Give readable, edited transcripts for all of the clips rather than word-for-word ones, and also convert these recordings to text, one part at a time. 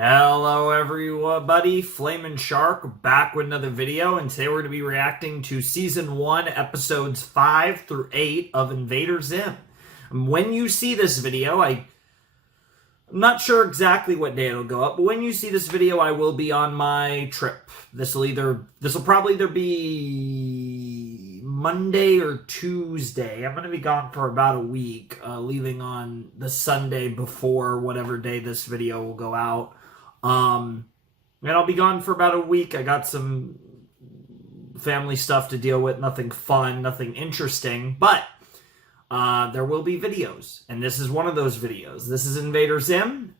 Hello everybody, Flamin' Shark back with another video, and today we're going to be reacting to Season 1, Episodes 5 through 8 of Invader Zim. When you see this video, I'm not sure exactly what day it'll go up, but when you see this video, I will be on my trip. This will probably either be Monday or Tuesday. I'm going to be gone for about a week, leaving on the Sunday before whatever day this video will go out. And I'll be gone for about a week. I got some family stuff to deal with, nothing fun, nothing interesting, but there will be videos, and this is one of those videos. This is Invader Zim.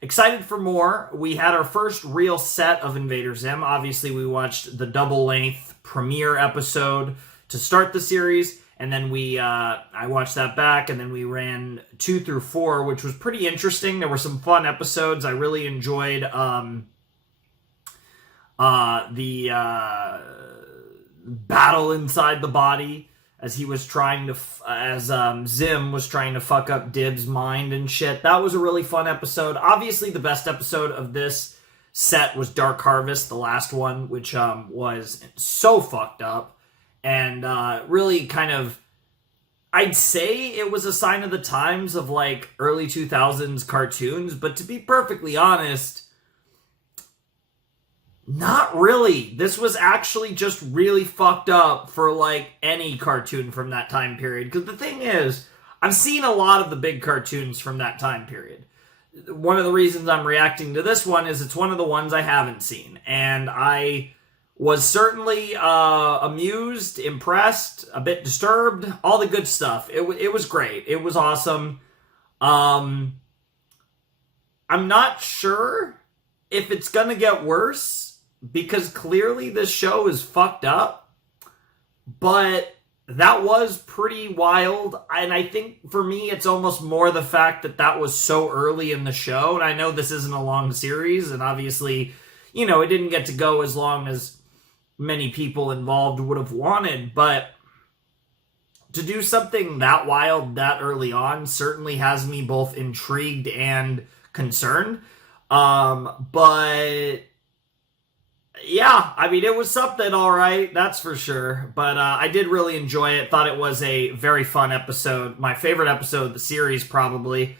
Excited for more. We had our first real set of Invader Zim. Obviously, we watched the double-length premiere episode to start the series, and then I watched that back, and then we ran 2 through 4, which was pretty interesting. There were some fun episodes. I really enjoyed the battle inside the body as he was trying to, Zim was trying to fuck up Dib's mind and shit. That was a really fun episode. Obviously, the best episode of this set was Dark Harvest, the last one, which was so fucked up. And really kind of, I'd say it was a sign of the times of like early 2000s cartoons, but to be perfectly honest, not really. This was actually just really fucked up for like any cartoon from that time period. Because the thing is, I've seen a lot of the big cartoons from that time period. One of the reasons I'm reacting to this one is it's one of the ones I haven't seen. And I was certainly amused, impressed, a bit disturbed, all the good stuff. It was great. It was awesome. I'm not sure if it's going to get worse, because clearly this show is fucked up. But that was pretty wild. And I think for me, it's almost more the fact that that was so early in the show. And I know this isn't a long series, and obviously, you know, it didn't get to go as long as many people involved would have wanted, but to do something that wild that early on certainly has me both intrigued and concerned. But yeah, I mean, it was something, all right, that's for sure. But I did really enjoy it. Thought it was a very fun episode. My favorite episode of the series, probably.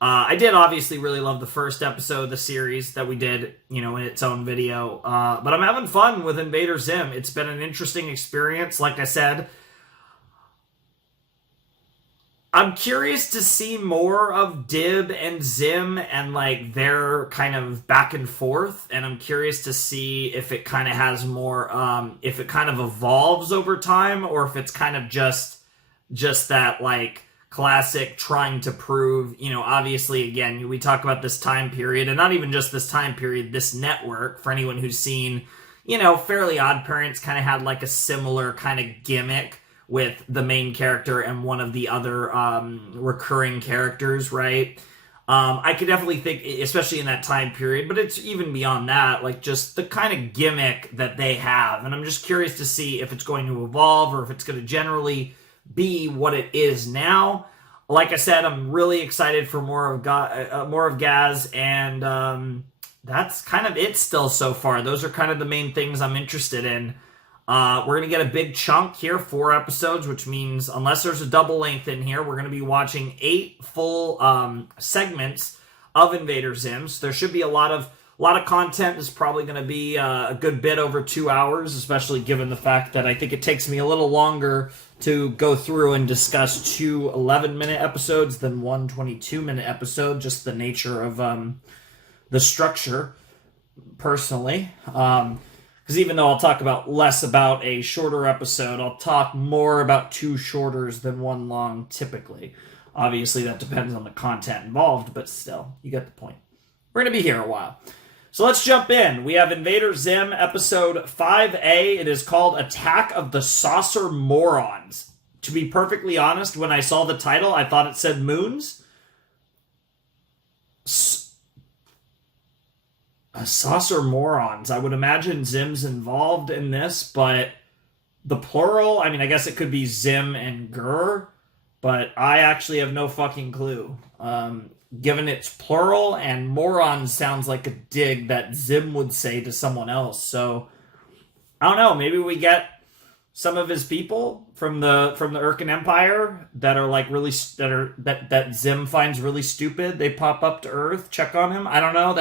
I did obviously really love the first episode of the series that we did, you know, in its own video. But I'm having fun with Invader Zim. It's been an interesting experience. Like I said, I'm curious to see more of Dib and Zim and like their kind of back and forth. And I'm curious to see if it kind of has more, if it kind of evolves over time, or if it's kind of just that like classic trying to prove, you know, obviously, again, we talk about this time period, and not even just this time period, this network, for anyone who's seen, you know, Fairly Odd Parents kind of had like a similar kind of gimmick with the main character and one of the other recurring characters, right? I could definitely think, especially in that time period, but it's even beyond that, like just the kind of gimmick that they have. And I'm just curious to see if it's going to evolve or if it's going to generally be what it is now. Like I said, I'm really excited for more of Gaz, and that's kind of it still so far. Those are kind of the main things I'm interested in. We're going to get a big chunk here, 4 episodes, which means unless there's a double length in here, we're going to be watching 8 full segments of Invader Zim. So there should be a lot of content. Is probably going to be a good bit over 2 hours, especially given the fact that I think it takes me a little longer to go through and discuss 2 11-minute episodes than one 22-minute episode, just the nature of the structure, personally. Because even though I'll talk about less about a shorter episode, I'll talk more about 2 shorters than 1 long, typically. Obviously, that depends on the content involved, but still, you get the point. We're going to be here a while. So let's jump in. We have Invader Zim, episode 5A. It is called Attack of the Saucer Morons. To be perfectly honest, when I saw the title, I thought it said moons. Saucer Morons. I would imagine Zim's involved in this, but the plural, I mean, I guess it could be Zim and Gur, but I actually have no fucking clue. given it's plural, and Morons sounds like a dig that Zim would say to someone else. So I don't know. Maybe we get some of his people from the Urkin Empire that are like really that Zim finds really stupid. They pop up to Earth, check on him. I don't know.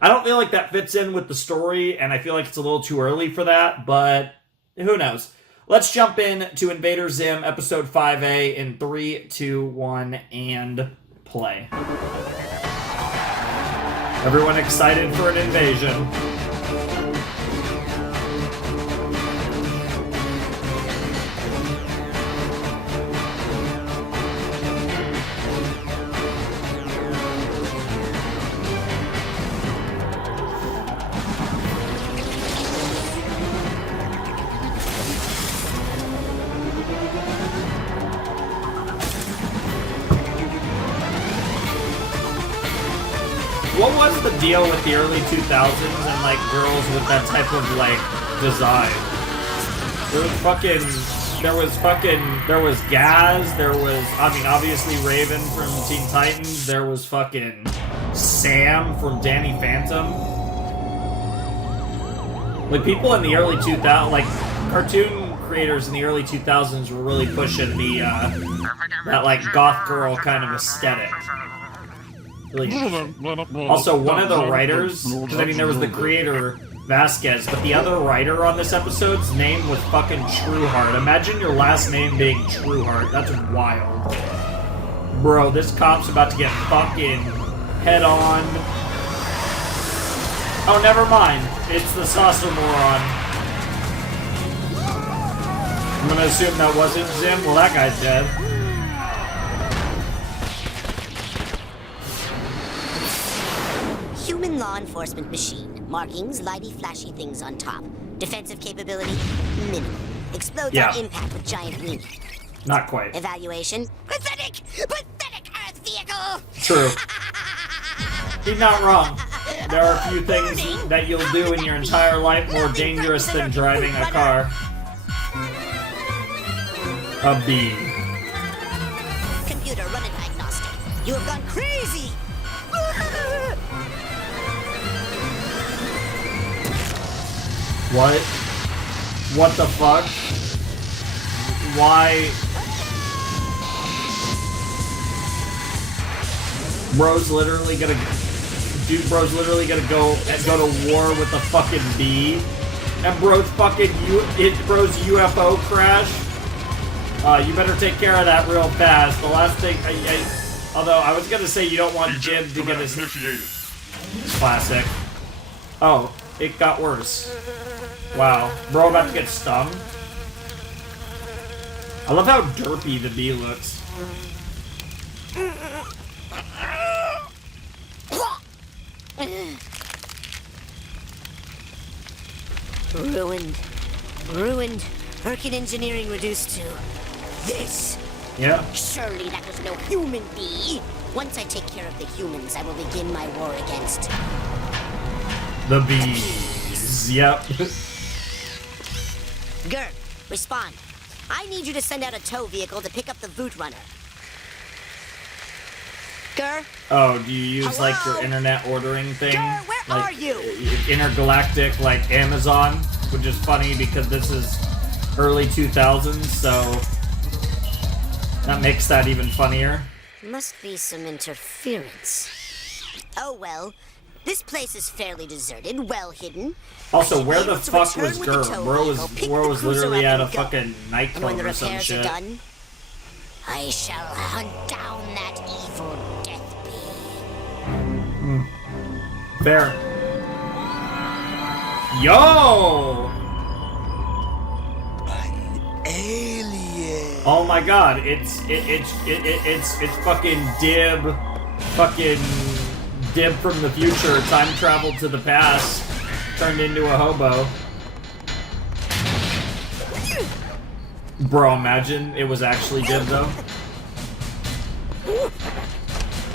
I don't feel like that fits in with the story, and I feel like it's a little too early for that. But who knows? Let's jump in to Invader Zim episode 5A in 3, 2, 1, and play. Everyone excited for an invasion. What was the deal with the early 2000s and, like, girls with that type of, like, design? There was Gaz, there was, I mean, obviously Raven from Teen Titans, there was fucking Sam from Danny Phantom. Like, people in the early 2000s, like, cartoon creators in the early 2000s were really pushing the, that, like, goth girl kind of aesthetic. Really. Also, one of the writers, because I mean there was the creator, Vasquez, but the other writer on this episode's name was fucking Trueheart. Imagine your last name being Trueheart. That's wild. Bro, this cop's about to get fucking head on. Oh, never mind. It's the saucer moron. I'm gonna assume that wasn't Zim. Well, that guy's dead. Human law enforcement machine. Markings, lighty, flashy things on top. Defensive capability, minimal. Explodes on impact with giant weenie. Not quite. Evaluation, pathetic! Pathetic Earth vehicle! True. He's not wrong. There are a few things that you'll do in your entire life more dangerous than driving a car. A bee. Computer, run a diagnostic. You have gone crazy! What? What the fuck? Why? Bro's literally gonna go to war with the fucking bee, and bro's UFO crash. You better take care of that real fast. The last thing, although I was gonna say you don't want Jim to get his classic. Oh, it got worse. Wow, bro about to get stung. I love how derpy the bee looks. Ruined. Urkin engineering reduced to this. Yeah. Surely that was no human bee. Once I take care of the humans, I will begin my war against the bees. Yep. Gert, respond. I need you to send out a tow vehicle to pick up the Voot Runner. Ger? Oh, do you use like your internet ordering thing? Ger, where like, are you? Intergalactic, like Amazon, which is funny because this is early 2000s, so that makes that even funnier. Must be some interference. Oh well. This place is fairly deserted, well hidden. Also, where the fuck was Ger? Bro was literally at a fucking nightclub or some shit. Done, I shall hunt down that evil death bee. Fair. Yo! An alien. Oh my god! It's fucking Dib from the future, time traveled to the past, turned into a hobo. Bro, imagine it was actually Dib though.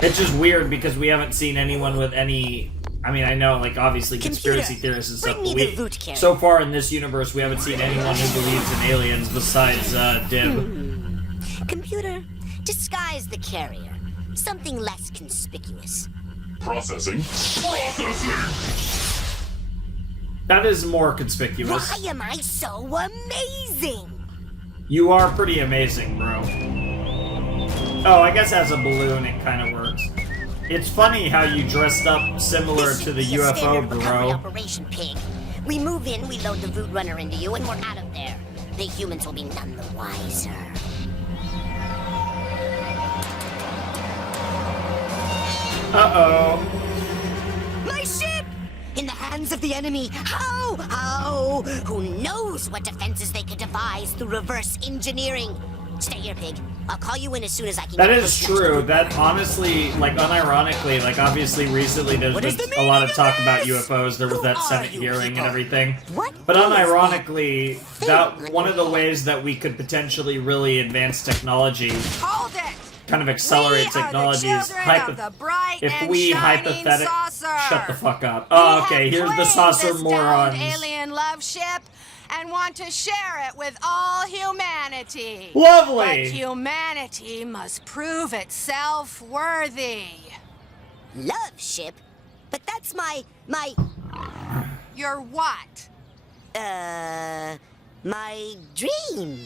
It's just weird because we haven't seen anyone with any. I mean, I know, like, obviously conspiracy theorists and stuff, but so far in this universe, we haven't seen anyone who believes in aliens besides Dib. Computer, disguise the carrier. Something less conspicuous. Processing. That is more conspicuous. Why am I so amazing? You are pretty amazing, bro. Oh, I guess as a balloon it kind of works. It's funny how you dressed up similar This to should the be a UFO, standard recovery bro. operation, Pig. We move in, we load the Voot Runner into you, and we're out of there. The humans will be none the wiser. Uh-oh. My ship! In the hands of the enemy. How? How? Who knows what defenses they could devise through reverse engineering? Stay here, Pig. I'll call you in as soon as I can. That get is close enough to true. the- That honestly, like, unironically, like, obviously recently there's What is been the a lot of meaning talk of about this? UFOs. There was Who that are Senate you hearing and people? everything. What But is unironically, that thing one on of the your head? ways that we could potentially really advance technology, Hold it! kind of accelerate We are technology the is children of the bright if and we shining hypothetic saucer. shut the fuck up. We Oh, have okay, here's the claimed saucer this morons. domed alien love ship and want to share it with all humanity. Lovely. But humanity must prove itself worthy. Love ship? But that's my Your what? my dream.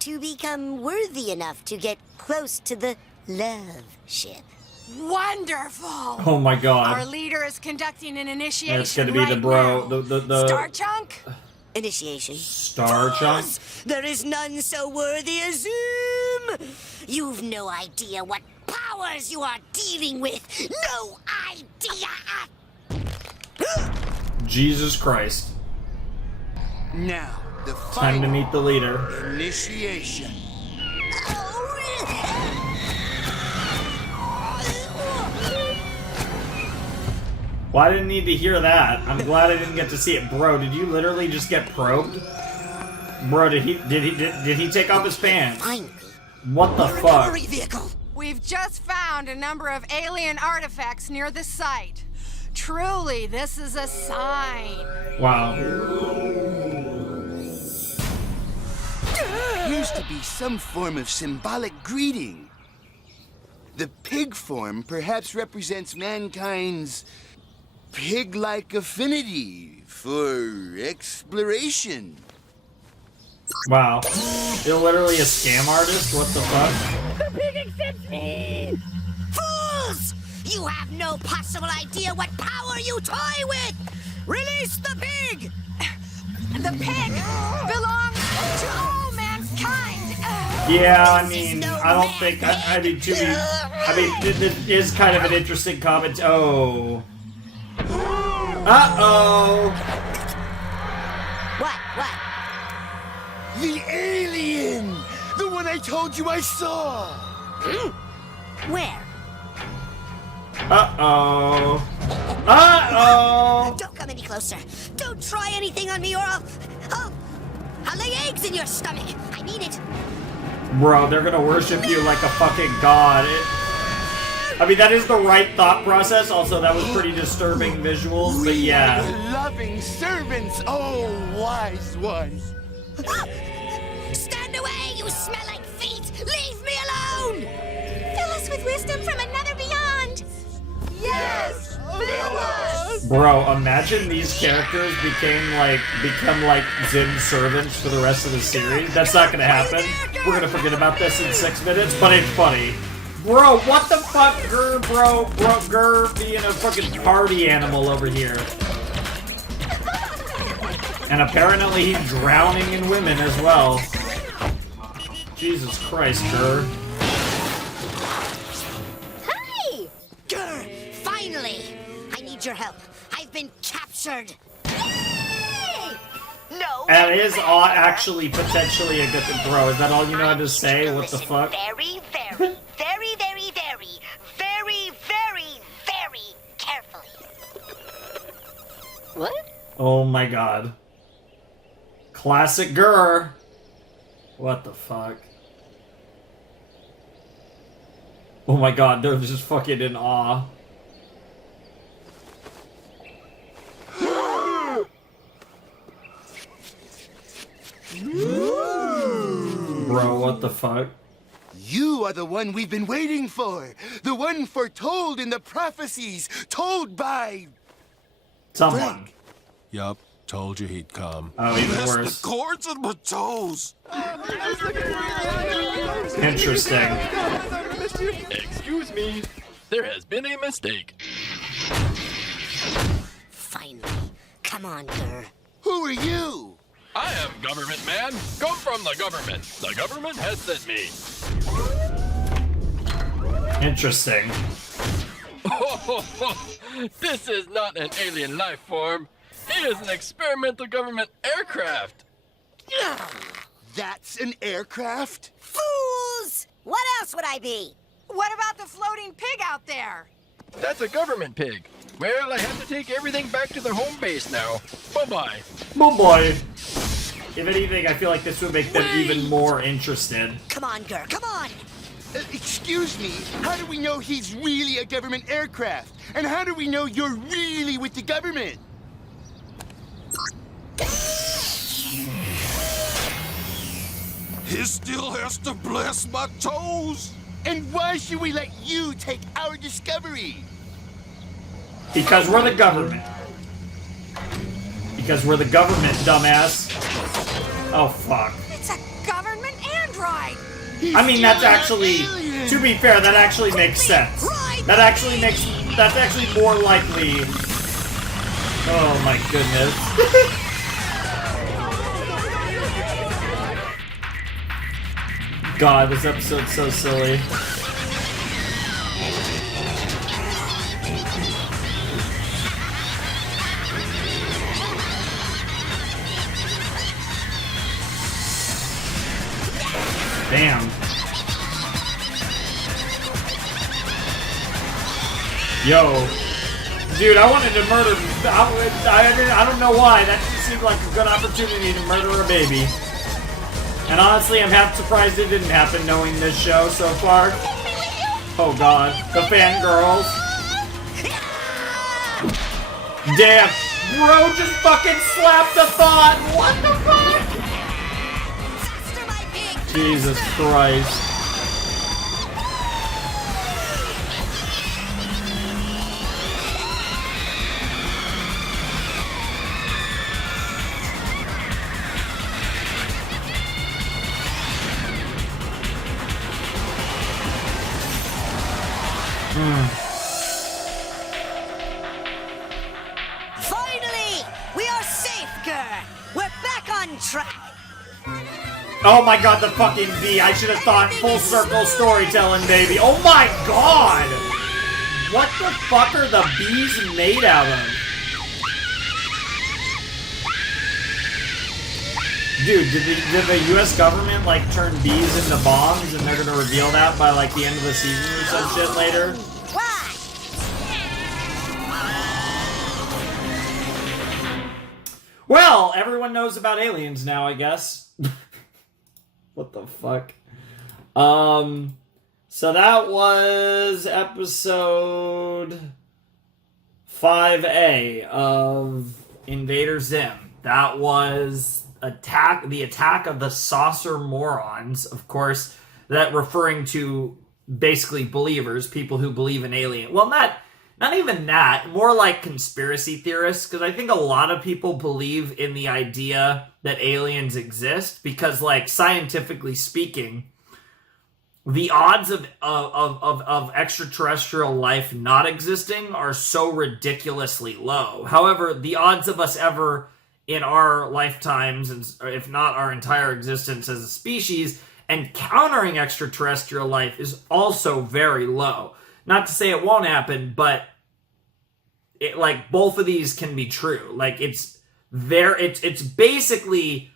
To become worthy enough to get close to the love ship. Wonderful! Oh my Our god. leader is conducting an initiation It's gonna be right the bro, now. the Star Chunk? Initiation. Star Chunk? There is none so worthy as Zim! You've no idea what powers you are dealing with! No idea! Jesus Christ. Now, the Time to final meet the leader. initiation. Well, I didn't need to hear that. I'm glad I didn't get to see it. Bro, did you literally just get probed? Bro, did he take off his pants? Finally, What the fuck? recovery vehicle! We've just found a number of alien artifacts near the site. Truly, this is a sign. Wow. Appears to be some form of symbolic greeting. The pig form perhaps represents mankind's pig-like affinity for exploration. Wow. You're literally a scam artist? What the fuck? Fools! You have no possible idea what power you toy with! Release the pig! The pig belongs to all mankind. Yeah, I mean, I don't think, I mean, to be, I mean, this is kind of an interesting comment. Oh. Uh-oh. What? The alien! The one I told you I saw! Where? Uh-oh. Uh-oh. Don't come any closer. Don't try anything on me or I'll lay eggs in your stomach. I need it. Bro, they're gonna worship you like a fucking god. I mean, that is the right thought process. Also, that was pretty disturbing visuals, but We are yeah. the loving servants, oh wise ones! Stand away, you smell like feet! Leave me alone! Fill us with wisdom from another beyond! Yes, fill us. Bro, imagine these characters become like Zim servants for the rest of the series. That's not gonna happen. We're gonna forget about this in 6 minutes, but it's funny. Bro, what the fuck, Grr being a fucking party animal over here. And apparently he's drowning in women as well. Jesus Christ, Grr. Hi! Grr! Finally! I need your help. I've been captured. Yay! No. And it is actually potentially a good thing. Bro, is that all you know how to say? What the fuck? Very carefully. What? Oh my god. Classic Grr. What the fuck? Oh my god, they're just fucking in awe. Bro, what the fuck? You You are the one we've been waiting for. The one foretold in the prophecies, told by... Someone. Yup, told you he'd come. Oh, even That's worse. the cords on my toes. Interesting. Excuse me. There has been a mistake. Finally. Come on, Gur. Who are you? I am government man. Come from the government. The government has sent me. Interesting. This is not an alien life form. It is an experimental government aircraft. That's an aircraft? Fools! What else would I be? What about the floating pig out there? That's a government pig. Well, I have to take everything back to the home base now. Bye-bye. Oh boy. If anything, I feel like this would make them even more interested. Come on, Gur, come on! Excuse me, how do we know he's really a government aircraft? And how do we know you're really with the government? He still has to bless my toes. And why should we let you take our discovery? Because we're the government. Because we're the government, dumbass. Oh, fuck. It's a government android. I mean, that's actually, to be fair, that actually makes sense. That's actually more likely. Oh my goodness. God, this episode's so silly. Damn. Yo. Dude, I wanted to murder... I don't know why. That just seemed like a good opportunity to murder a baby. And honestly, I'm half surprised it didn't happen knowing this show so far. Oh god. The fangirls. Damn. Bro just fucking slapped a thought. What the fuck? Faster, my pig! Jesus Christ. Finally! We are safe, Gur! We're back on track! Oh my god, the fucking bee. I should have thought full circle storytelling, baby. Oh my god! What the fuck are the bees made out of? Dude, did the US government, like, turn bees into bombs and they're gonna reveal that by, like, the end of the season or some shit later? Why? Well, everyone knows about aliens now, I guess. What the fuck? So that was episode 5A of Invader Zim. That was the attack of the saucer morons, of course, that referring to basically believers, people who believe in alien. Well, not even that, more like conspiracy theorists, because I think a lot of people believe in the idea that aliens exist, because, like, scientifically speaking, the odds of extraterrestrial life not existing are so ridiculously low. However, the odds of us ever in our lifetimes, and if not our entire existence as a species, encountering extraterrestrial life is also very low. Not to say it won't happen, but like, both of these can be true. Like, it's basically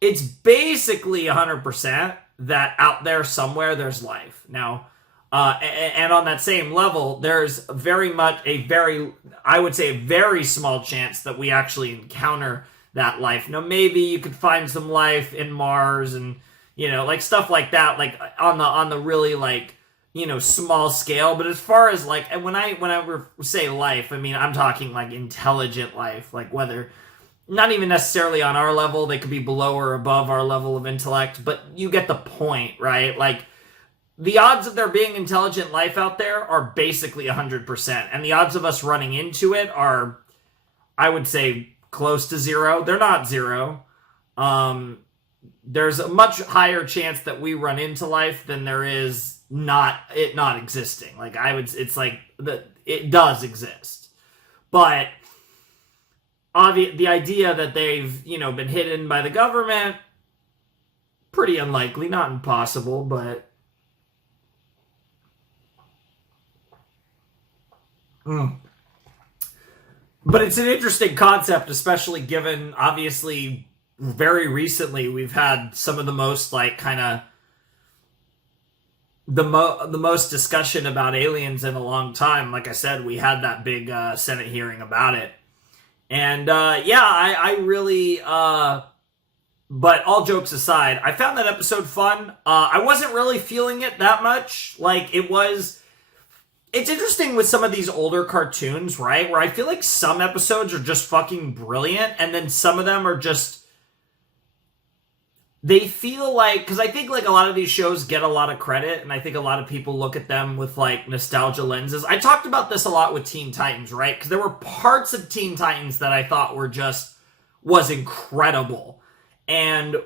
100% that out there somewhere there's life. Now, and on that same level, there's very much I would say a very small chance that we actually encounter that life. Now, maybe you could find some life in Mars and, you know, like, stuff like that, like, on the really, like, you know, small scale. But as far as, like, and when I say life, I mean, I'm talking, like, intelligent life, like, whether, not even necessarily on our level, they could be below or above our level of intellect, but you get the point, right? Like, the odds of there being intelligent life out there are basically 100%. And the odds of us running into it are, I would say, close to zero. They're not zero. There's a much higher chance that we run into life than there is not existing. Like, it's like, it does exist. But the idea that they've, been hidden by the government, pretty unlikely, not impossible, but... But it's an interesting concept, especially given, obviously, very recently we've had some of the most, like, kind of the most discussion about aliens in a long time. Like I said, we had that big Senate hearing about it. And, I really... But all jokes aside, I found that episode fun. I wasn't really feeling it that much. Like, it's interesting with some of these older cartoons, right? Where I feel like some episodes are just fucking brilliant, and then some of them are just... They feel like... Because I think, like, a lot of these shows get a lot of credit, and I think a lot of people look at them with, like, nostalgia lenses. I talked about this a lot with Teen Titans, right? Because there were parts of Teen Titans that I thought was incredible. And,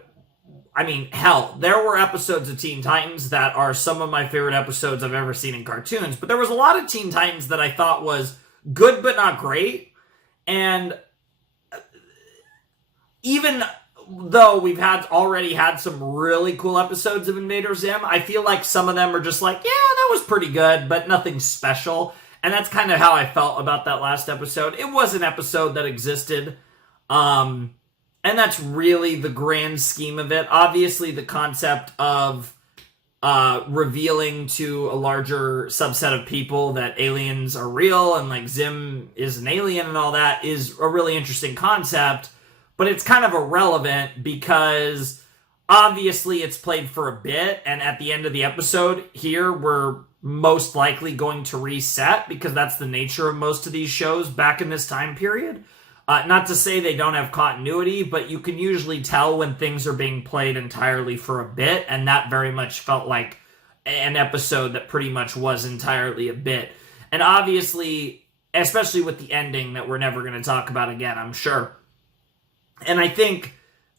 I mean, hell, there were episodes of Teen Titans that are some of my favorite episodes I've ever seen in cartoons, but there was a lot of Teen Titans that I thought was good but not great, and even though we've already had some really cool episodes of Invader Zim, I feel like some of them are just like, yeah, that was pretty good, but nothing special, and that's kind of how I felt about that last episode. It was an episode that existed, and that's really the grand scheme of it. Obviously, the concept of revealing to a larger subset of people that aliens are real and, like, Zim is an alien and all that is a really interesting concept, but it's kind of irrelevant because obviously it's played for a bit, and at the end of the episode here, we're most likely going to reset because that's the nature of most of these shows back in this time period. Not to say they don't have continuity, but you can usually tell when things are being played entirely for a bit, and that very much felt like an episode that pretty much was entirely a bit. And obviously, especially with the ending that we're never going to talk about again, I'm sure. And I think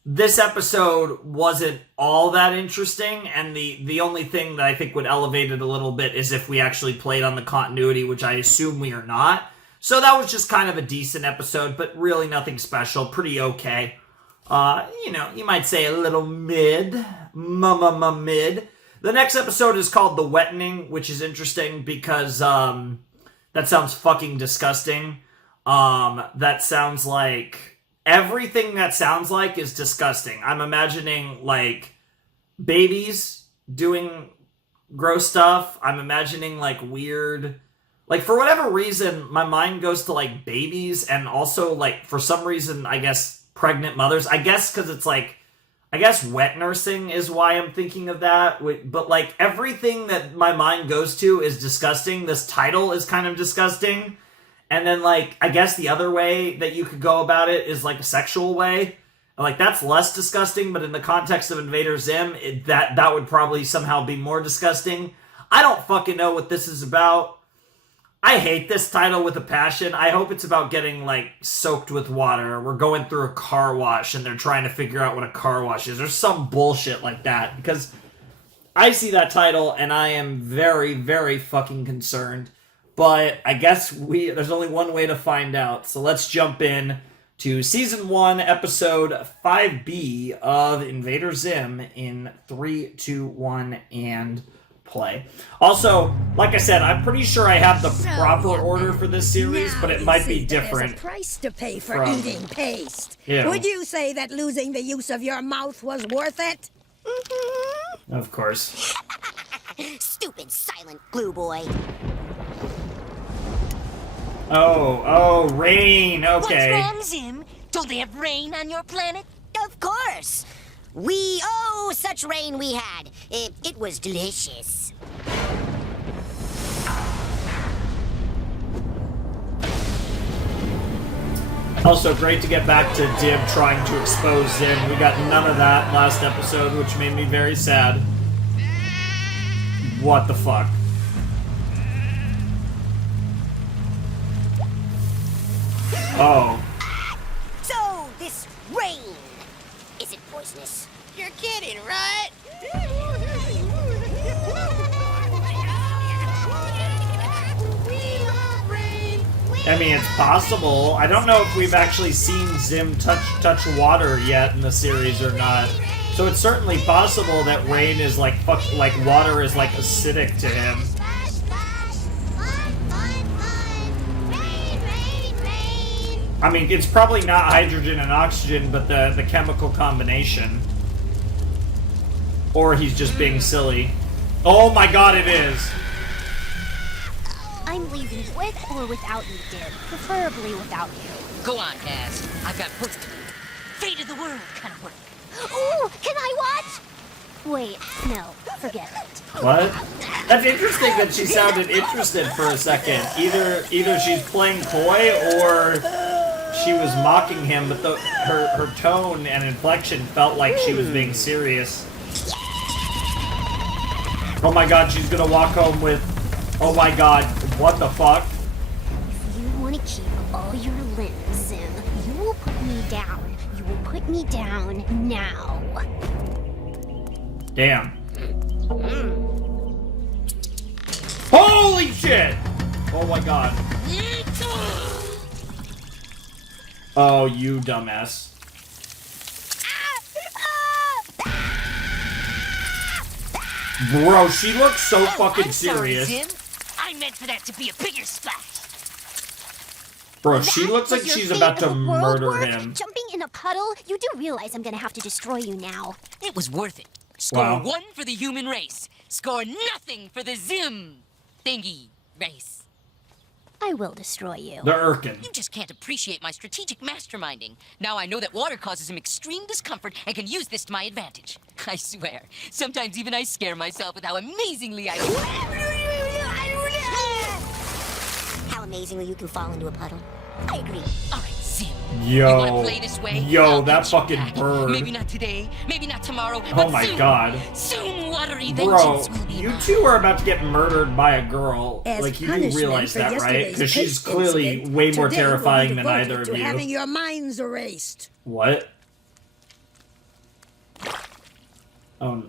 this episode wasn't all that interesting, and the only thing that I think would elevate it a little bit is if we actually played on the continuity, which I assume we are not. So that was just kind of a decent episode, but really nothing special. Pretty okay. You might say a little mid. Mid. The next episode is called The Wettening, which is interesting because that sounds fucking disgusting. That sounds like... Everything that sounds like is disgusting. I'm imagining, like, babies doing gross stuff. I'm imagining, like, weird... Like, for whatever reason, my mind goes to, like, babies and also, like, for some reason, I guess, pregnant mothers. I guess because it's, like, I guess wet nursing is why I'm thinking of that. But, like, everything that my mind goes to is disgusting. This title is kind of disgusting. And then, like, I guess the other way that you could go about it is, like, a sexual way. And, like, that's less disgusting, but in the context of Invader Zim, that would probably somehow be more disgusting. I don't fucking know what this is about. I hate this title with a passion. I hope it's about getting, like, soaked with water. We're going through a car wash and they're trying to figure out what a car wash is. Or some bullshit like that. Because I see that title and I am very, very fucking concerned. But I guess there's only one way to find out. So let's jump in to Season 1, Episode 5B of Invader Zim in 3, 2, 1, and... play. Also, like I said, I'm pretty sure I have the proper order for this series, but it might be different. There's a price to pay for eating paste. Yeah. Would you say that losing the use of your mouth was worth it? Of course. Stupid silent glue boy. Oh, rain. Okay. What's wrong, Zim? Don't they have rain on your planet? Of course. Such rain we had. It was delicious. Also, great to get back to Dib trying to expose Zim. We got none of that last episode, which made me very sad. What the fuck? Oh. So, this rain, is it poisonous? You're kidding, right? I mean, it's possible. I don't know if we've actually seen Zim touch water yet in the series or not. So it's certainly possible that rain is like water is like acidic to him. I mean, it's probably not hydrogen and oxygen, but the chemical combination. Or he's just being silly. Oh my god, it is! I'm leaving with or without you, Dib. Preferably without you. Go on, Cass. I've got work to do. Fate of the world kind of work. Ooh, can I watch? Wait, no, forget it. What? That's interesting that she sounded interested for a second. Either she's playing coy or she was mocking him, but her tone and inflection felt like she was being serious. Oh my god, she's gonna walk home with... Oh my god, what the fuck? If you want to keep all your limbs, Zim, you will put me down. You will put me down now. Damn. Holy shit! Oh my god. Oh, you dumbass. Bro, she looks so fucking serious. Sorry, Zim. I meant for that to be a bigger splash. Bro, she looks like she's about to murder him. Jumping in a puddle? You do realize I'm gonna have to destroy you now. It was worth it. Score Wow. 1 for the human race. Score nothing for the Zim thingy race. I will destroy you. The Urkin. You just can't appreciate my strategic masterminding. Now I know that water causes him extreme discomfort and can use this to my advantage. I swear, sometimes even I scare myself with how amazingly I... How amazingly you can fall into a puddle. I agree. All right, Zim. Yo. You want to play this way? Yo, I'll that get you fucking back. bird. Maybe not today, maybe not tomorrow, Oh but my soon. god. Soon watery Bro, vengeance will be you mine. two are about to get murdered by a girl. As Like, you punishment realize for that, right? yesterday's Because she's cake clearly incident, way more today will be terrifying than devoted either of to you. having your minds erased. What? Oh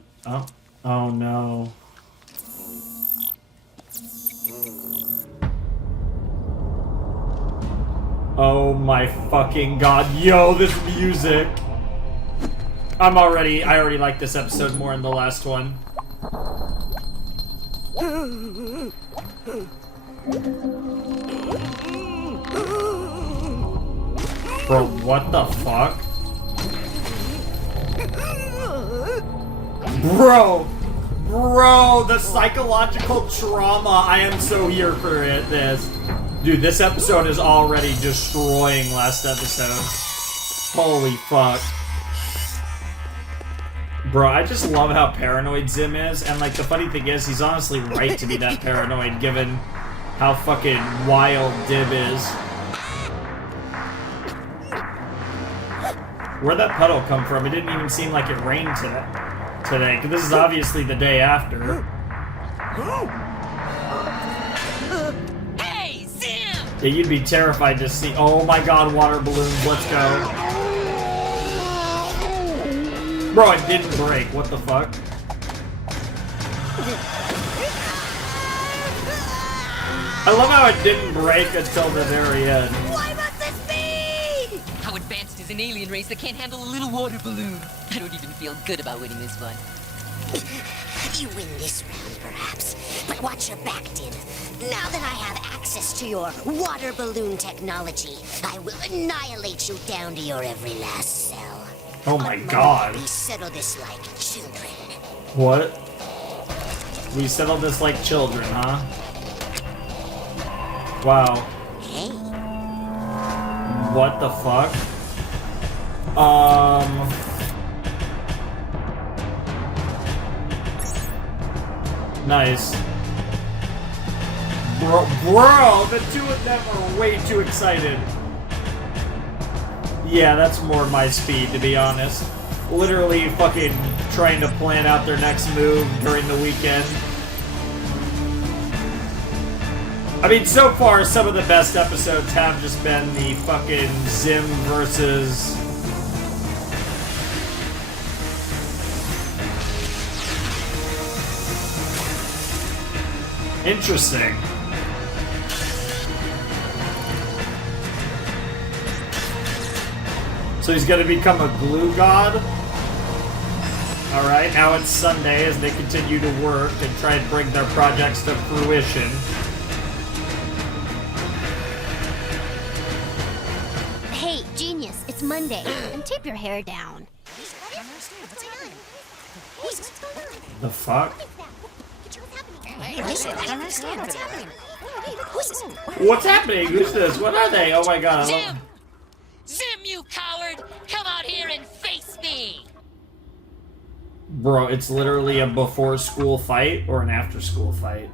no. Oh my fucking god. Yo, this music. I already like this episode more than the last one. Bro, what the fuck? Bro, the psychological trauma. I am so here for this. Dude, this episode is already destroying last episode. Holy fuck. Bro, I just love how paranoid Zim is, and like the funny thing is, he's honestly right to be that paranoid given how fucking wild Dib is. Where'd that puddle come from? It didn't even seem like it rained today. Because this is obviously the day after. Hey, Zim! Yeah, you'd be terrified to see. Oh my god, water balloons, let's go. Bro, it didn't break. What the fuck? I love how it didn't break until the very end. Why must this be? How advanced is an alien race that can't handle a little water balloon? I don't even feel good about winning this one. You win this round, perhaps, but watch your back, Dib. Now that I have access to your water balloon technology, I will annihilate you down to your every last cell. Oh my god. We settle this like children. What? We settled this like children, huh? Wow. Hey, What the fuck? Nice. Bro, the two of them are way too excited. Yeah, that's more my speed, to be honest. Literally fucking trying to plan out their next move during the weekend. I mean, so far, some of the best episodes have just been the fucking Zim versus... Interesting. So he's gonna become a glue god? Alright, now it's Sunday as they continue to work and try and bring their projects to fruition. Hey, genius, it's Monday. And tape your hair down. The fuck? Listen, I don't understand. What's happening? What's happening? Who's this? What are they? Oh my god. Zim! Zim, you coward! Come out here and face me! Bro, it's literally a before school fight or an after school fight.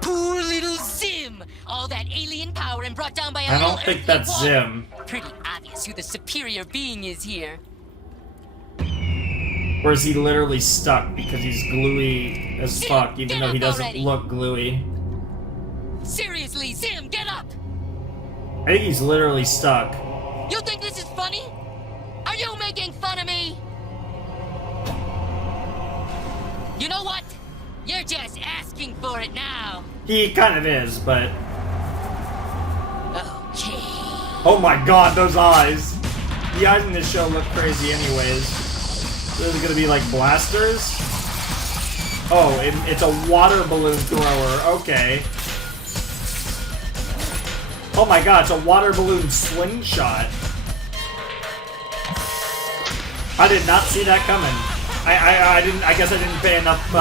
Poor little Zim! All that alien power and brought down by a I little don't think earthly that's wall. Zim. Pretty obvious who the superior being is here. Or is he literally stuck because he's gluey as fuck, even though he doesn't look gluey? Seriously, Zim, get up! I think he's literally stuck. You think this is funny? Are you making fun of me? You know what? You're just asking for it now. He kind of is, but... Okay. Oh my god, those eyes! The eyes in this show look crazy anyways. Those are gonna be like blasters? Oh, it's a water balloon thrower. Okay. Oh my god, it's a water balloon slingshot. I did not see that coming. I guess I didn't pay enough,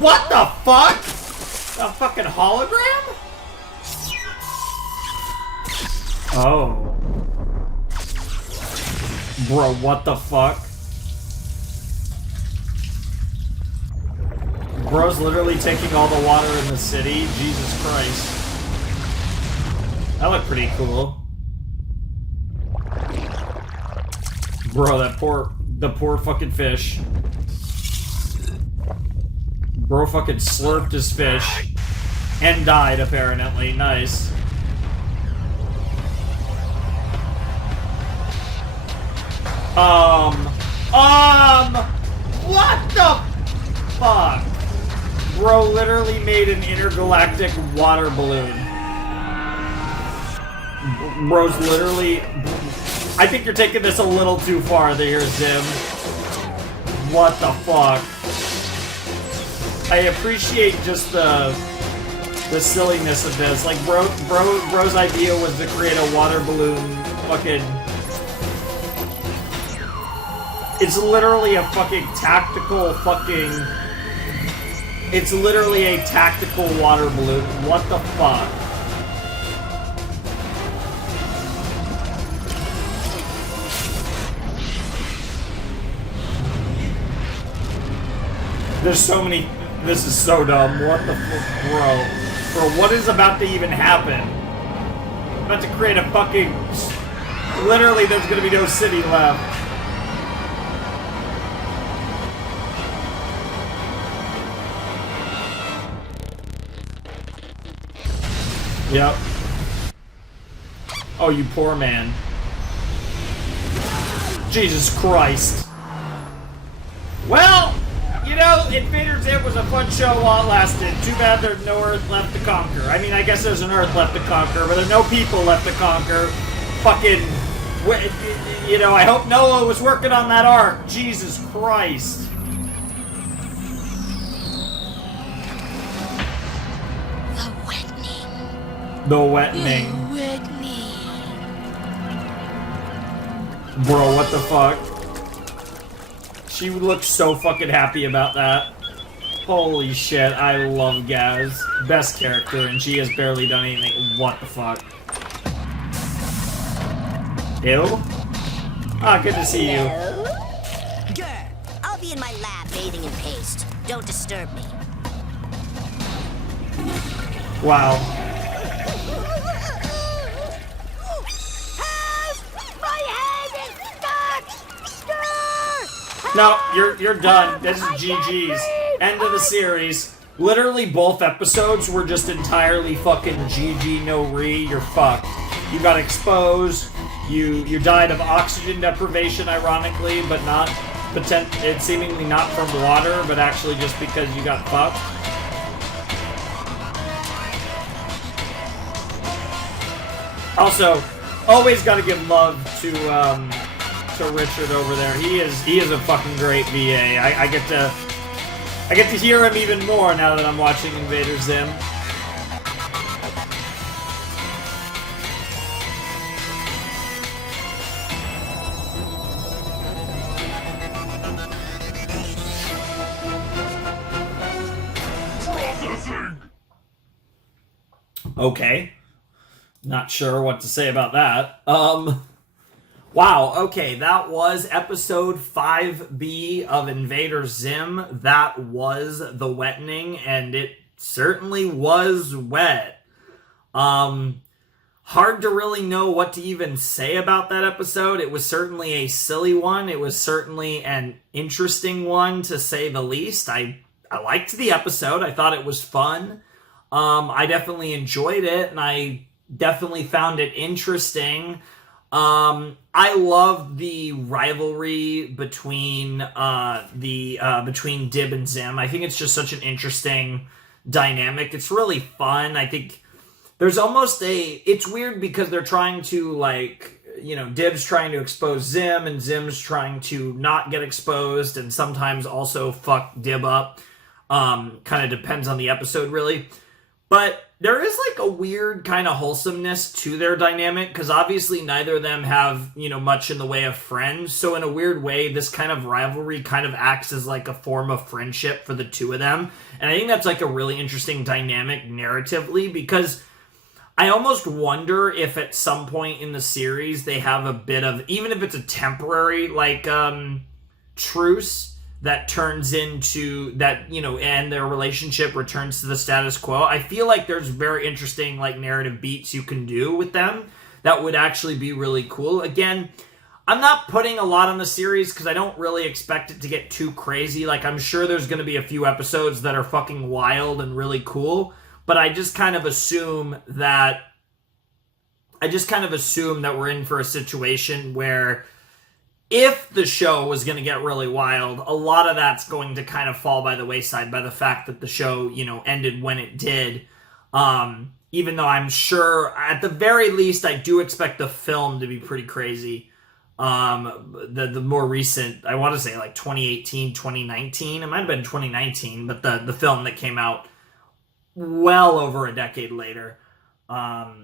What the fuck? A fucking hologram? Oh. Bro, what the fuck? Bro's literally taking all the water in the city? Jesus Christ. That looked pretty cool. Bro, the poor fucking fish. Bro fucking slurped his fish. And died, apparently. Nice. What the fuck? Bro literally made an intergalactic water balloon. Bro's literally... I think you're taking this a little too far there, Zim. What the fuck? I appreciate just the silliness of this. Like, bro's idea was to create a water balloon fucking... It's literally a fucking tactical fucking... It's literally a tactical water balloon. What the fuck? There's so many... This is so dumb. What the fuck, bro? Bro, what is about to even happen? I'm about to create a fucking... Literally, there's gonna be no city left. Yep. Oh, you poor man. Jesus Christ. Well, you know, Invader Zim was a fun show while it lasted. Too bad there's no Earth left to conquer. I mean, I guess there's an Earth left to conquer, but there's no people left to conquer. Fucking, you know, I hope Noah was working on that ark. Jesus Christ. The Wettening. Bro, what the fuck? She looks so fucking happy about that. Holy shit, I love Gaz. Best character, and she has barely done anything. What the fuck? Ew? Ah, good to see you. Grr, I'll be in my lab bathing in paste. Don't disturb me. Wow. No, you're done. This is GG's. End of the series. Literally both episodes were just entirely fucking GG no re, you're fucked. You got exposed, you died of oxygen deprivation ironically, but not it's seemingly not from water, but actually just because you got fucked. Also, always gotta give love to Richard over there. He is a fucking great VA. I get to hear him even more now that I'm watching Invader Zim. Okay. Not sure what to say about that. Wow, okay, that was episode 5B of Invader Zim. That was the Wettening, and it certainly was wet. Hard to really know what to even say about that episode. It was certainly a silly one. It was certainly an interesting one, to say the least. I liked the episode. I thought it was fun. I definitely enjoyed it, and I definitely found it interesting. I love the rivalry between between Dib and Zim. I think it's just such an interesting dynamic. It's really fun. I think there's almost it's weird because they're trying to, like, you know, Dib's trying to expose Zim and Zim's trying to not get exposed and sometimes also fuck Dib up. Kind of depends on the episode, really. But there is, like, a weird kind of wholesomeness to their dynamic, because obviously neither of them have, you know, much in the way of friends. So in a weird way, this kind of rivalry kind of acts as, like, a form of friendship for the two of them. And I think that's, like, a really interesting dynamic narratively, because I almost wonder if at some point in the series they have a bit of, even if it's a temporary, like, truce that turns into that, you know, and their relationship returns to the status quo. I feel like there's very interesting, like, narrative beats you can do with them that would actually be really cool. Again, I'm not putting a lot on the series because I don't really expect it to get too crazy. Like, I'm sure there's going to be a few episodes that are fucking wild and really cool, but I just kind of assume that we're in for a situation where if the show was going to get really wild, a lot of that's going to kind of fall by the wayside by the fact that the show, you know, ended when it did. Even though I'm sure, at the very least, I do expect the film to be pretty crazy. The more recent, I want to say like 2018, 2019. It might have been 2019, but the film that came out well over a decade later.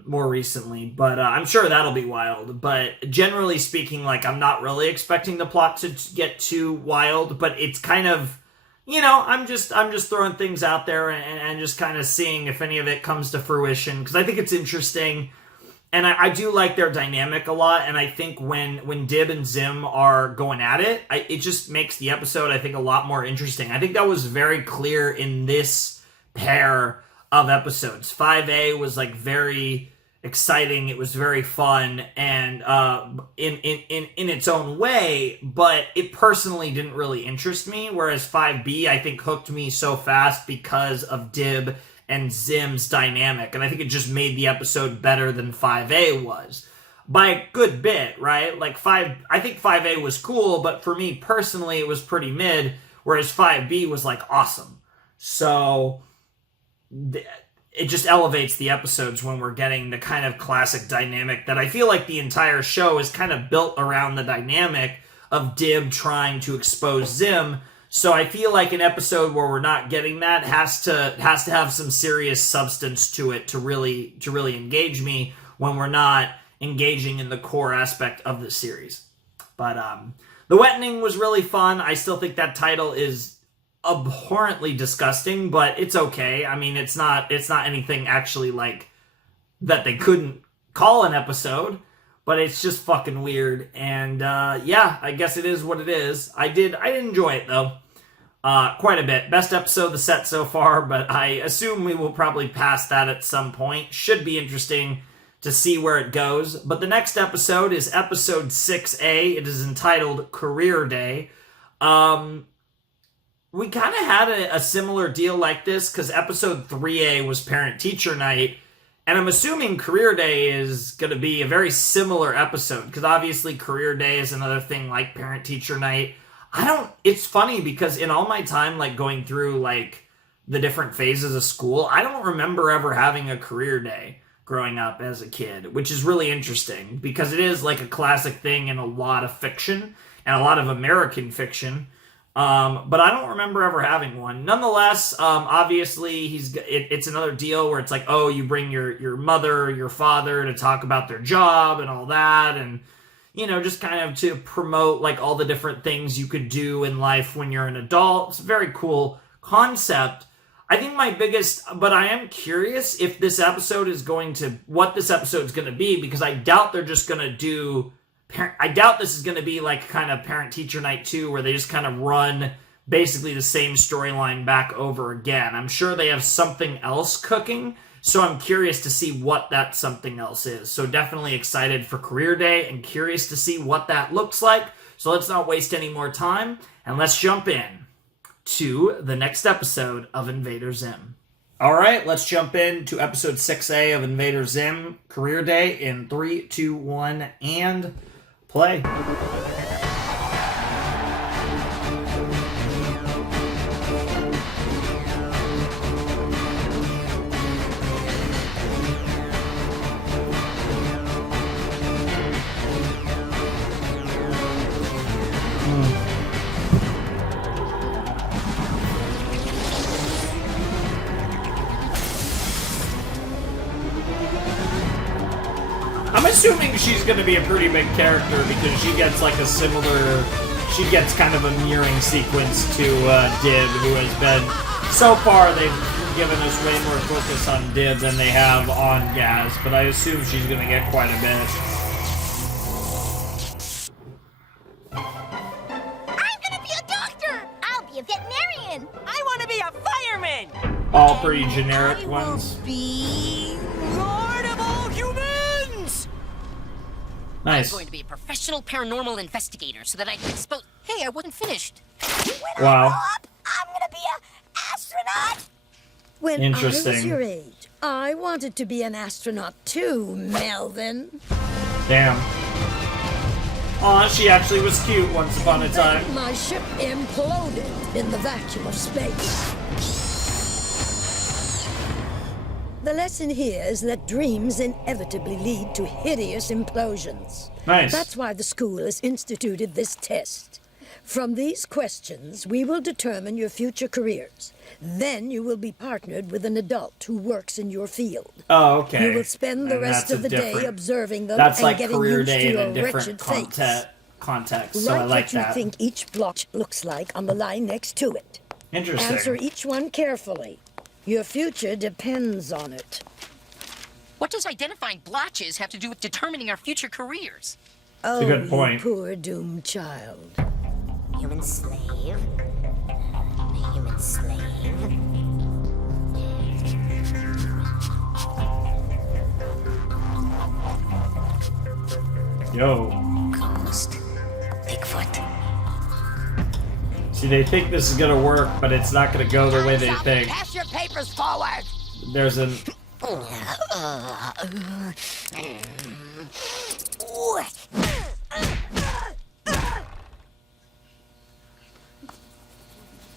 More recently, but I'm sure that'll be wild. But generally speaking, like, I'm not really expecting the plot to get too wild, but it's kind of, you know, I'm just throwing things out there and just kind of seeing if any of it comes to fruition, because I think it's interesting, and I do like their dynamic a lot, and I think when Dib and Zim are going at it, it just makes the episode, I think, a lot more interesting. I think that was very clear in this pair of episodes. 5A was, like, very exciting. It was very fun and in its own way, but it personally didn't really interest me, whereas 5B, I think, hooked me so fast because of Dib and Zim's dynamic, and I think it just made the episode better than 5A was by a good bit, right? Like, I think 5A was cool, but for me personally it was pretty mid, whereas 5B was, like, awesome. So it just elevates the episodes when we're getting the kind of classic dynamic that I feel like the entire show is kind of built around the dynamic of Dib trying to expose Zim. So I feel like an episode where we're not getting that has to have some serious substance to it to really engage me when we're not engaging in the core aspect of the series. But the Wettening was really fun. I still think that title is abhorrently disgusting, but it's okay. I mean, it's not anything actually, like, that they couldn't call an episode, but it's just fucking weird. And yeah, I guess it is what it is. I did enjoy it though, quite a bit. Best episode of the set so far, but I assume we will probably pass that at some point. Should be interesting to see where it goes. But the next episode is episode 6A. It is entitled Career Day. we kind of had a similar deal like this because episode 3A was parent-teacher night, and I'm assuming Career Day is going to be a very similar episode because obviously Career Day is another thing like parent-teacher night. It's funny because in all my time like going through like the different phases of school, I don't remember ever having a Career Day growing up as a kid, which is really interesting because it is like a classic thing in a lot of fiction and a lot of American fiction. But I don't remember ever having one. Nonetheless, obviously it's another deal where it's like, oh, you bring your mother, your father to talk about their job and all that. And, you know, just kind of to promote like all the different things you could do in life when you're an adult. It's a very cool concept. I think but I am curious if this episode is what this episode is going to be, because I doubt they're just going to do I doubt this is going to be like kind of parent-teacher night 2 where they just kind of run basically the same storyline back over again. I'm sure they have something else cooking, so I'm curious to see what that something else is. So definitely excited for Career Day and curious to see what that looks like. So let's not waste any more time and let's jump in to the next episode of Invader Zim. All right, let's jump into episode 6A of Invader Zim, Career Day in 3, 2, 1, and play. I'm assuming she's going to be a pretty big character because she gets like she gets kind of a mirroring sequence to Dib, who has been, so far they've given us way more focus on Dib than they have on Gaz, but I assume she's going to get quite a bit. I'm gonna be a doctor! I'll be a veterinarian! I wanna be a fireman! All pretty generic ones. Be Lord of all humans! Nice. I'm going to be a professional paranormal investigator so that I can expose... Hey, I wasn't finished. Wow. I'm gonna be an astronaut. When Interesting. I was your age, I wanted to be an astronaut too, Melvin. Damn. Aw, she actually was cute once upon a time. Then my ship imploded in the vacuum of space. The lesson here is that dreams inevitably lead to hideous implosions. Nice. That's why the school has instituted this test. From these questions, we will determine your future careers. Then you will be partnered with an adult who works in your field. Oh, okay. You will spend the And rest that's of the day observing them That's and like getting Career used Day to in your a different wretched face. context, so Write I like what you that. think each block looks like on the line next to it. Interesting. Answer each one carefully. Your future depends on it. What does identifying blotches have to do with determining our future careers? Oh, a good point. You poor doomed child. Human slave. Human slave. Yo. Ghost. Bigfoot. See, they think this is gonna work, but it's not gonna go the way they think. Pass your papers forward. There's an...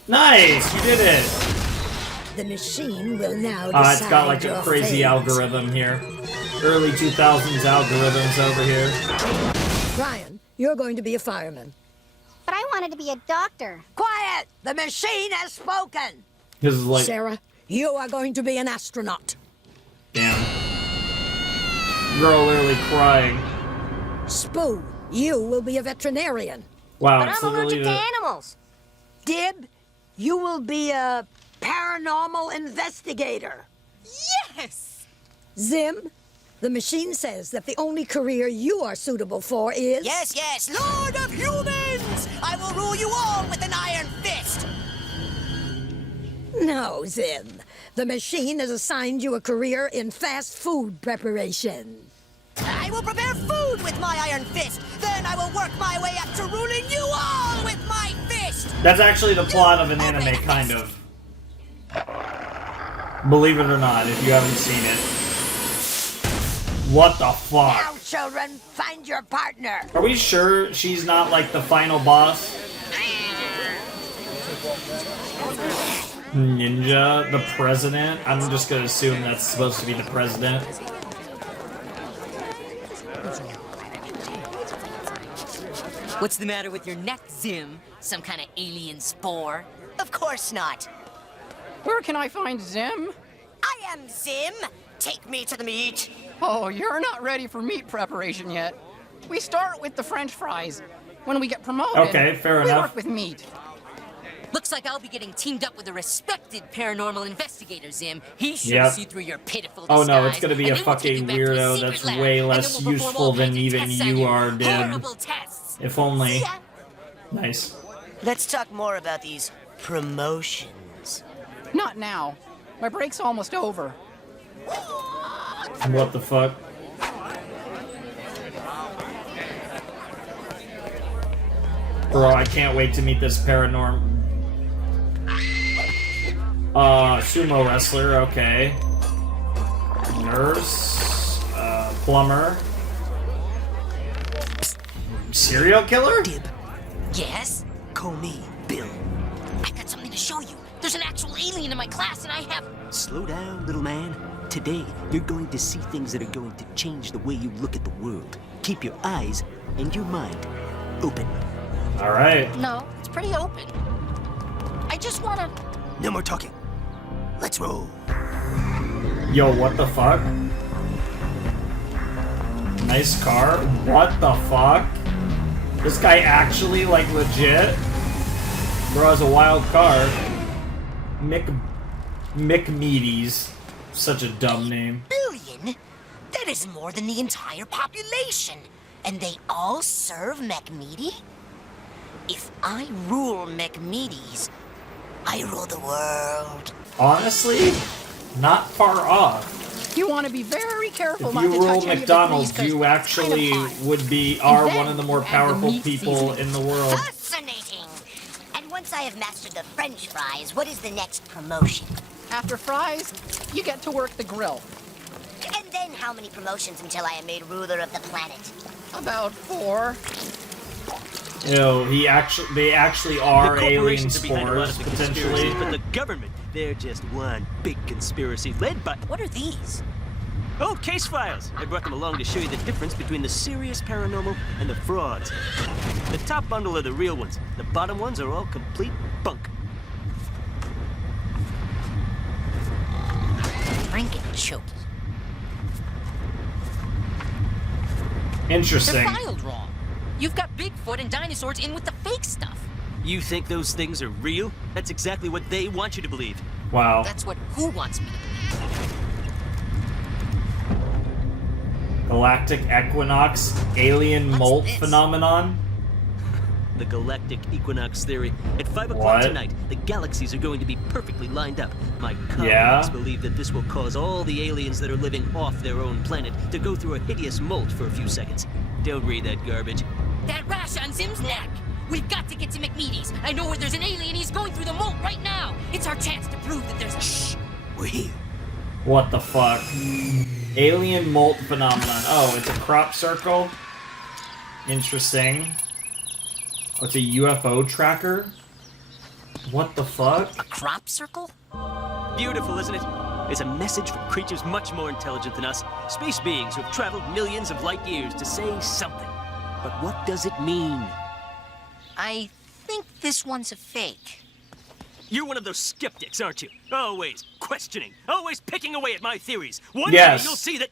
Nice! You did it! The machine will now decide It's got like a your crazy fate. algorithm here. Early 2000s algorithms over here. Ryan, you're going to be a fireman. But I wanted to be a doctor. Quiet! The machine has spoken! This is like... Sarah, you are going to be an astronaut. Damn. Girl literally crying. Spoo, you will be a veterinarian. Wow, But it's I'm literally allergic to the... animals. Dib, you will be a paranormal investigator. Yes! Zim, the machine says that the only career you are suitable for is... Yes, yes, Lord of Humans! I will rule you all with an iron fist! No, Zim. The machine has assigned you a career in fast food preparation. I will prepare food with my iron fist! Then I will work my way up to ruling you all with my fist! That's actually the plot of an anime, kind of. Believe it or not, if you haven't seen it. What the fuck? Now, children, find your partner. Are we sure she's not like the final boss? Ninja, the president? I'm just gonna assume that's supposed to be the president. What's the matter with your neck, Zim? Some kind of alien spore? Of course not. Where can I find Zim? I am Zim. Take me to the meat. Oh, you're not ready for meat preparation yet. We start with the French fries. When we get promoted, Okay, fair we enough. work with meat. Looks like I'll be getting teamed up with a respected paranormal investigator, Zim. He's sure Yep. to see through your pitiful Oh disguise. no, it's gonna be a and then we'll take fucking you back to a weirdo secret that's lab, way and less then we'll perform useful all than kinds of even tests on you are, Dib. Horrible tests. If only. Nice. Let's talk more about these promotions. Not now. My break's almost over. What the fuck? Bro, I can't wait to meet this sumo wrestler, okay. Nurse, plumber. Serial killer? Dib, Yes? call me Bill. I've got something to show you. There's an actual alien in my class, and I have... Slow down, little man. Today, you're going to see things that are going to change the way you look at the world. Keep your eyes and your mind open. Alright. No, it's pretty open. I just wanna... No more talking. Let's roll. Yo, what the fuck? Nice car. What the fuck? This guy actually, like, legit? Bro has a wild car. McMeaties. Such a dumb name. Billion? That is more than the entire population. And they all serve McMeaty? If I rule McMeaties, I rule the world. Honestly, not far off. You want to be very careful If not you to rule touch any of the McDonald's, grease, 'cause you it's actually kind of hot. would be And one of the more then add the powerful meat people seasoning. in the world. Fascinating. And once I have mastered the French fries, what is the next promotion? After fries, you get to work the grill. And then how many promotions until I am made ruler of the planet? About 4. Ew, they actually are The alien corporations are behind a lot spores, of the potentially. conspiracies, but the government, they're just one big conspiracy led by... What are these? Oh, case files. I brought them along to show you the difference between the serious paranormal and the frauds. The top bundle are the real ones. The bottom ones are all complete bunk. Frankenchoke. Interesting. They're filed wrong. You've got Bigfoot and dinosaurs in with the fake stuff. You think those things are real? That's exactly what they want you to believe. Wow. That's what who wants me to believe. Galactic equinox, alien What's molt this? phenomenon. The galactic equinox theory. At 5 What? o'clock tonight, the galaxies are going to be perfectly lined up. My colleagues believe that this will cause all the aliens that are living off their own planet to go through a hideous molt for a few seconds. Don't read that garbage. That rash on Zim's neck! We've got to get to McMeaties. I know where there's an alien. He's going through the moat right now. It's our chance to prove that there's a... Shh! We're here. What the fuck? Alien molt phenomenon. Oh, it's a crop circle. Interesting. Oh, it's a UFO tracker? What the fuck? A crop circle? Beautiful, isn't it? It's a message from creatures much more intelligent than us. Space beings who have traveled millions of light years to say something. But what does it mean? I think this one's a fake. You're one of those skeptics, aren't you? Always questioning, always picking away at my theories. One Yes. day you'll see that...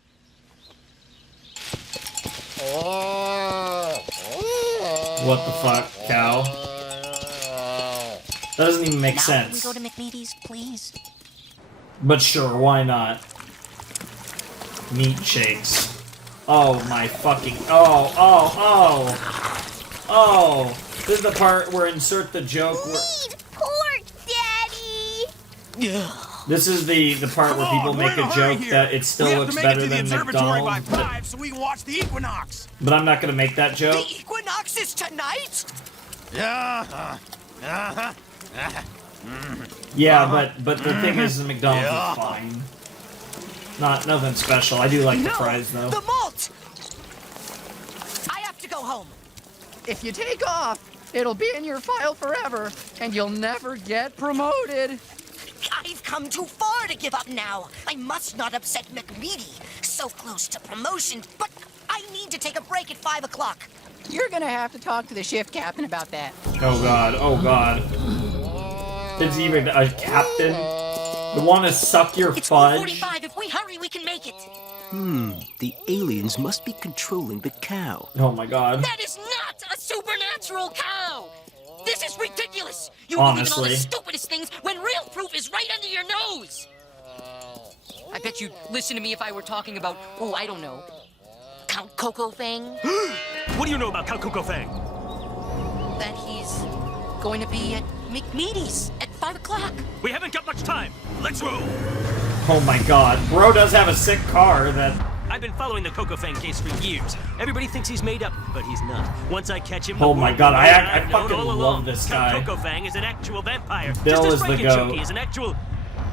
What the fuck, cow? That doesn't even make Now sense. can we go to McMeaties, please? But sure, why not? Meat shakes. Oh my fucking... Oh! This is the part where insert the joke where... Pork, Daddy! This is the part where people make a joke that it still looks better than McDonald's. So we can watch the equinox. But I'm not gonna make that joke. The equinox is tonight? Yeah. Yeah, but the thing is, the McDonald's is fine. Nothing special. I do like the fries though. The malt! I have to go home. If you take off, it'll be in your file forever, and you'll never get promoted. I've come too far to give up now. I must not upset McMeaty. So close to promotion, but I need to take a break at 5 o'clock. You're gonna have to talk to the shift captain about that. Oh god, oh god. It's even a captain. They want to suck your fudge. 45. If we hurry, we can make it. The aliens must be controlling the cow. Oh my god. That is not a supernatural cow. This is ridiculous. You believe in all the stupidest things when real proof is right under your nose. I bet you'd listen to me if I were talking about, oh, I don't know, Count Coco Fang. What do you know about Count Coco Fang? That he's going to be at McMeaty's at 5 o'clock. We haven't got much time. Let's roll. Oh my god. Bro does have a sick car that... I've been following the Coco Fang case for years. Everybody thinks he's made up, but he's not. Once I catch him... Oh my god, I fucking love this guy. Count Coco Fang is an actual vampire. Bill just is as the goat. is an actual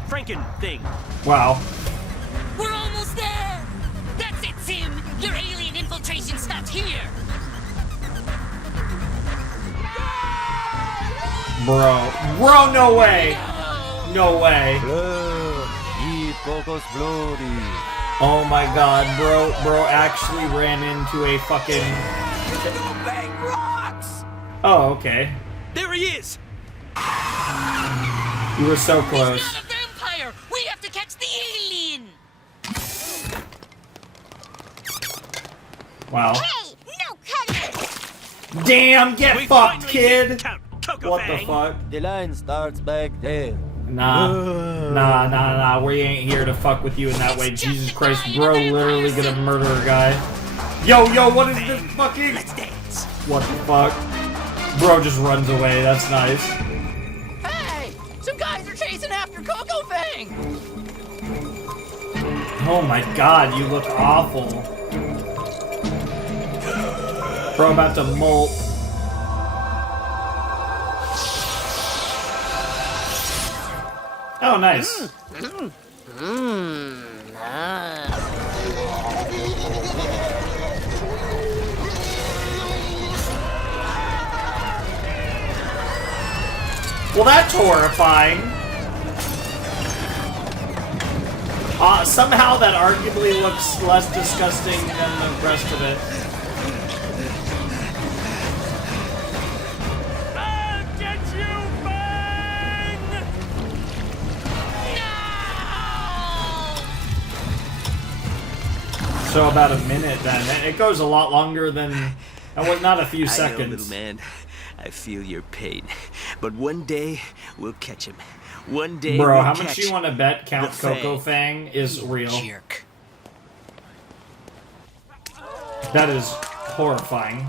Franken thing. Wow. We're almost there. That's it, Zim. Your alien infiltration stops here. Bro, no way. No way. Oh my god, bro actually ran into a fucking... Oh, okay. There he is! You were so close. He's not a vampire! We have to catch the alien! Wow. Hey, no cutting! Damn, get fucked, kid! What the fuck? The line starts back there. Nah, we ain't here to fuck with you in that way. Jesus Christ, bro literally gonna murder a guy. Yo, what is this fucking... Let's dance. What the fuck? Bro just runs away, that's nice. Hey! Some guys are chasing after Coco Fang! Oh my god, you look awful. Bro about to molt. Oh, nice. Well, that's horrifying. Somehow that arguably looks less disgusting than the rest of it. I'll get you, Fang! So about a minute then. It goes a lot longer than... not a few seconds. I know, little man. I feel your pain. But one day, we'll catch him. One day, Bro, we'll how catch much you want to bet Count Coco Fang is real? Jerk. That is horrifying.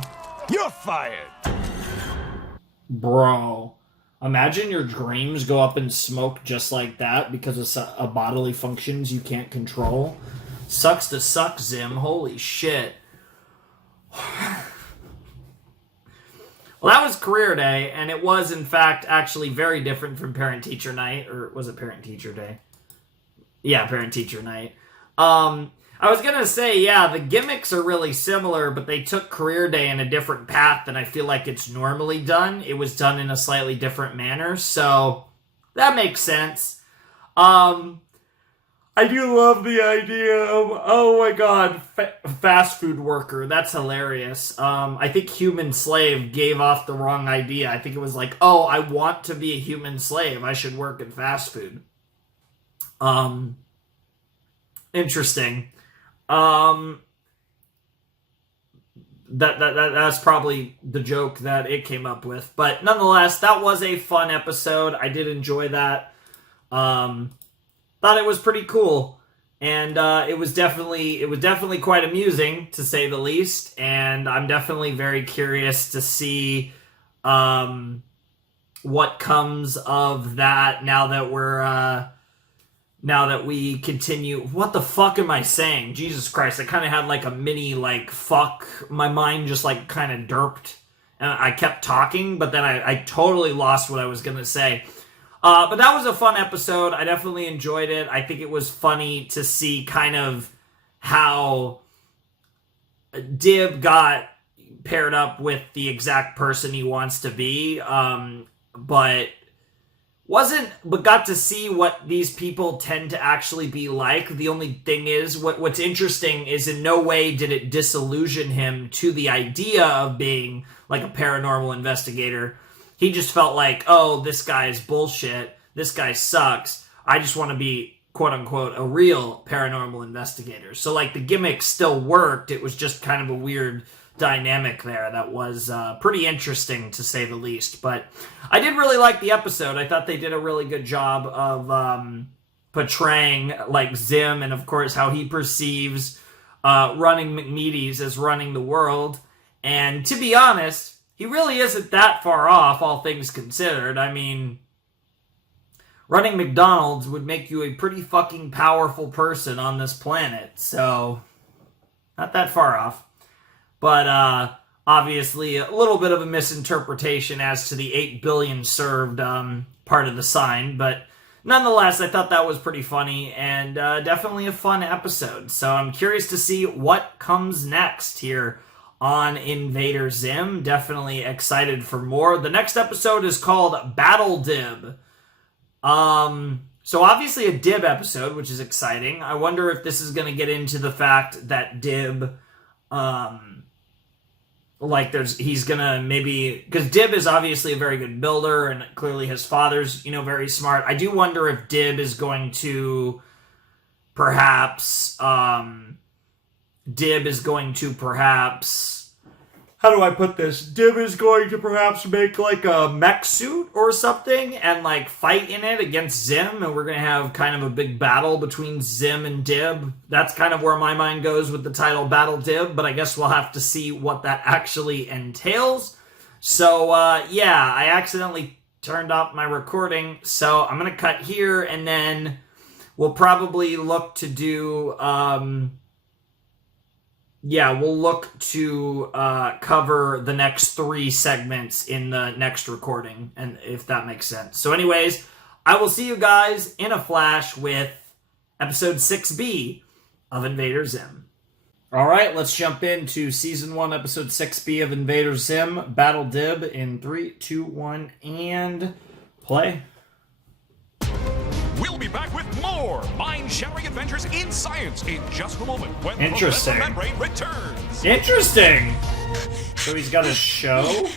You're fired! Bro. Imagine your dreams go up in smoke just like that because of bodily functions you can't control. Sucks to suck, Zim. Holy shit. Well, that was career day, and it was, in fact, actually very different from parent-teacher night. Or was it parent-teacher day? Yeah, parent-teacher night. I was going to say, yeah, the gimmicks are really similar, but they took career day in a different path than I feel like it's normally done. It was done in a slightly different manner, so that makes sense. I do love the idea of, oh my god, fast food worker. That's hilarious. I think human slave gave off the wrong idea. I think it was like, oh, I want to be a human slave. I should work in fast food. Interesting. That's probably the joke that it came up with. But nonetheless, that was a fun episode. I did enjoy that. Thought it was pretty cool, and it was definitely quite amusing, to say the least, and I'm definitely very curious to see what comes of that now that we continue. What the fuck am I saying? Jesus Christ, I kind of had like a mini fuck. My mind just kind of derped and I kept talking, but then I totally lost what I was going to say. But that was a fun episode. I definitely enjoyed it. I think it was funny to see kind of how Dib got paired up with the exact person he wants to be, but got to see what these people tend to actually be like. The only thing is, what's interesting is in no way did it disillusion him to the idea of being like a paranormal investigator. He just felt like, oh, this guy is bullshit. This guy sucks. I just want to be, quote unquote, a real paranormal investigator. So like the gimmick still worked. It was just kind of a weird dynamic there that was pretty interesting, to say the least. But I did really like the episode. I thought they did a really good job of portraying like Zim, and of course how he perceives running McMeaties as running the world. And to be honest, he really isn't that far off, all things considered. I mean, running McDonald's would make you a pretty fucking powerful person on this planet, so not that far off. But obviously a little bit of a misinterpretation as to the 8 billion served part of the sign. But nonetheless, I thought that was pretty funny and definitely a fun episode. So I'm curious to see what comes next here on Invader Zim. Definitely excited for more. The next episode is called Battle-Dib. So obviously a Dib episode, which is exciting. I wonder if this is going to get into the fact that Dib... he's gonna maybe, because Dib is obviously a very good builder, and clearly his father's, very smart. I do wonder if Dib is going to perhaps, how do I put this? Dib is going to perhaps make like a mech suit or something and like fight in it against Zim, and we're going to have kind of a big battle between Zim and Dib. That's kind of where my mind goes with the title Battle-Dib, but I guess we'll have to see what that actually entails. So, yeah, I accidentally turned off my recording, so I'm going to cut here, and then we'll probably look to do... we'll look to cover the next 3 segments in the next recording, and if that makes sense. So anyways, I will see you guys in a flash with episode 6B of Invader Zim. Alright, let's jump into season 1, episode 6B of Invader Zim, Battle-Dib in 3, 2, 1, and play. We'll be back with more mind-shattering adventures in science in just a moment when Interesting. Professor Membrane returns. Interesting! So he's got a show?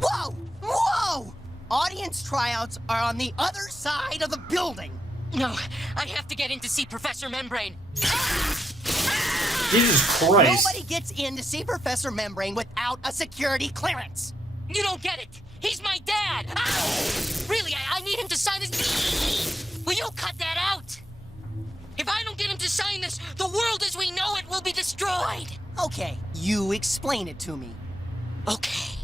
Whoa! Whoa! Audience tryouts are on the other side of the building. No, I have to get in to see Professor Membrane. Jesus Christ. Nobody gets in to see Professor Membrane without a security clearance. You don't get it. He's my dad. Ow! Really, I need him to sign this. Will you cut that out? If I don't get him to sign this, the world as we know it will be destroyed. Okay, you explain it to me. Okay.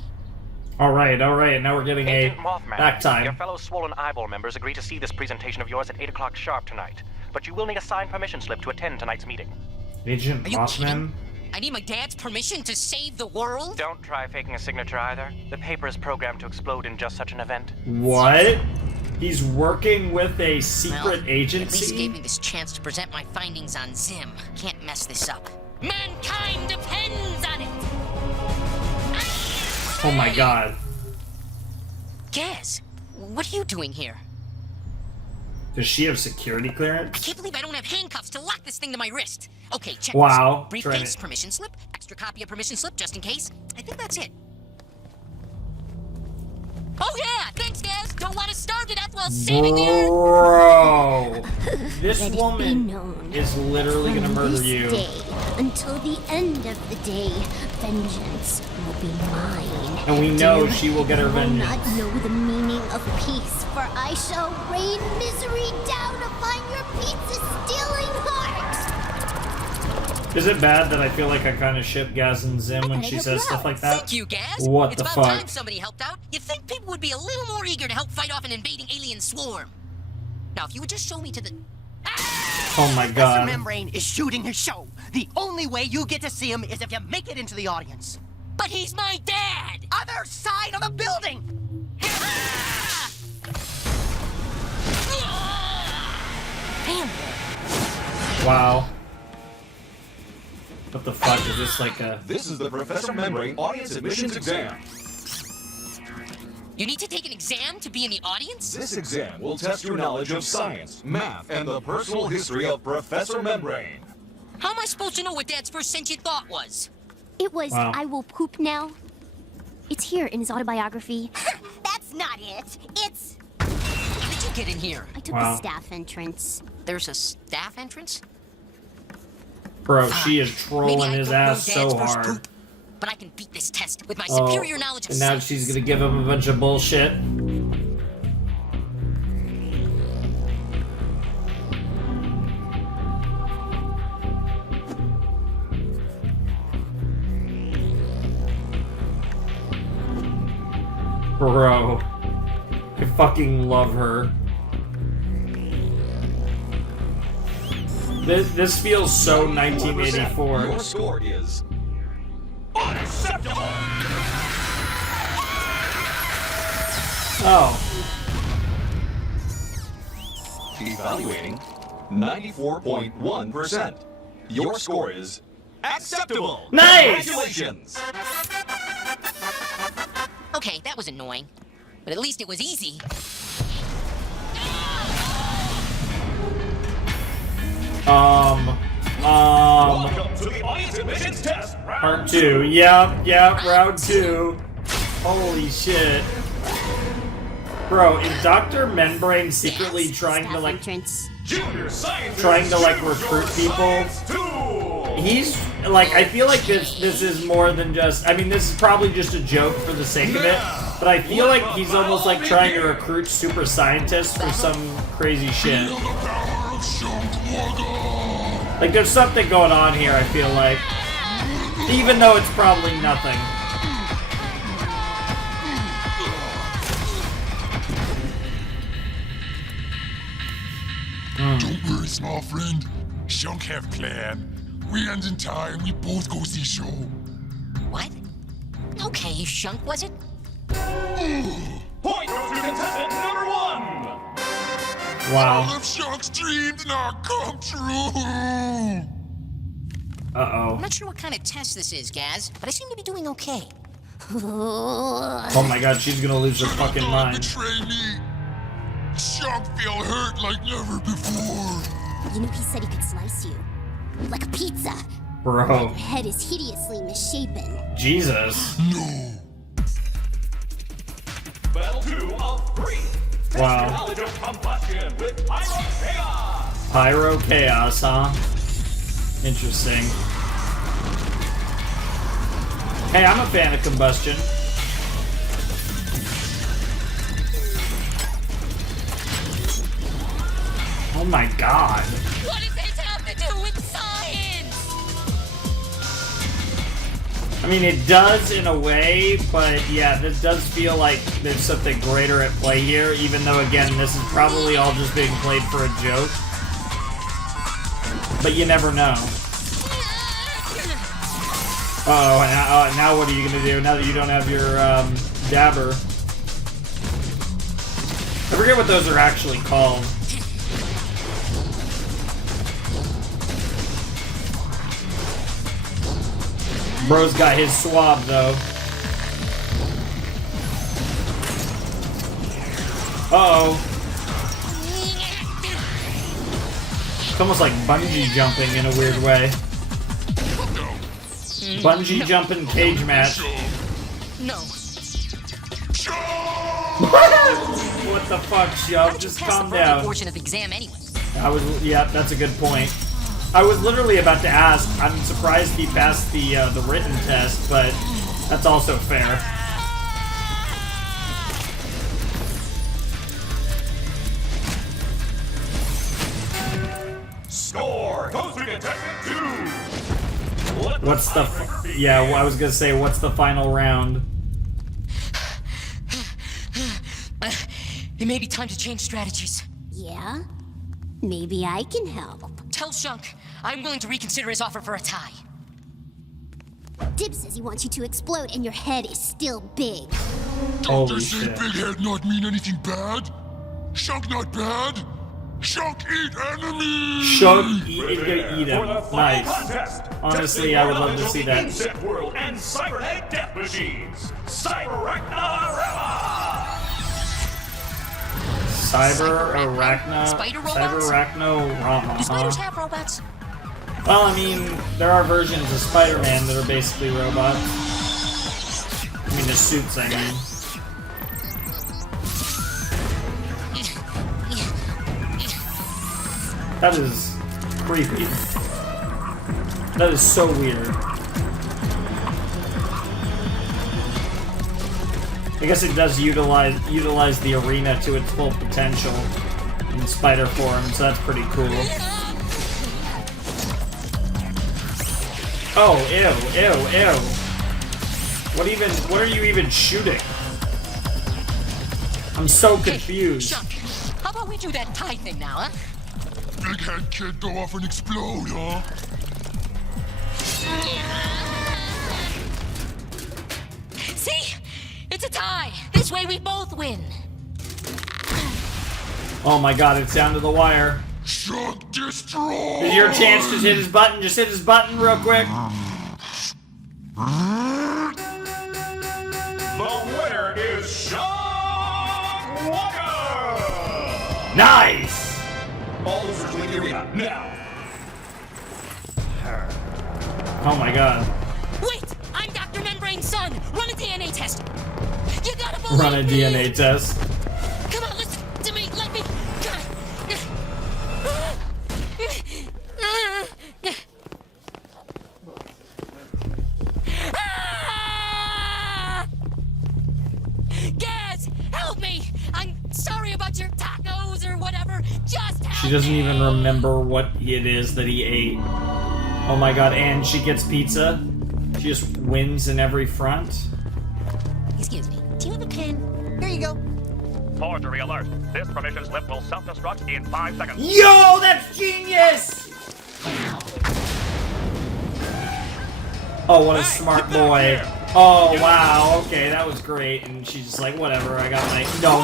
Alright, now we're getting Agent a Mothman, back time. Your fellow Swollen Eyeball members agree to see this presentation of yours at 8 o'clock sharp tonight. But you will need a signed permission slip to attend tonight's meeting. Agent Mothman? I need my dad's permission to save the world? Don't try faking a signature either. The paper is programmed to explode in just such an event. What? He's working with a secret agency? At least gave me this chance to present my findings on Zim. Can't mess this up. Mankind depends on it! Oh my god. Gaz, what are you doing here? Does she have security clearance? I can't believe I don't have handcuffs to lock this thing to my wrist. Okay, check wow. this. Briefcase, permission slip, extra copy of permission slip, just in case. I think that's it. Oh yeah, thanks, Gaz. Don't want to starve to death while saving the Earth. Bro, this woman is literally gonna murder you. Day, until the end of the day, vengeance will be mine. And we know she will get her vengeance. I will not know the meaning of peace, for I shall rain misery down upon your pizza-stealing heart. Is it bad that I feel like I kind of ship Gaz and Zim when she says stuff like that? Thank you, Gaz. What it's the about fuck? time somebody helped out. You'd think people would be a little more eager to help fight off an invading alien swarm. Now, if you would just show me to the... Oh my god. Professor Membrane is shooting his show. The only way you get to see him is if you make it into the audience. But he's my dad! Other side of the building! Damn. Wow. What the fuck is this like a... This is the Professor Membrane Audience Admissions Exam. You need to take an exam to be in the audience? This exam will test your knowledge of science, math, and the personal history of Professor Membrane. How am I supposed to know what Dad's first sentient thought was? It was, Wow. I will poop now. It's here in his autobiography. That's not it. It's... How did you get in here? I took Wow. the staff entrance. There's a staff entrance? Bro, she is Maybe trolling I his don't know ass so Dad's first hard. poop, but I can beat this test with my Oh, superior knowledge of and now science. she's gonna give him a bunch of bullshit. Bro, I fucking love her. This feels so 1984. Your score is unacceptable. Oh. Evaluating 94.1%. Your score is acceptable. Nice! Congratulations. Okay, that was annoying, but at least it was easy. Welcome to the audience admissions test. Part 2. Yep, round 2. Holy shit. Bro, is Dr. Membrane secretly trying to like recruit people? He's like, I feel like this is more than just, I mean, this is probably just a joke for the sake of it, but I feel like he's almost like trying to recruit super scientists for some crazy shit. Like there's something going on here, I feel like. Even though it's probably nothing. Don't worry, small friend. Shunk have plan. We end in time. We both go see show. What? Okay, Shunk, was it? Point goes to contestant number 1. Wow. All of Shunk's dreams now come true. Uh-oh. I'm not sure what kind of test this is, Gaz, but I seem to be doing okay. Oh my god, she's gonna lose her fucking mind. Betray me. Shunk feel hurt like never before. You know he said he could slice you. Like a pizza. Bro. Your head is hideously misshapen. Jesus. No. Battle 2 of 3. Test Wow. your knowledge of combustion with Pyro Chaos. Pyro Chaos, huh? Interesting. Hey, I'm a fan of combustion. Oh my god. What does this have to do with science? I mean, it does in a way, but yeah, this does feel like there's something greater at play here, even though, again, this is probably all just being played for a joke. But you never know. Uh-oh, now what are you gonna do now that you don't have your, dabber? I forget what those are actually called. Bro's got his swab, though. Uh-oh. It's almost like bungee jumping in a weird way. Bungee jumping cage match. No. What the fuck, Shove? Just calm down. Portion of the exam anyway. Yeah, that's a good point. I was literally about to ask. I'm surprised he passed the written test, but that's also fair. Score goes to contestant 2. What's the? Yeah, well, I was gonna say, what's the final round? It may be time to change strategies. Yeah? Maybe I can help. Tell Shunk I'm willing to reconsider his offer for a tie. Dib says he wants you to explode and your head is still big. Don't they say big head not mean anything bad? Shunk not bad? Shunk eat enemies! Shunk eat them. Nice. Honestly, I would love to see that. Insect World and Cybernetic Death Machines. Cyber-Arachno-Rama! Cyber-Arachno-Rama. Do spiders have robots? Well, I mean, there are versions of Spider-Man that are basically robots. I mean, the suits, I mean. That is creepy. That is so weird. I guess it does utilize the arena to its full potential in spider form, so that's pretty cool. Oh, ew. What are you even shooting? I'm so confused. Shunk, how about we do that tie thing now, huh? Big head kid go off and explode, huh? See? It's a tie. This way we both win. Oh my god, it's down to the wire. Shunk destroy! Is your chance to hit his button? Just hit his button real quick. The winner is Sean Walker! Nice! All losers leave the arena, now! Oh my god. Wait! I'm Dr. Membrane's son! Run a DNA test! You gotta believe Run a me. DNA test. Come on, listen to me! Let me... Gaz! Help me! I'm sorry about your tacos or whatever. Just help She doesn't me. even remember what it is that he ate. Oh my god, and she gets pizza? She just wins in every front? Excuse me. Do you have a pen? Here you go. Forgery alert. This permission slip will self-destruct in 5 seconds. Yo, that's genius! Oh, what a smart boy. Oh, wow, okay, that was great. And she's just like, whatever, I got my... No.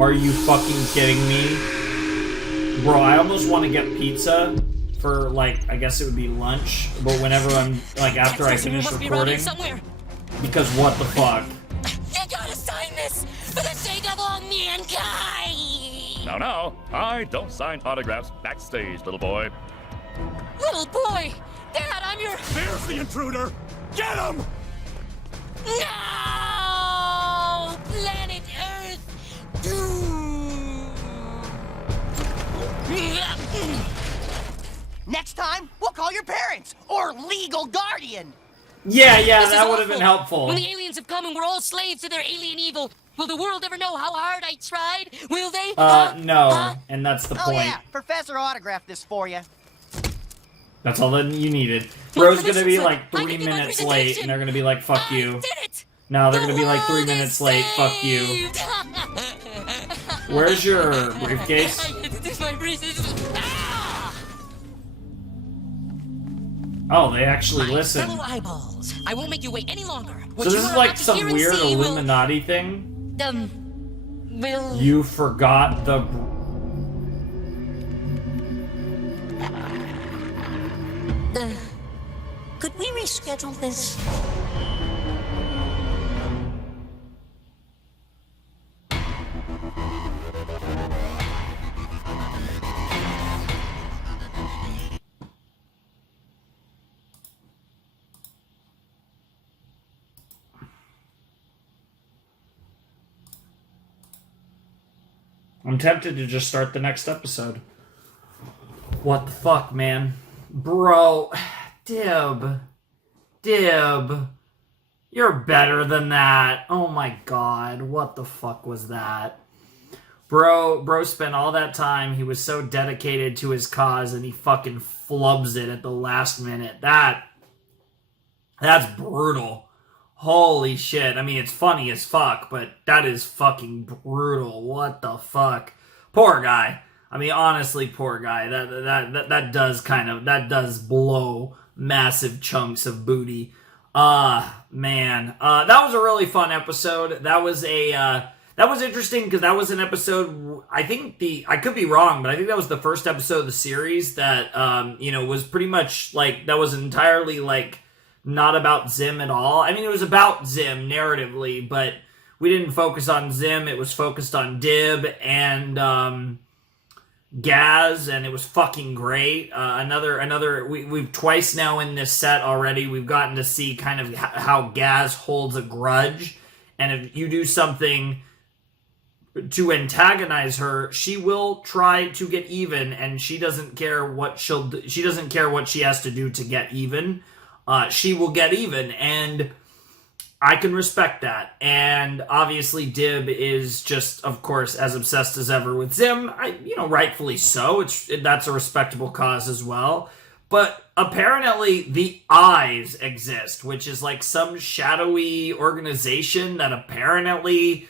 Are you fucking kidding me? Bro, I almost want to get pizza for, like, I guess it would be lunch. But whenever I'm, like, after I finish recording. Because what the fuck? You gotta sign this for the sake of all mankind! No, I don't sign autographs backstage, little boy. Little boy! Dad, I'm your... There's the intruder! Get him! No! Planet Earth! Next time, we'll call your parents or legal guardian. Yeah, This that is would have been awful. helpful. When the aliens have come and we're all slaves to their alien evil, will the world ever know how hard I tried? Will they? No, and that's the Oh point. yeah, Professor autographed this for you. That's all that you needed. Bro's gonna be like 3 minutes late, and they're gonna be like, fuck you. No, they're gonna be like 3 minutes late, fuck you. Where's your briefcase? Oh, they actually listen. Fellow eyeballs, I won't make you wait any longer. What So you this is are like about to some hear and weird see will- Illuminati thing? will... You forgot the... Could we reschedule this? I'm tempted to just start the next episode. What the fuck, man? Bro, Dib. You're better than that. Oh my god, what the fuck was that? Bro spent all that time, he was so dedicated to his cause, and he fucking flubs it at the last minute. That's brutal. Holy shit. I mean, it's funny as fuck, but that is fucking brutal. What the fuck? Poor guy. I mean, honestly, poor guy. That does blow massive chunks of booty. Man. That was a really fun episode. That was interesting because that was an episode, I could be wrong, but I think that was the first episode of the series that, was pretty much, like, that was entirely, like, not about Zim at all. I mean, it was about Zim narratively, but we didn't focus on Zim. It was focused on Dib and, Gaz, and it was fucking great. We've twice now in this set already, we've gotten to see kind of how Gaz holds a grudge, and if you do something to antagonize her, she will try to get even, and she doesn't care what she doesn't care what she has to do to get even. She will get even, and I can respect that. And obviously Dib is just, of course, as obsessed as ever with Zim. Rightfully so. That's a respectable cause as well. But apparently the Eyes exist, which is like some shadowy organization that apparently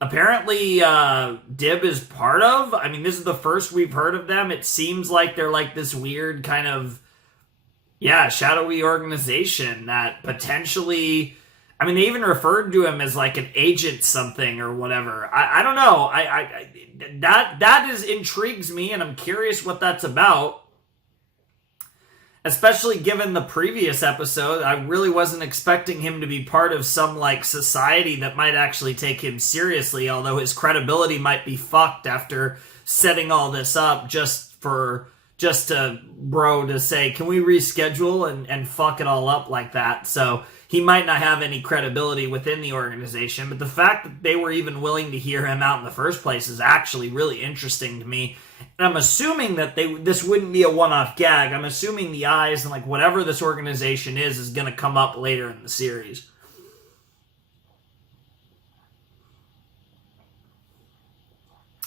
Dib is part of. I mean, this is the first we've heard of them. It seems like they're like this weird kind of, shadowy organization that potentially, I mean, they even referred to him as like an agent something or whatever. I don't know. That intrigues me, and I'm curious what that's about. Especially given the previous episode, I really wasn't expecting him to be part of some, like, society that might actually take him seriously, although his credibility might be fucked after setting all this up just to say, can we reschedule and fuck it all up like that? So he might not have any credibility within the organization, but the fact that they were even willing to hear him out in the first place is actually really interesting to me. And I'm assuming that this wouldn't be a one-off gag. I'm assuming the Eyes and like whatever this organization is going to come up later in the series.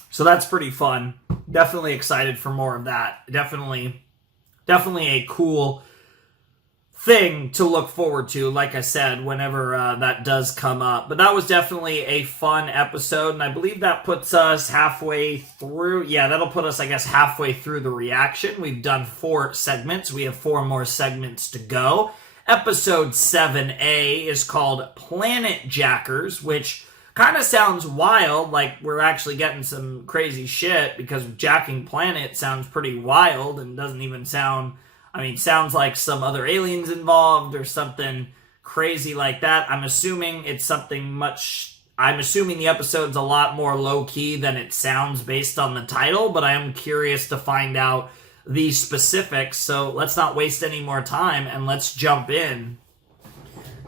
So that's pretty fun. Definitely excited for more of that. Definitely a cool thing to look forward to, like I said, whenever that does come up. But that was definitely a fun episode, and I believe that puts us halfway through. Yeah, that'll put us, I guess, halfway through the reaction. We've done 4 segments. We have 4 more segments to go. Episode 7A is called Planet Jackers, which kind of sounds wild, like we're actually getting some crazy shit, because jacking planet sounds pretty wild and doesn't even sound... sounds like some other aliens involved or something crazy like that. I'm assuming the episode's a lot more low-key than it sounds based on the title, but I am curious to find out the specifics, so let's not waste any more time and let's jump in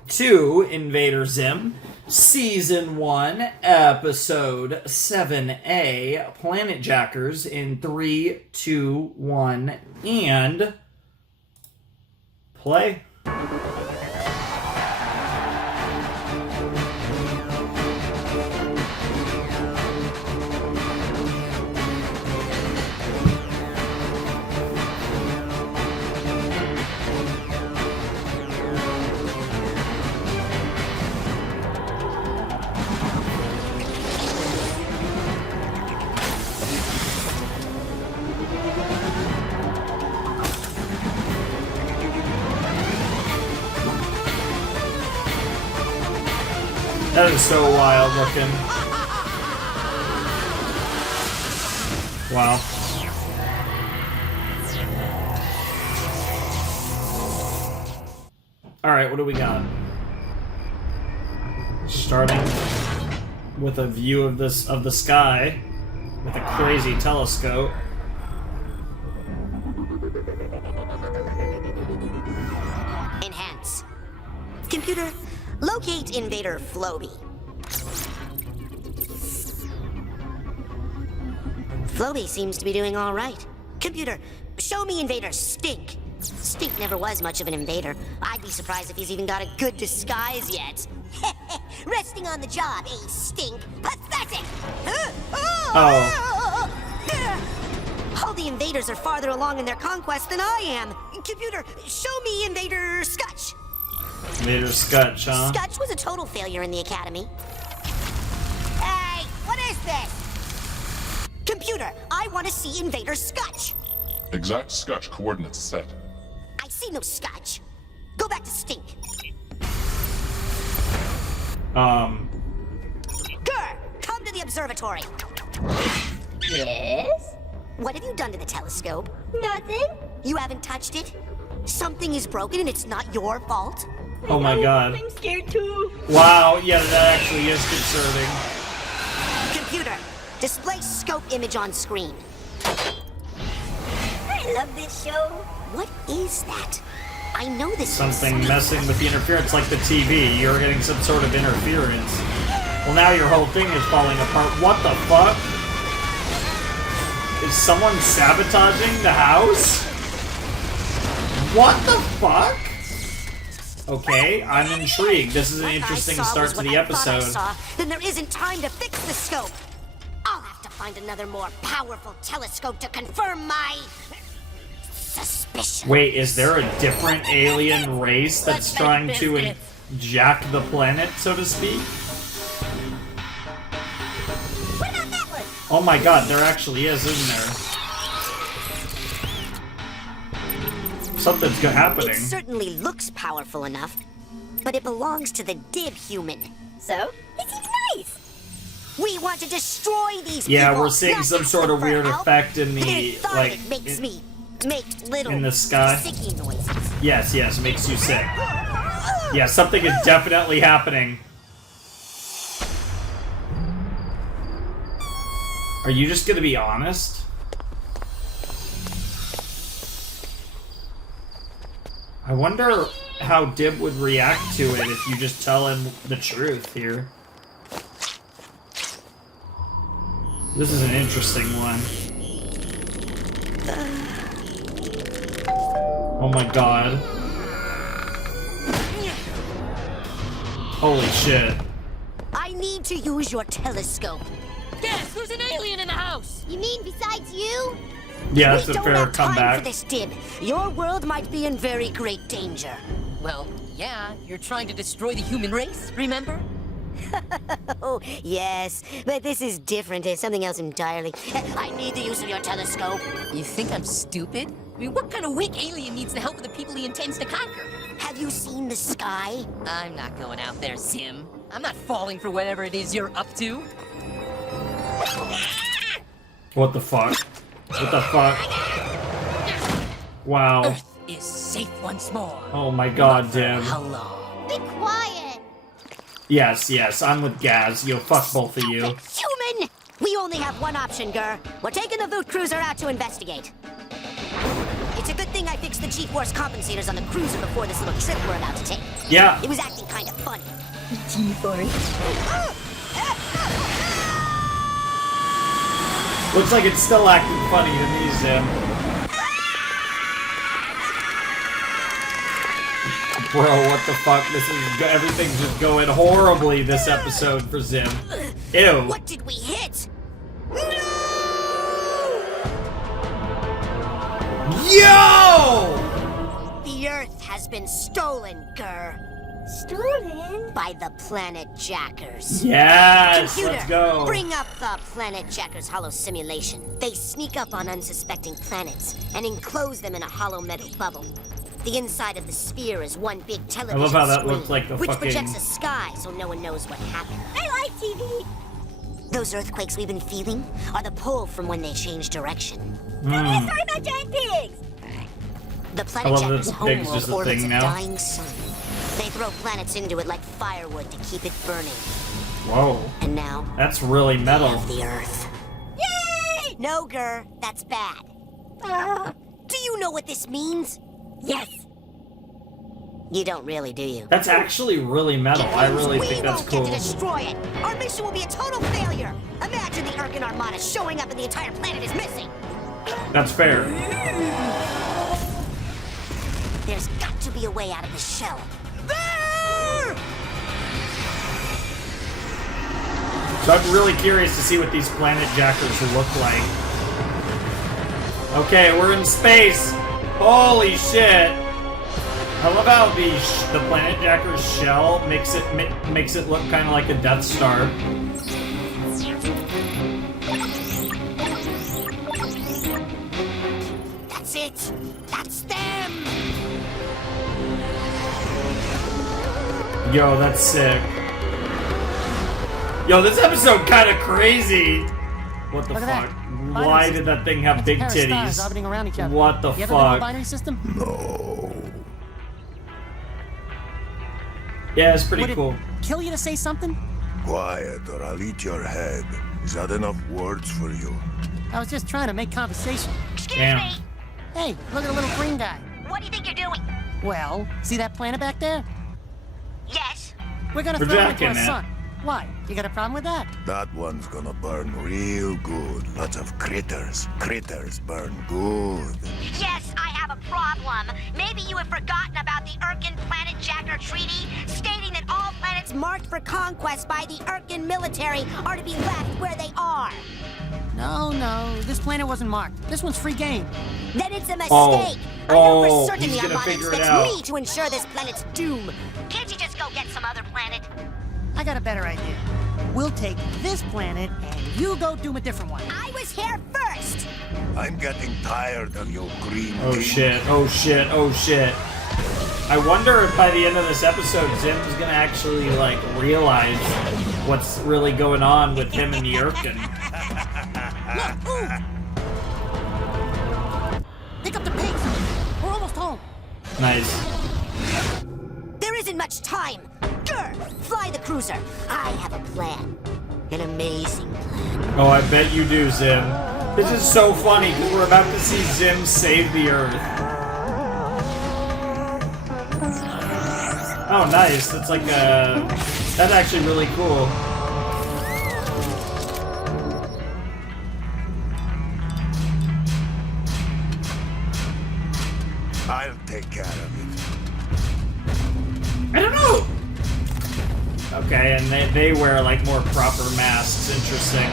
to Invader Zim, Season 1, Episode 7A, Planet Jackers, in 3, 2, 1, and... play. That is so wild looking. Wow. Alright, what do we got? Starting with a view of the sky with a crazy telescope. Enhance. Computer, locate Invader Floby. Floby seems to be doing all right. Computer, show me Invader Stink. Stink never was much of an invader. I'd be surprised if he's even got a good disguise yet. Resting on the job, eh, Stink? Pathetic! Oh. All the invaders are farther along in their conquest than I am. Computer, show me Invader Scutch. Invader Scutch, huh? Scutch was a total failure in the academy. Hey, what is this? Computer, I want to see Invader Scutch. Exact Scutch coordinates set. I see no Scutch. Go back to Stink. Grr, come to the observatory. Yes? What have you done to the telescope? Nothing. You haven't touched it? Something is broken and it's not your fault? Oh my god. I'm scared too. Wow, yeah, that actually is concerning. Computer, display scope image on screen. I love this show. What is that? I know this. Something messing with the interference like the TV. You're getting some sort of interference. Well, now your whole thing is falling apart. What the fuck? Is someone sabotaging the house? What the fuck? Okay, I'm intrigued. This is an interesting start to the episode. Then there isn't time to fix the scope. I'll have to find another more powerful telescope to confirm my suspicion. Wait, is there a different alien race that's trying to jack the planet, so to speak? What about that one? Oh my god, there actually is, isn't there? Something's happening. It certainly looks powerful enough, but it belongs to the Dib human. So? It seems nice. We want to destroy these Yeah, people, we're seeing not some ask sort them of for weird help. effect in the, like, it makes me make little in the sky. sticky noises. Yes, makes you sick. Yeah, something is definitely happening. Are you just gonna be honest? I wonder how Dib would react to it if you just tell him the truth here. This is an interesting one. Oh my god. Holy shit. I need to use your telescope. Guess who's an alien in the house? You mean besides you? Yeah, that's we a don't fair have time comeback. for this, Dib. Your world might be in very great danger. Well, yeah, you're trying to destroy the human race, remember? Oh, yes, but this is different. It's something else entirely. I need the use of your telescope. You think I'm stupid? I mean, what kind of weak alien needs the help of the people he intends to conquer? Have you seen the sky? I'm not going out there, Zim. I'm not falling for whatever it is you're up to. What the fuck? What the fuck? Wow. Earth is safe once more. Oh my god, Dib. How long? Be quiet. Yes, I'm with Gaz. Yo, fuck both of you. Human! We only have one option, Gur. We're taking the Voot cruiser out to investigate. It's a good thing I fixed the G-Force compensators on the cruiser before this little trip we're about to take. Yeah. It was acting kind of funny. G-Force. Looks like it's still acting funny to me, Zim. Bro, what the fuck? Everything's just going horribly this episode for Zim. Ew. What did we hit? Yo! The Earth has been stolen, Gur. Stolen? By the Planet Jackers. Yes, Computer, let's go. Bring up the Planet Jackers hollow simulation. They sneak up on unsuspecting planets and enclose them in a hollow metal bubble. The inside of the sphere is one big television I love how that screen, looks like the which fucking... projects a sky so no one knows what happened. I like TV. Those earthquakes we've been feeling are the pull from when they change direction. Mm. Sorry about giant pigs. The I Planet love Jackers' that pig's just homeworld a orbits thing a now. dying sun. They throw planets into it like firewood to keep it burning. Whoa. And now... That's really metal. Of the Earth. Yay! No, Gur, that's bad. Do you know what this means? Yes. You don't really, do you? That's actually really metal. I really think that's We cool. won't get to destroy it. Our mission will be a total failure. Imagine the Urkin Armada showing up and the entire planet is missing. That's fair. There's got to be a way out of the shell. So I'm really curious to see what these planet jackers look like. Okay, we're in space. Holy shit! I love how the planet jacker's shell makes it look kind of like a Death Star. Yo, that's sick. Yo, this episode kind of crazy. What the fuck? Why did that thing have big titties? What the fuck? No. Yeah, it's pretty cool. Kill you to say something? Quiet, or I'll eat your head. Is that enough words for you? I was just trying to make conversation. Excuse Damn. me. Hey, look at the little green guy. What do you think you're doing? Well, see that planet back there? Yes. We're gonna We're throw it into jacking our it. sun. Why? You got a problem with that? That one's gonna burn real good. Lots of critters. Critters burn good. Yes, I have a problem. Maybe you have forgotten about the Irken Planet Jacker Treaty, stating that all planets marked for conquest by the Irken military are to be left where they are. No, this planet wasn't marked. This one's free game. Then it's a mistake. Oh. I know Oh, for certain he's the gonna Alliance figure it expects out. me to ensure this planet's doom. Can't you just go get some other planet? I got a better idea. We'll take this planet and you go doom a different one. I was here first. I'm getting tired of your green Oh thing. shit, oh shit, oh shit. I wonder if by the end of this episode, Zim's gonna actually, like, realize what's really going on with him and the Irken. Pick up the pace. We're almost home. Nice. There isn't much time. Grr, fly the cruiser. I have a plan. An amazing plan. Oh, I bet you do, Zim. This is so funny, because we're about to see Zim save the Earth. Oh, nice. That's like a... That's actually really cool. I'll take care of it. I don't know! Okay, and they wear, like, more proper masks. Interesting.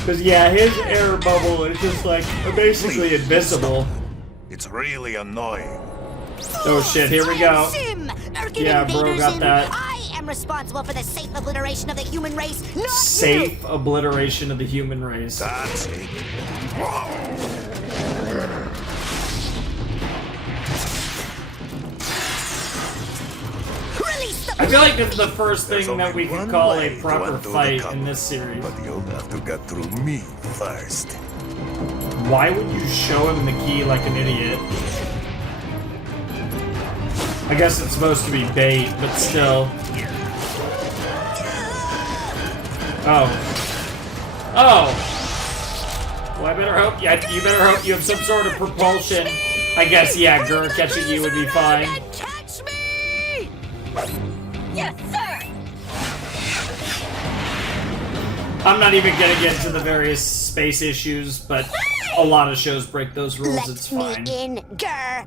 Because, yeah, his air bubble is just, like, basically invisible. It's really annoying. Oh, shit, here we go. Zim, Irken Yeah, bro, Invader got Zim. that. I am responsible for the safe obliteration of the human race, not you. Safe obliteration of the human race. That's it. Release the I feel like this is the first thing that we can call a proper fight in this series. But you'll have to get through me first. Why would you show him the key like an idiot? I guess it's supposed to be bait, but still. Oh. Oh! Well, I better hope... Yeah, you better hope you have some sort of propulsion. I guess, yeah, Gur catching you would be fine. Catch me! Yes, sir! I'm not even gonna get into the various space issues, but a lot of shows break those rules, Let it's me fine. in, Grr.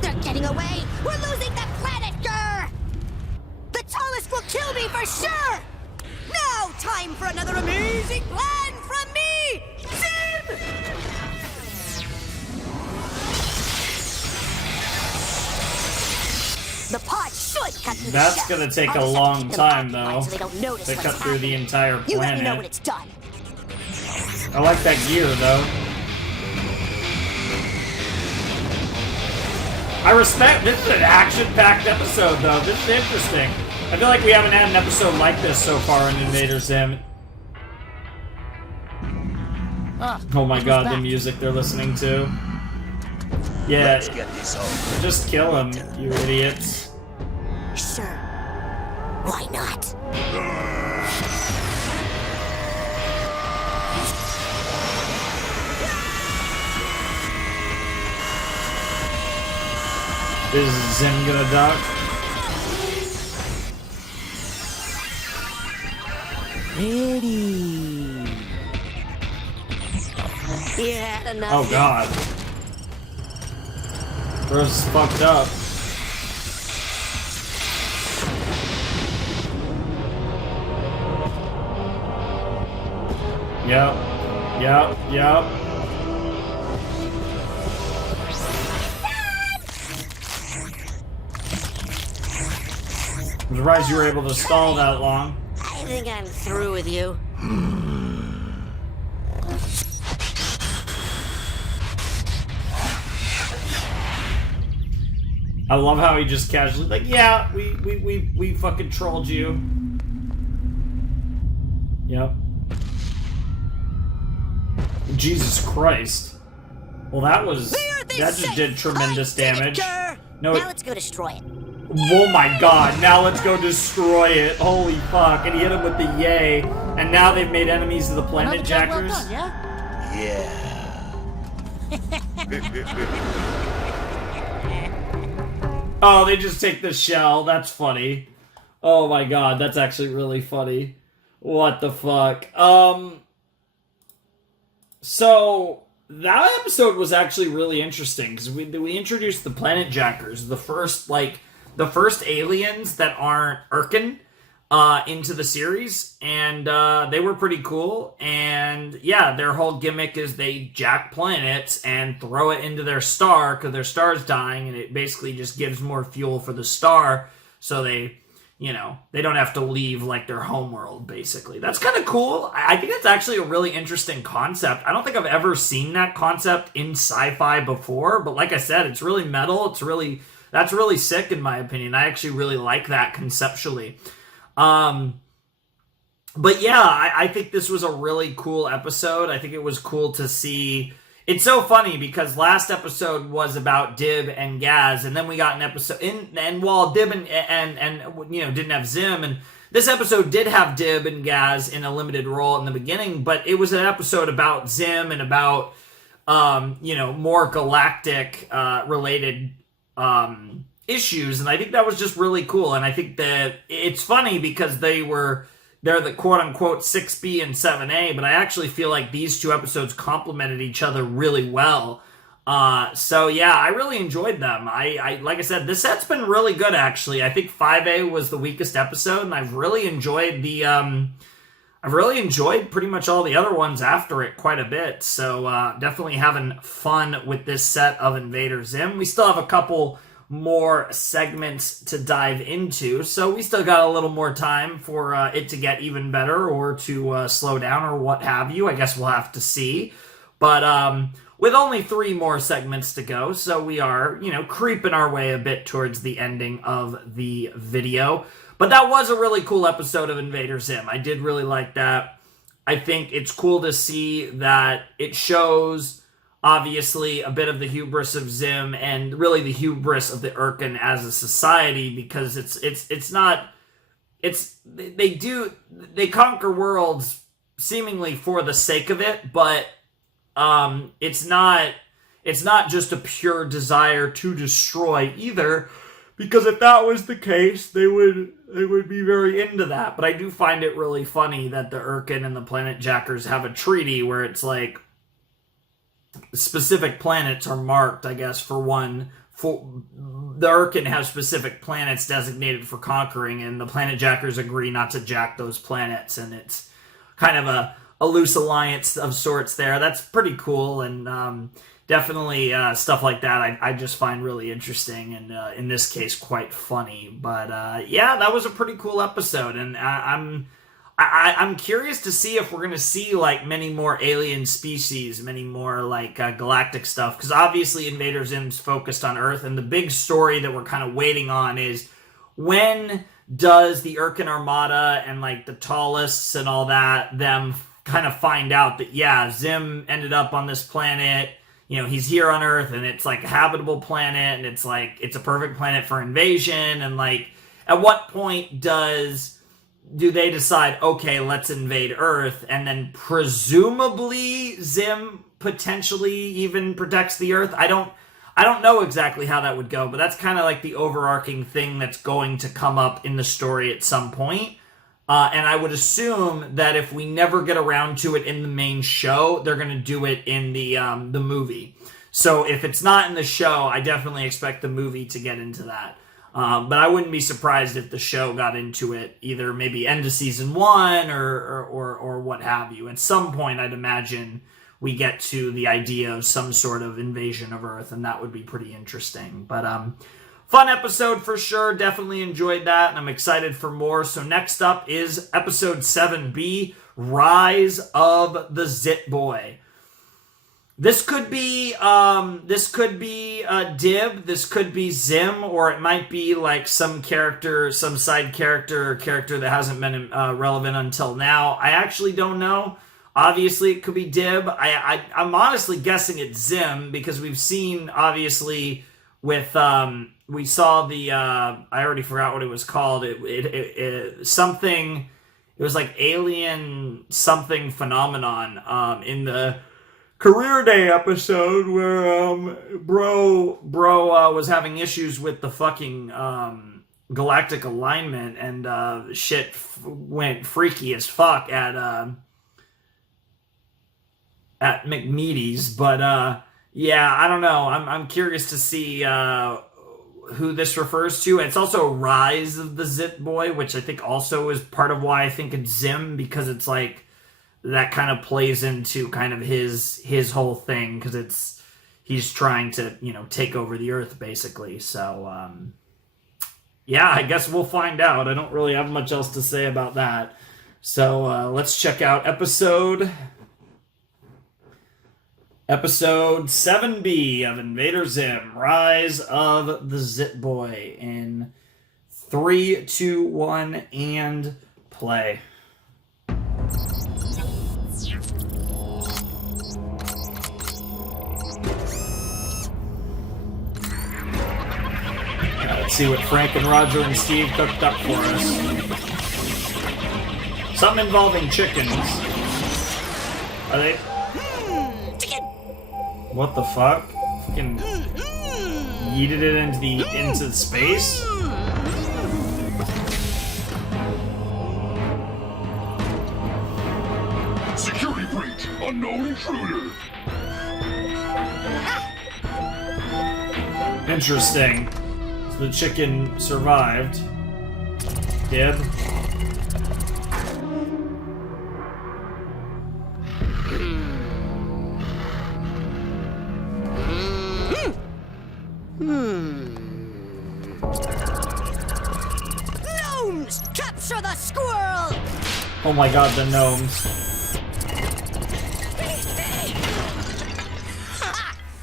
They're getting away! We're losing the planet, Grr! The tallest will kill me for sure! Now, time for another amazing plan from me! Zim! The pod should cut through the That's shell. gonna take I'll a just have to long keep them time, occupied though, so they don't notice to what's cut through the happening. entire You let me know when planet. it's done. I like that gear, though. I respect... This is an action-packed episode, though. This is interesting. I feel like we haven't had an episode like this so far in Invader Zim. Oh my god, the music they're listening to. Yeah, Let's get this over. just kill him, you idiots. Sure. Why not? Is Zim gonna duck? Ready. Yeah, enough. Oh god. Bro's fucked up. Yep. I'm surprised you were able to stall that long. I think I'm through with you. I love how he just casually like, yeah, we fucking trolled you. Yep. Jesus Christ. Well, that just did tremendous damage. No, now let's go destroy it. Oh my god, now let's go destroy it. Holy fuck. And he hit him with the yay. And now they've made enemies of the Planet Jackers. Well done, yeah? Oh, they just take the shell. That's funny. Oh my god, that's actually really funny. What the fuck? So that episode was actually really interesting because we introduced the Planet Jackers, the first aliens that aren't Urkin into the series, and they were pretty cool. And yeah, their whole gimmick is they jack planets and throw it into their star because their star's dying, and it basically just gives more fuel for the star, so they don't have to leave like their homeworld, basically. That's kind of cool. I think it's actually a really interesting concept. I don't think I've ever seen that concept in sci-fi before, but like I said, it's really metal. That's really sick in my opinion. I actually really like that conceptually. But yeah, I think this was a really cool episode. I think it was cool to see. It's so funny because last episode was about Dib and Gaz, and then we got an episode and while Dib and didn't have Zim, and this episode did have Dib and Gaz in a limited role in the beginning, but it was an episode about Zim and about more galactic related issues, and I think that was just really cool. And I think that it's funny because they're the quote-unquote 6B and 7A, but I actually feel like these two episodes complemented each other really well. So yeah, I really enjoyed them. I like I said, this set's been really good, actually. I think 5A was the weakest episode, and I've really enjoyed pretty much all the other ones after it quite a bit. So definitely having fun with this set of Invader Zim. We still have a couple more segments to dive into, so we still got a little more time for it to get even better or to slow down or what have you. I guess we'll have to see, but with only 3 more segments to go, so we are creeping our way a bit towards the ending of the video. But that was a really cool episode of Invader Zim. I did really like that. I think it's cool to see that it shows obviously a bit of the hubris of Zim and really the hubris of the Urkin as a society, because they conquer worlds seemingly for the sake of it, but it's not just a pure desire to destroy either, because if that was the case, they would be very into that. But I do find it really funny that the Urkin and the Planet Jackers have a treaty where it's like specific planets are marked, I guess, for the Urkin have specific planets designated for conquering, and the Planet Jackers agree not to jack those planets, and it's kind of a loose alliance of sorts there. That's pretty cool, and definitely stuff like that I just find really interesting, and in this case quite funny. But yeah, that was a pretty cool episode, and I'm curious to see if we're going to see like many more alien species, many more like galactic stuff, because obviously Invader Zim's focused on Earth, and the big story that we're kind of waiting on is when does the Urkin Armada and like the Tallists and all that, them kind of find out that yeah, Zim ended up on this planet, he's here on Earth, and it's like a habitable planet, and it's like it's a perfect planet for invasion, and like at what point do they decide, okay, let's invade Earth, and then presumably Zim potentially even protects the Earth? I don't know exactly how that would go, but that's kind of like the overarching thing that's going to come up in the story at some point. And I would assume that if we never get around to it in the main show, they're going to do it in the movie. So if it's not in the show, I definitely expect the movie to get into that. But I wouldn't be surprised if the show got into it either maybe end of season 1 or what have you. At some point, I'd imagine we get to the idea of some sort of invasion of Earth, and that would be pretty interesting. But fun episode for sure. Definitely enjoyed that, and I'm excited for more. So next up is episode 7B, Rise of the Zitboy. This could be Dib, this could be Zim, or it might be like some character, some side character, or character that hasn't been relevant until now. I actually don't know. Obviously, it could be Dib. I'm honestly guessing it's Zim, because we've seen, obviously, with, we saw the, I already forgot what it was called. Something, it was like Alien something phenomenon, in the Career Day episode where bro was having issues with the fucking galactic alignment, and shit went freaky as fuck at McMeaty's. But yeah, I don't know. I'm curious to see who this refers to. It's also Rise of the Zitboy, which I think also is part of why I think it's Zim, because it's like that kind of plays into kind of his whole thing, because he's trying to, you know, take over the Earth, basically. So, yeah, I guess we'll find out. I don't really have much else to say about that. So, let's check out episode 7B of Invader Zim, Rise of the Zitboy, in 3, 2, 1, and play. Let's see what Frank and Roger and Steve cooked up for us. Something involving chickens. Are they? Chicken. What the fuck? Fucking yeeted it into space? Security breach. Unknown intruder. Interesting. So the chicken survived. Dib. Gnomes! Capture the squirrel! Oh my god, the gnomes.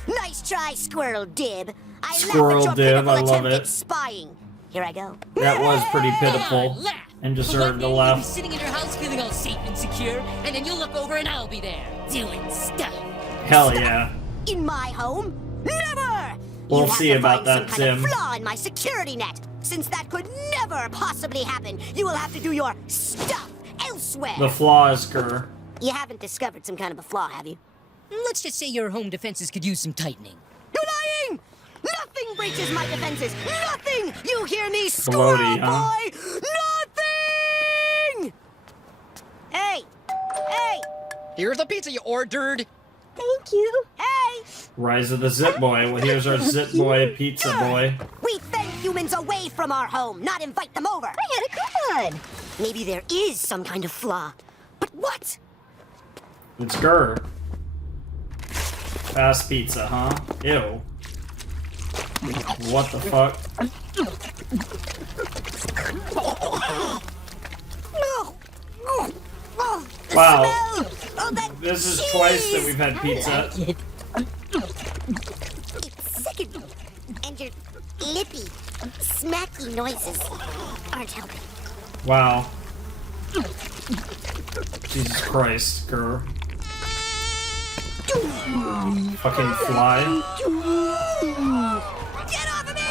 Nice try, Squirrel Dib. Squirrel Dib, I love it. Spying. Here I go. That was pretty pitiful. And deserved a laugh. You'll be sitting in your house feeling all safe and secure, and then you'll look over and I'll be there, doing stuff. Hell yeah. In my home? Never! We'll see about that, some kind of Zim. flaw in my security net. Since that could never possibly happen, you will have to do your stuff elsewhere. The flaw is Gur. You haven't discovered some kind of a flaw, have you? Let's just say your home defenses could use some tightening. You're lying! Nothing breaches my defenses! Nothing! You hear me, Squirrel Floaty, huh? Boy? Nothing! Hey! Hey! Here's the pizza you ordered. Thank you. Hey! Rise of the Zitboy. Well, here's our Zitboy pizza boy. We fend humans away from our home, not invite them over. I had a coupon. Maybe there is some kind of flaw. But what? It's Gur. Fast pizza, huh? Ew. What the fuck? Wow. This is twice that we've had pizza. It's sickening. And your lippy, smacky noises aren't helping. Wow. Jesus Christ, Gur. Fucking fly. Get off of me!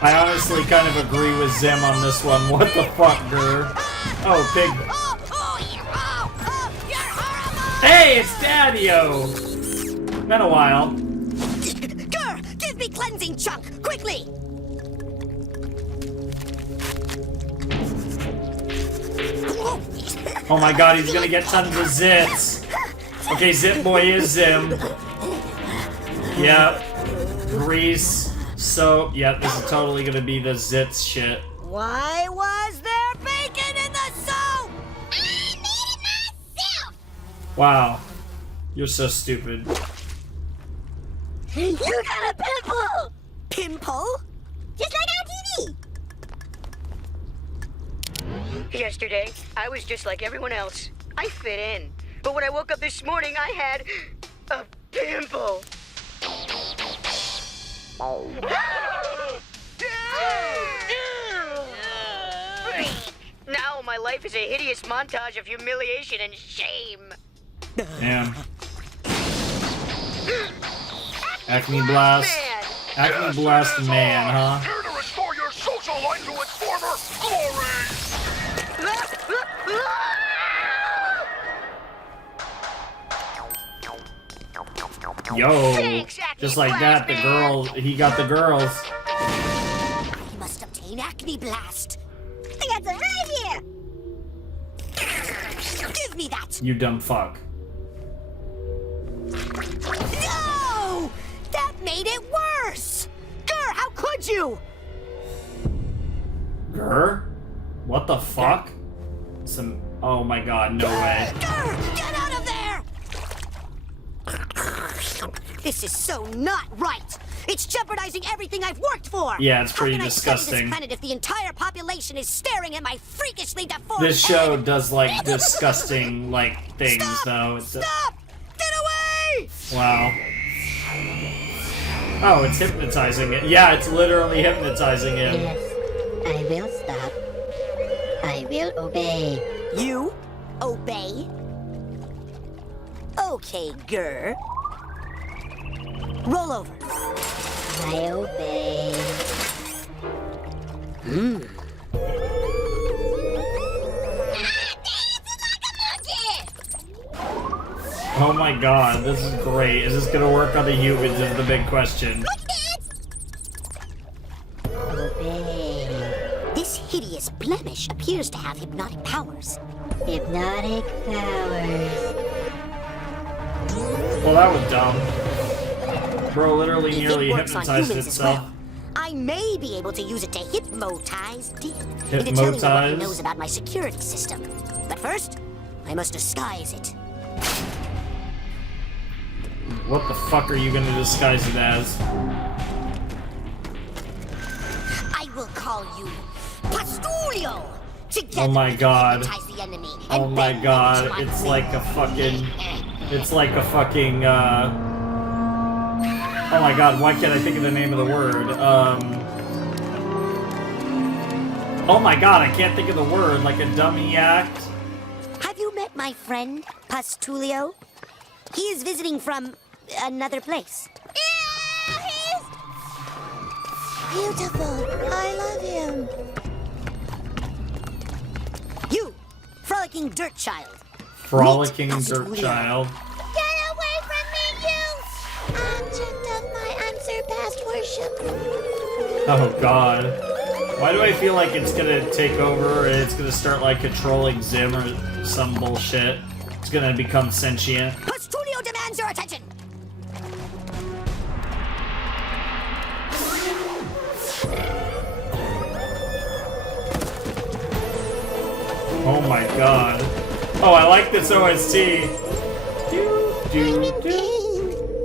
I honestly kind of agree with Zim on this one. What the fuck, Gur? Oh, pig. Hey, it's Daddy-O! Been a while. Gur, give me cleansing chunk, quickly! Oh my god, he's gonna get tons of zits. Okay, Zitboy is Zim. Yep. Grease. Soap. Yep, this is totally gonna be the zits shit. Why was there bacon in the soup? Wow. You're so stupid. You got a pimple! Pimple? Just like on TV! Yesterday, I was just like everyone else. I fit in. But when I woke up this morning, I had a pimple. Now my life is a hideous montage of humiliation and shame. Damn. Acne Blast. Acne Blast man, huh? Here to restore your social life to its former glory! Yo, just like that, the girl, he got the girls. I must obtain Acne Blast. I got some right here. Give me that. You dumb fuck. No! That made it worse! Grr, how could you? Grr? What the fuck? Some. Oh my god, no way. Grr, get out of there! This is so not right! It's jeopardizing everything I've worked for! Yeah, it's pretty How can disgusting. I study this planet if the entire population is staring at my freakishly deformed This show does like disgusting like things though. It's Stop! Get away! Wow. Oh, it's hypnotizing it. Yeah, it's literally hypnotizing him. Yes, I will stop. I will obey. You? Obey? Okay, Grr. Roll over. I obey. Oh my god, this is great. Is this gonna work on the humans is the big question. Obey. This hideous blemish appears to have hypnotic powers. Hypnotic powers. Well, that was dumb. Bro literally If nearly it works on hypnotized humans as itself. well, I may be able to use it to hypnotize Dib. Hypnotize? Into telling me what he knows about my security system. But first, I must disguise it. What the fuck are you gonna disguise it as? I will call you Pastulio. Oh my god. Hypnotize the enemy. Oh my god. It's like a fucking. It's like a fucking. Oh my god, why can't I think of the name of the word? Oh my god, I can't think of the word. Like a dummy act. Have you met my friend, Pastulio? He is visiting from another place. Yeah, he's beautiful. I love him. You, frolicking dirt child. Frolicking dirt child. Get away from me, you object of my unsurpassed worship. Oh god. Why do I feel like it's gonna take over and it's gonna start like controlling Zim or some bullshit? It's gonna become sentient. Pastulio demands your attention. Oh my god. Oh, I like this OST.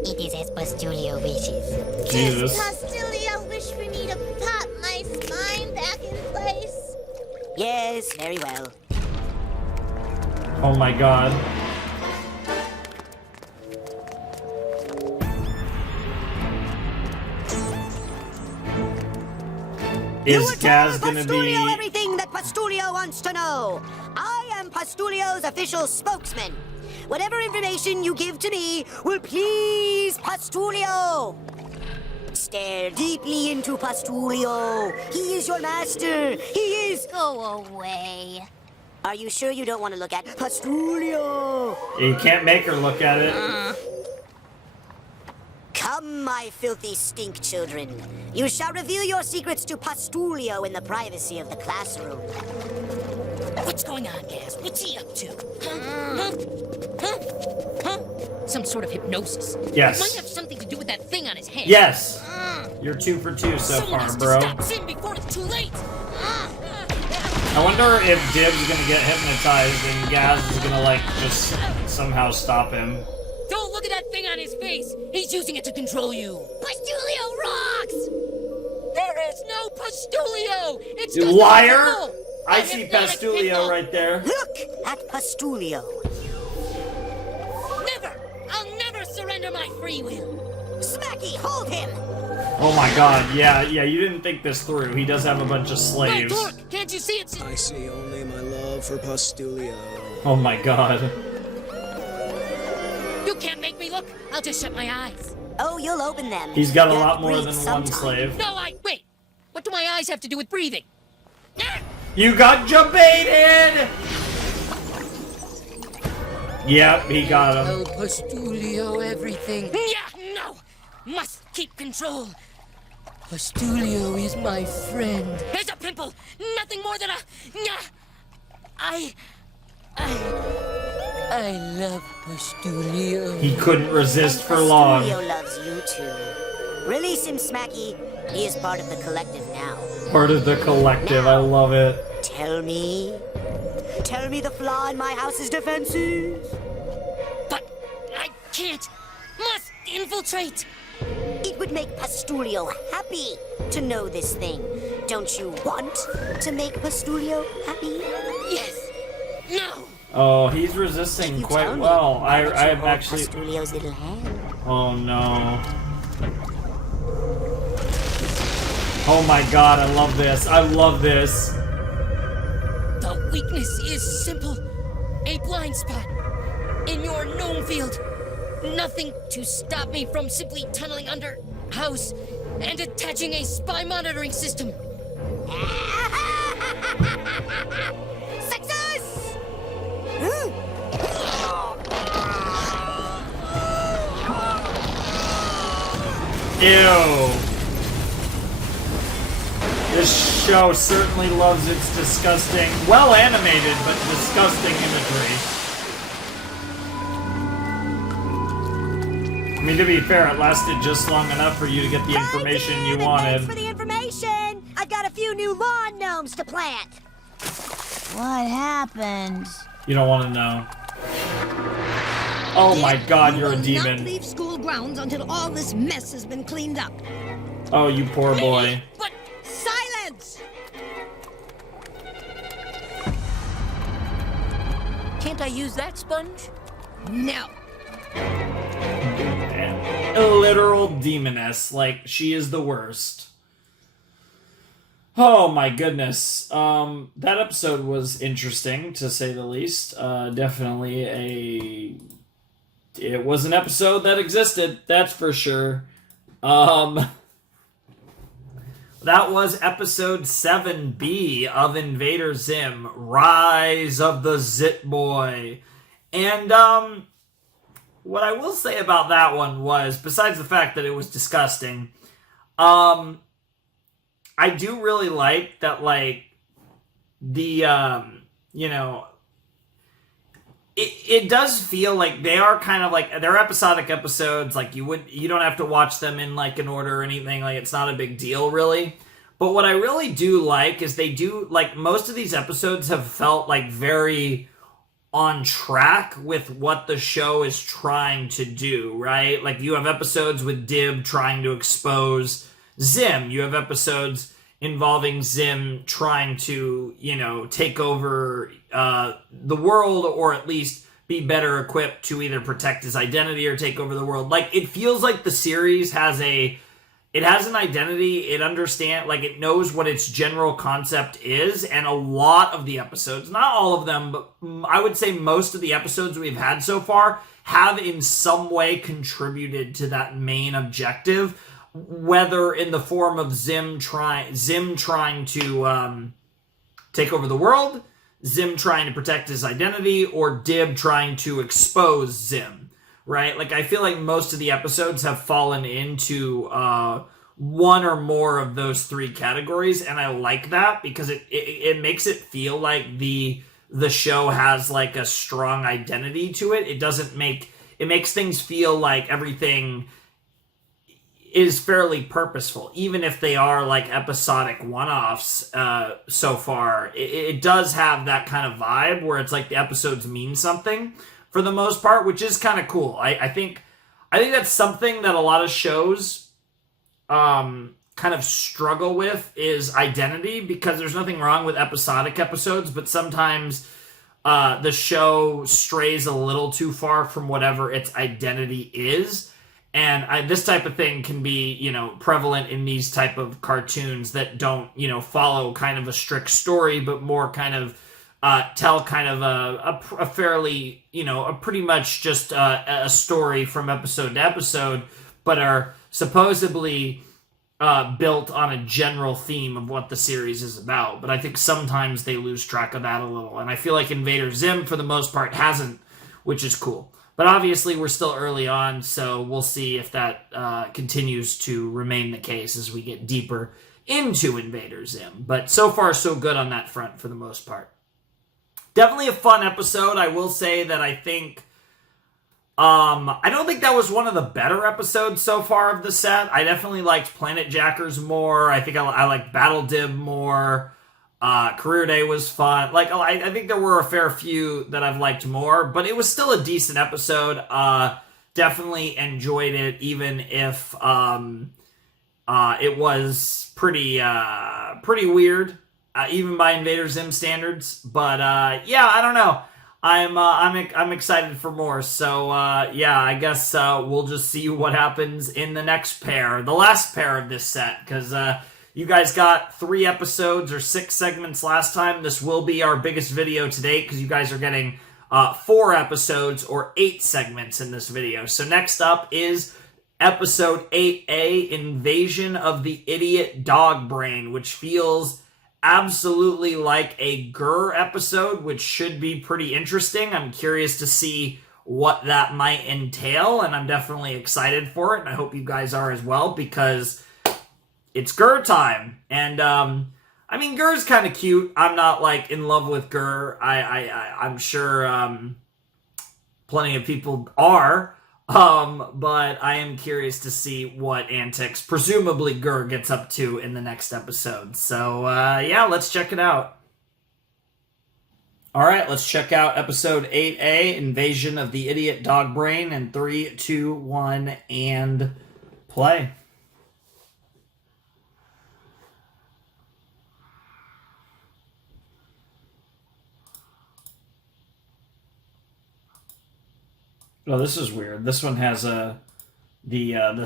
It is as Pastulio wishes. Jesus. Pastulio wish for me to pop my spine back in place. Yes, very well. Oh my god. Is Gaz gonna be... Everything that Pastulio wants to know. I am Pastulio's official spokesman. Whatever information you give to me will please Pastulio. Stare deeply into Pastulio. He is your master. He is... Go away. Are you sure you don't want to look at Pastulio? You can't make her look at it. Come, my filthy stink children. You shall reveal your secrets to Pastulio in the privacy of the classroom. What's going on, Gaz? What's he up to? Huh? Some sort of hypnosis. Yes. It might have something to do with that thing on his head. Yes. You're 2 for 2 so Someone far, has bro. to stop Zim before it's too late. I wonder if Dib's gonna get hypnotized and Gaz is gonna like just somehow stop him. Don't look at that thing on his face. He's using it to control you. Pastulio rocks. There is no Pastulio. It's You just liar! impossible. I see Pastulio right there. Look at Pastulio. Never! I'll never surrender under my free will. Smacky, hold him! Oh my god, yeah, you didn't think this through. He does have a bunch of slaves. No, Dork, can't you see it's... I see only my love for Pustulio. Oh my god. You can't make me look. I'll just shut my eyes. Oh, you'll open them. He's got a You'll have lot to more breathe than sometime. one slave. No, wait. What do my eyes have to do with breathing? You got jebaited! Yep, he got him. Oh, Pustulio, everything. Yeah, no! Must keep control. Pustulio is my friend. There's a pimple! Nothing more than a... I love Pustulio. He couldn't resist for long. Pustulio loves you too. Release him, Smacky. He is part of the collective now. Part of the collective, I love it. Tell me the flaw in my house's defenses. But I can't. Must infiltrate. It would make Pustulio happy to know this thing. Don't you want to make Pustulio happy? Yes. No. Oh, he's resisting quite well. I'm actually... Pustulio's little hand. Oh no. Oh my god, I love this. I love this. The weakness is simple. A blind spot. In your gnome field. Nothing to stop me from simply tunneling under house and attaching a spy monitoring system. Success! Ew. This show certainly loves its disgusting, well animated, but disgusting imagery. I mean, to be fair, it lasted just long enough for you to get the information you wanted. Thanks for the information. I've got a few new lawn gnomes to plant. What happened? You don't want to know. Oh my god, you're a Not demon. leave school grounds until all this mess has been cleaned up. Oh, you poor boy. But silence! Can't I use that sponge? No. A literal demoness. Like, she is the worst. Oh my goodness. That episode was interesting, to say the least. Definitely it was an episode that existed, that's for sure. That was episode 7B of Invader Zim, Rise of the Zitboy. And, what I will say about that one was, besides the fact that it was disgusting, I do really like that, like, the, it does feel like they are kind of like, they're episodic episodes, like, you don't have to watch them in, like, an order or anything, like, it's not a big deal, really. But what I really do like is they do, like, most of these episodes have felt, like, very on track with what the show is trying to do, right? Like, you have episodes with Dib trying to expose Zim. You have episodes involving Zim trying to, take over the world, or at least be better equipped to either protect his identity or take over the world. Like, it feels like the series has an identity. It it knows what its general concept is, and a lot of the episodes, not all of them, but I would say most of the episodes we've had so far have in some way contributed to that main objective, whether in the form of Zim trying to take over the world, Zim trying to protect his identity, or Dib trying to expose Zim. Right? Like, I feel like most of the episodes have fallen into one or more of those three categories, and I like that because it makes it feel like the show has, like, a strong identity to it. It makes things feel like everything is fairly purposeful, even if they are, like, episodic one-offs so far. It does have that kind of vibe where it's like the episodes mean something for the most part, which is kind of cool. I think that's something that a lot of shows kind of struggle with, is identity, because there's nothing wrong with episodic episodes, but sometimes the show strays a little too far from whatever its identity is. And this type of thing can be, you know, prevalent in these type of cartoons that don't, you know, follow kind of a strict story, but more kind of tell kind of a fairly, you know, a pretty much just a story from episode to episode, but are supposedly built on a general theme of what the series is about. But I think sometimes they lose track of that a little. And I feel like Invader Zim, for the most part, hasn't, which is cool. But obviously, we're still early on, so we'll see if that continues to remain the case as we get deeper into Invader Zim. But so far, so good on that front for the most part. Definitely a fun episode. I will say that I think... I don't think that was one of the better episodes so far of the set. I definitely liked Planet Jackers more. I think I liked Battle-Dib more. Career Day was fun. Like, I think there were a fair few that I've liked more, but it was still a decent episode. Definitely enjoyed it, even if it was pretty weird, even by Invader Zim standards. But yeah, I don't know. I'm excited for more. So yeah, I guess we'll just see what happens in the next pair, the last pair of this set, because you guys got 3 episodes or 6 segments last time. This will be our biggest video to date because you guys are getting 4 episodes or 8 segments in this video. So next up is episode 8A, Invasion of the Idiot Dog Brain, which feels absolutely like a Grr episode, which should be pretty interesting. I'm curious to see what that might entail, and I'm definitely excited for it, and I hope you guys are as well, because it's Grr time. And I mean, Grr's kind of cute. I'm not like in love with Grr. I'm sure plenty of people are, but I am curious to see what antics presumably Grr gets up to in the next episode. So yeah, let's check it out. All right, let's check out episode 8A, Invasion of the Idiot Dog Brain, in 3, 2, 1, and play. Oh, this is weird. This one has the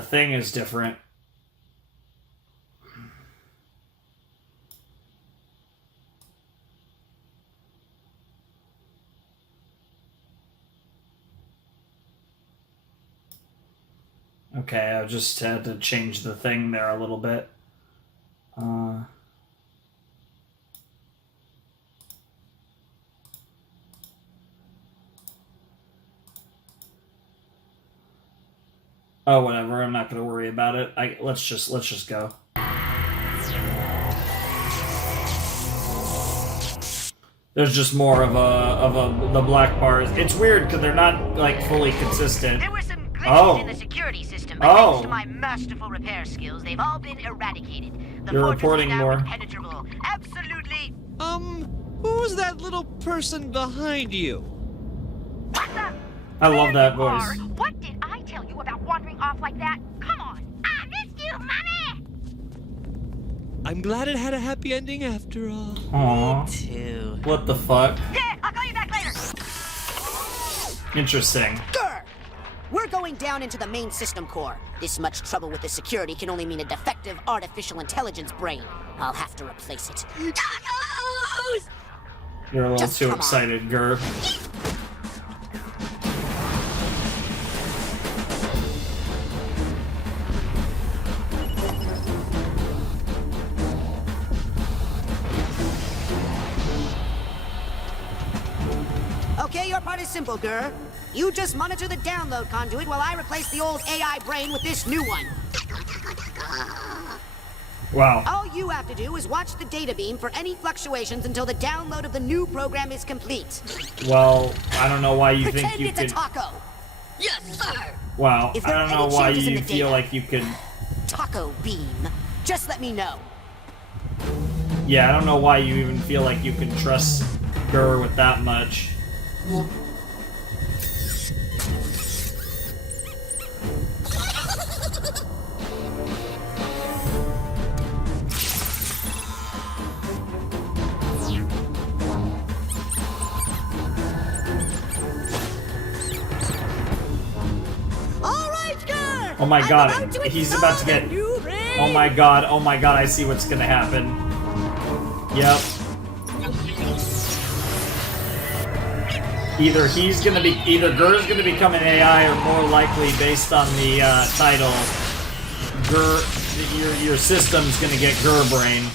thing is different. Okay, I just had to change the thing there a little bit. Oh, whatever. I'm not going to worry about it. Let's just go. There's just more of the black bars. It's weird because they're not like fully consistent. There were some glitches in the security system, but thanks to my masterful repair skills, they've all been eradicated. The You're fortress reporting is now more. impenetrable. Absolutely. Who's that little person behind you? I love that voice. What did I tell you about wandering off like that? Come on! I missed you, Mommy! I'm glad it had a happy ending after all. Aww. Me too. What the fuck? Yeah, I'll call you back later. Interesting. Grr! We're going down into the main system core. This much trouble with the security can only mean a defective artificial intelligence brain. I'll have to replace it. Tacos! You're a little Just too come on. excited, Grr. Okay, your part is simple, Grr. You just monitor the download conduit while I replace the old AI brain with this new one. Wow. All you have to do is watch the data beam for any fluctuations until the download of the new program is complete. Well, I don't know why you Pretend think you it's could... a taco. Yes, sir. Wow, If I there are don't know any why changes in you the feel data- like you could... Taco beam. Just let me know. Yeah, I don't know why you even feel like you can trust Grr with that much. All right, Grr! Oh my god, he's about to get... Oh my god, I see what's gonna happen. Yep. Either Gur's gonna become an AI, or more likely, based on the title, your system's gonna get Gur brain.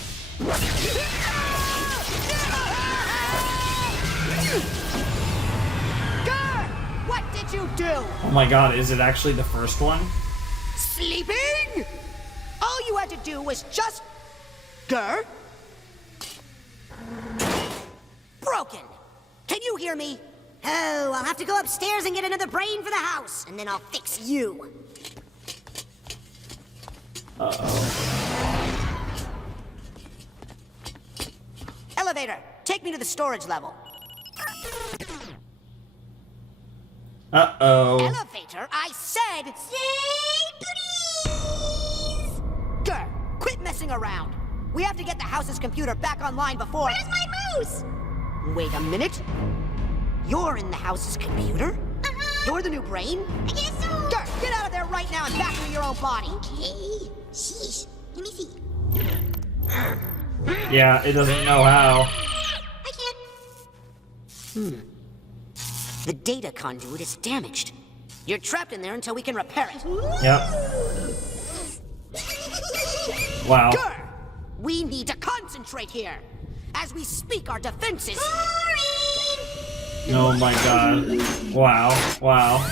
Gur! What did you do? Oh my god, is it actually the first one? Sleeping? All you had to do was just... Gur? Broken. Can you hear me? Oh, I'll have to go upstairs and get another brain for the house, and then I'll fix you. Uh-oh. Elevator, take me to the storage level. Uh-oh. Elevator, I said... Say please! Gur, quit messing around. We have to get the house's computer back online before... Where's my mouse? Wait a minute. You're in the house's computer? You're the new brain? I guess so. Gur, get out of there right now and back into your own body. Okay. Sheesh. Let me see. Yeah, it doesn't know how. I can't. The data conduit is damaged. You're trapped in there until we can repair it. Yep. Wow. Gur, we need to concentrate here. As we speak, our defenses... Oh my god. Wow. Wow.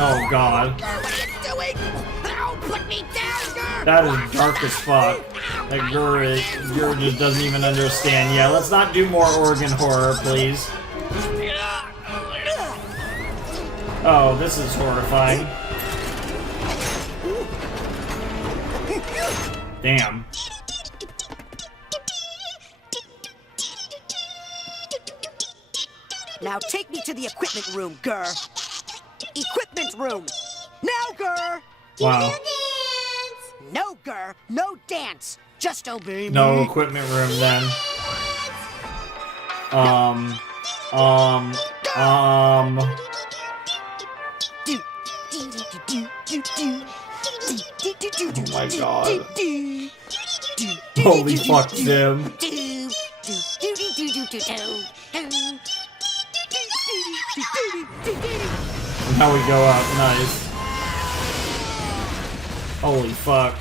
Oh god. Gur, what are you doing? Ow, put me down, Gur! That is dark as fuck. That Gur just doesn't even understand. Yeah, let's not do more organ horror, please. Oh, this is horrifying. Damn. Now take me to the equipment room, Gur. Equipment room. Now, Gur. Wow. No, Gur. No dance. Just obey me. No equipment room then. Oh my god. Holy fuck, Zim. Now we go up, nice. Holy fuck.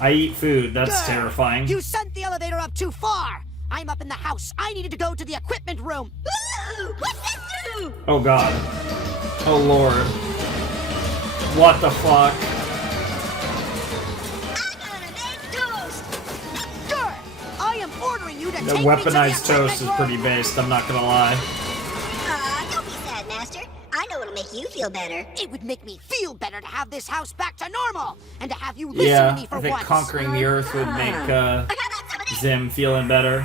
I eat food, that's Gur, terrifying. You sent the elevator up too far. I'm up in the house. I needed to go to the equipment room. What's that do? Oh god. Oh lord. What the fuck? Gur, I am ordering you to The take me to the weaponized toast is equipment pretty room. based, I'm not gonna lie. Don't be sad, Master. I know what'll make you feel better. It would make me feel better to have this house back to normal and to have you listen to Yeah, me for I think once. conquering the earth would make Zim feeling better.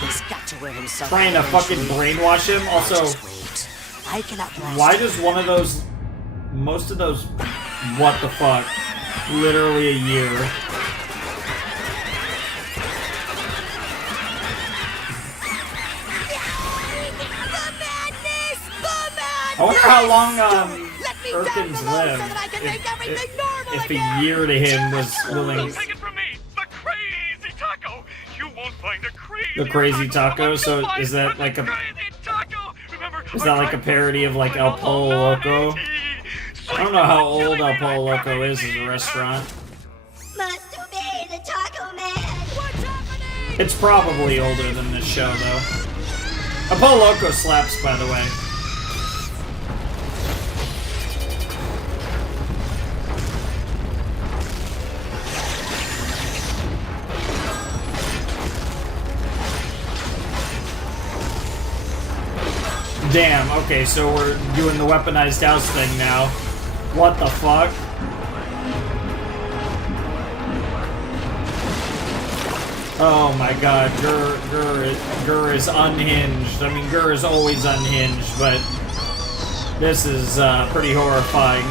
He's got to wear himself. Trying to fucking brainwash him. Also, I cannot last. why does one of those, most of those, what the fuck, literally a year. I wonder how long Urkins live. If a year to him was willing. Take it from me, the crazy taco. You won't find a crazy. The crazy taco. So is that like a? Is that like a parody of like El Pollo Loco? I don't know how old El Pollo Loco is as a restaurant. Must obey the Taco Man. What's happening? It's probably older than this show though. El Pollo Loco slaps, by the way. Damn, okay, so we're doing the weaponized house thing now. What the fuck? Oh my god, Gur is unhinged. I mean, Gur is always unhinged, but this is pretty horrifying.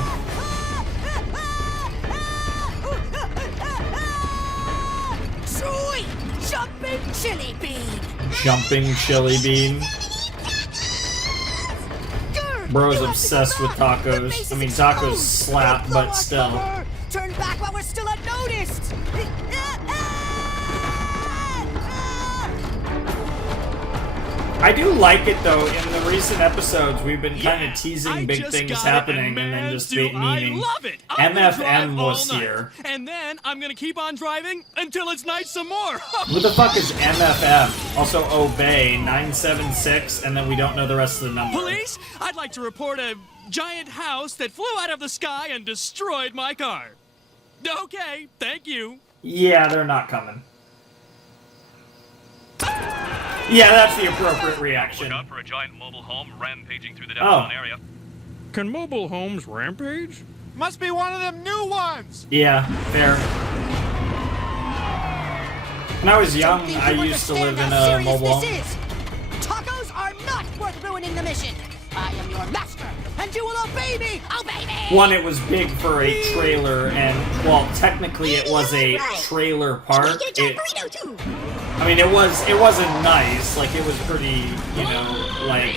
Sweet jumping chili bean. Jumping chili bean. Bro's obsessed with tacos. I mean, tacos slap, but still. Turn back while we're still unnoticed! I do like it though. In the recent episodes, we've been kind of teasing big things happening and then just meaning. I love it. I'm MFM was here. And then I'm gonna keep on driving until it's night some more. Who the fuck is MFM? Also, Obey 976, and then we don't know the rest of the number. Police, I'd like to report a giant house that flew out of the sky and destroyed my car. Okay, thank you. Yeah, they're not coming. Yeah, that's the appropriate reaction. Look out for a giant mobile home rampaging through the downtown area. Can mobile homes rampage? Must be one of them new ones! Yeah, fair. When I was young, I used to live in a mobile home. Tacos are not worth ruining the mission! I am your master, and you will obey me! Obey me! One, it was big for a trailer, and, well, technically it was a trailer park. I mean, it wasn't nice. Like, it was pretty, you know, like...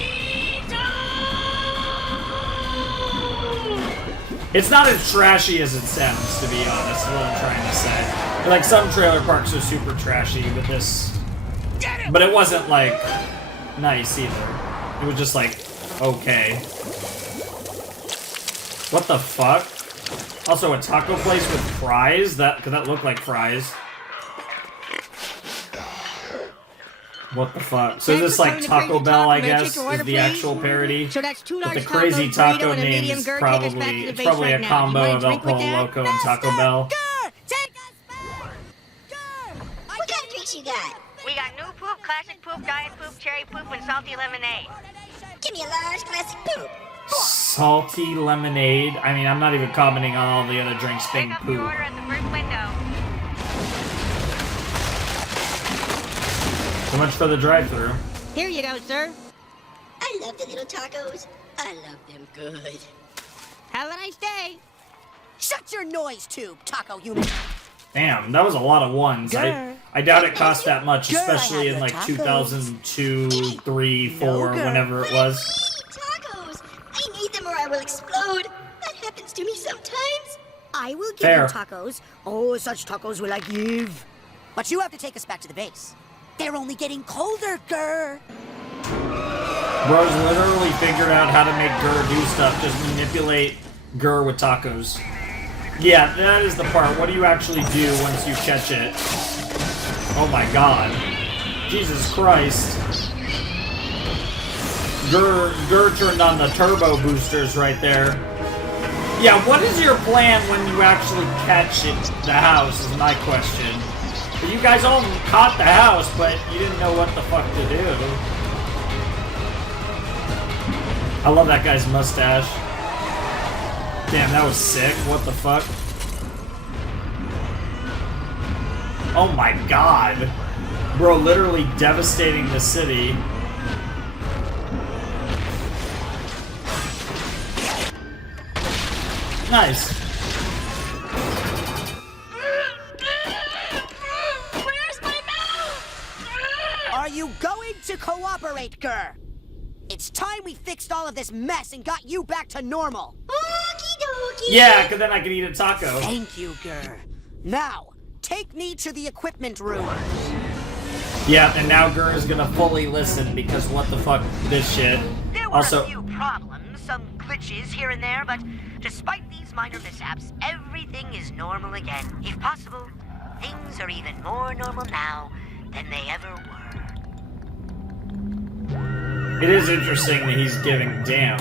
It's not as trashy as it sounds, to be honest, is what I'm trying to say. Like, some trailer parks are super trashy, but this... But it wasn't, like, nice either. It was just, like, okay. What the fuck? Also, a taco place with fries? Could that look like fries? What the fuck? So this like Taco Bell, I guess, is the actual parody. So that's two but large the crazy tacos, taco burrito, and a name medium is girth. Take us back to the base probably right a now. combo You of wanna El drink with Pollo that? Loco and Taco Bell. What kind of drinks you got? We got new poop, classic poop, diet poop, cherry poop, and salty lemonade. Give me a large classic poop. Salty lemonade. I mean, I'm not even commenting on all the other drinks being Pick up your poop. order at the first window. So much for the drive-thru. Here you go, sir. I love the little tacos. I love them good. Have a nice day. Shut your noise tube, taco human. Damn, that was a lot of ones. I doubt it cost that much, especially in like 2002, 3, 4, whenever it was. Tacos. I need them or I will explode. That happens to me sometimes. I will give Fair. you tacos. Oh, such tacos will I give. But you have to take us back to the base. They're only getting colder, Grr. Bro's literally figured out how to make Grr do stuff. Just manipulate Grr with tacos. Yeah, that is the part. What do you actually do once you catch it? Oh my god. Jesus Christ. Grr turned on the turbo boosters right there. Yeah, what is your plan when you actually catch it, the house, is my question. You guys all caught the house, but you didn't know what the fuck to do. I love that guy's mustache. Damn, that was sick. What the fuck? Oh my god. Bro, literally devastating the city. Nice. Where's my mouth? Are you going to cooperate, Grr? It's time we fixed all of this mess and got you back to normal. Okie dokie. Yeah, because then I could eat a taco. Thank you, Grr. Now, take me to the equipment room. Yeah, and now Grr is gonna fully listen because what the fuck, this shit. There were Also, a few problems, some glitches here and there, but despite these minor mishaps, everything is normal again. If possible, things are even more normal now than they ever were. it is interesting that he's giving damn.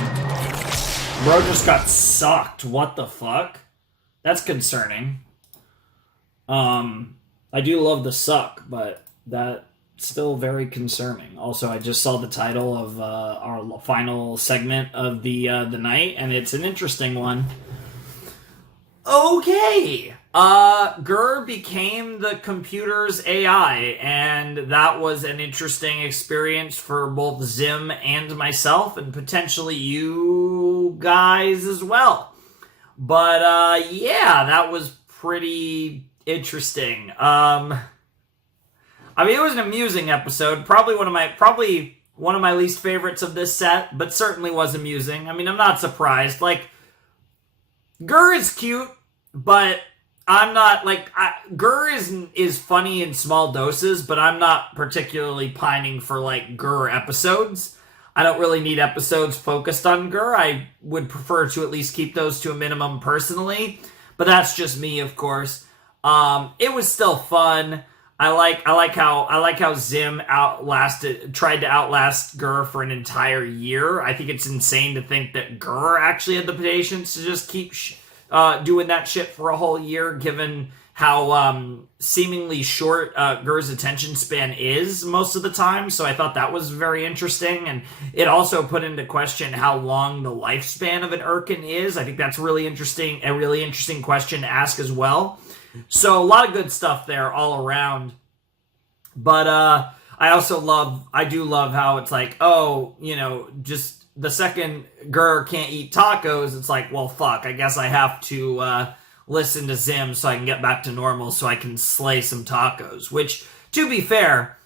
Bro just got sucked. What the fuck? That's concerning. I do love the suck, but that's still very concerning. Also, I just saw the title of our final segment of the night, and it's an interesting one. Okay. Grr became the computer's AI, and that was an interesting experience for both Zim and myself, and potentially you guys as well. But, yeah, that was pretty interesting. I mean, it was an amusing episode. Probably one of my least favorites of this set, but certainly was amusing. I mean, I'm not surprised. Like, Gur is cute, but I'm not, like, Gur is funny in small doses, but I'm not particularly pining for, like, Gur episodes. I don't really need episodes focused on Gur. I would prefer to at least keep those to a minimum personally, but that's just me, of course. It was still fun. I like how Zim tried to outlast Gur for an entire year. I think it's insane to think that Gur actually had the patience to just keep doing that shit for a whole year, given how seemingly short Gur's attention span is most of the time. So I thought that was very interesting, and it also put into question how long the lifespan of an Urkin is. I think that's a really interesting question to ask as well. So a lot of good stuff there all around. But I do love how it's like, oh, you know, just the second Gur can't eat tacos, it's like, well, fuck, I guess I have to listen to Zim so I can get back to normal so I can slay some tacos. Which, to be fair,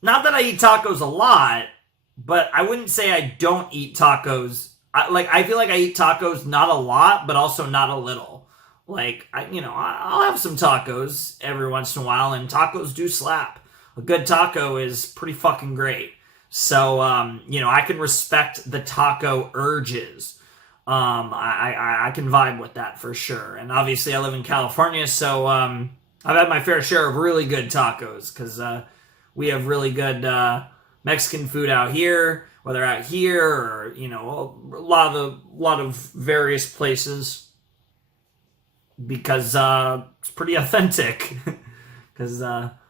not that I eat tacos a lot, but I wouldn't say I don't eat tacos. I feel like I eat tacos not a lot, but also not a little. Like, I'll have some tacos every once in a while, and tacos do slap. A good taco is pretty fucking great. So, I can respect the taco urges. I can vibe with that for sure. And obviously I live in California, so I've had my fair share of really good tacos, because we have really good Mexican food out here, whether out here or, a lot of various places. Because it's pretty authentic, because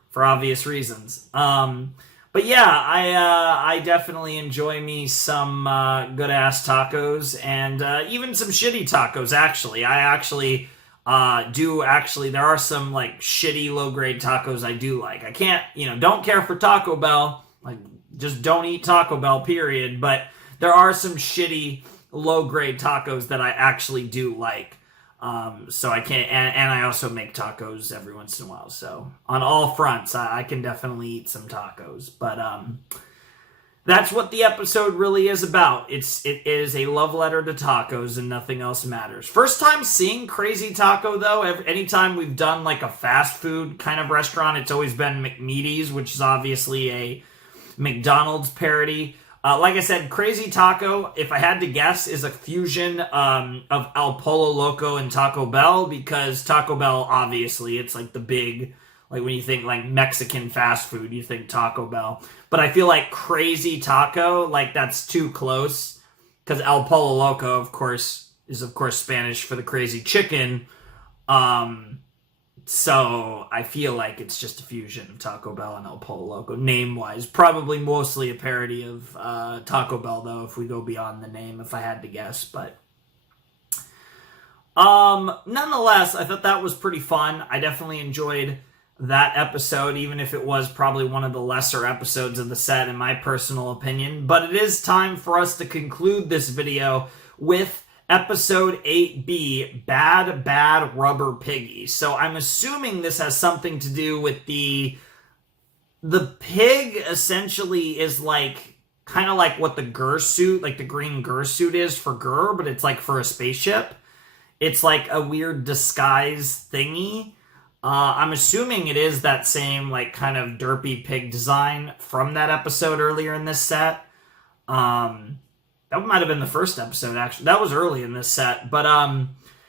for obvious reasons. But yeah, I definitely enjoy me some good ass tacos, and even some shitty tacos. Actually, there are some like shitty low grade tacos I do like. I can't, don't care for Taco Bell. Like, just don't eat Taco Bell. Period. But there are some shitty low grade tacos that I actually do like. So I can't, and I also make tacos every once in a while, so on all fronts, I can definitely eat some tacos, but, that's what the episode really is about. It is a love letter to tacos, and nothing else matters. First time seeing Crazy Taco, though. Anytime we've done, like, a fast food kind of restaurant, it's always been McMeaty's, which is obviously a McDonald's parody. Like I said, Crazy Taco, if I had to guess, is a fusion of El Pollo Loco and Taco Bell, because Taco Bell, obviously, it's like the big, like when you think like Mexican fast food, you think Taco Bell. But I feel like Crazy Taco, like that's too close, because El Pollo Loco, of course, is Spanish for the crazy chicken. So I feel like it's just a fusion of Taco Bell and El Pollo Loco, name-wise. Probably mostly a parody of Taco Bell, though, if we go beyond the name, if I had to guess. But nonetheless, I thought that was pretty fun. I definitely enjoyed that episode, even if it was probably one of the lesser episodes of the set, in my personal opinion. But it is time for us to conclude this video with Episode 8B, Bad Rubber Piggy. So I'm assuming this has something to do with the pig essentially is like, kind of like what the Gur suit, like the green Gur suit is for Gur, but it's like for a spaceship. It's like a weird disguise thingy. I'm assuming it is that same like kind of derpy pig design from that episode earlier in this set. That might have been the first episode, actually. That was early in this set. But,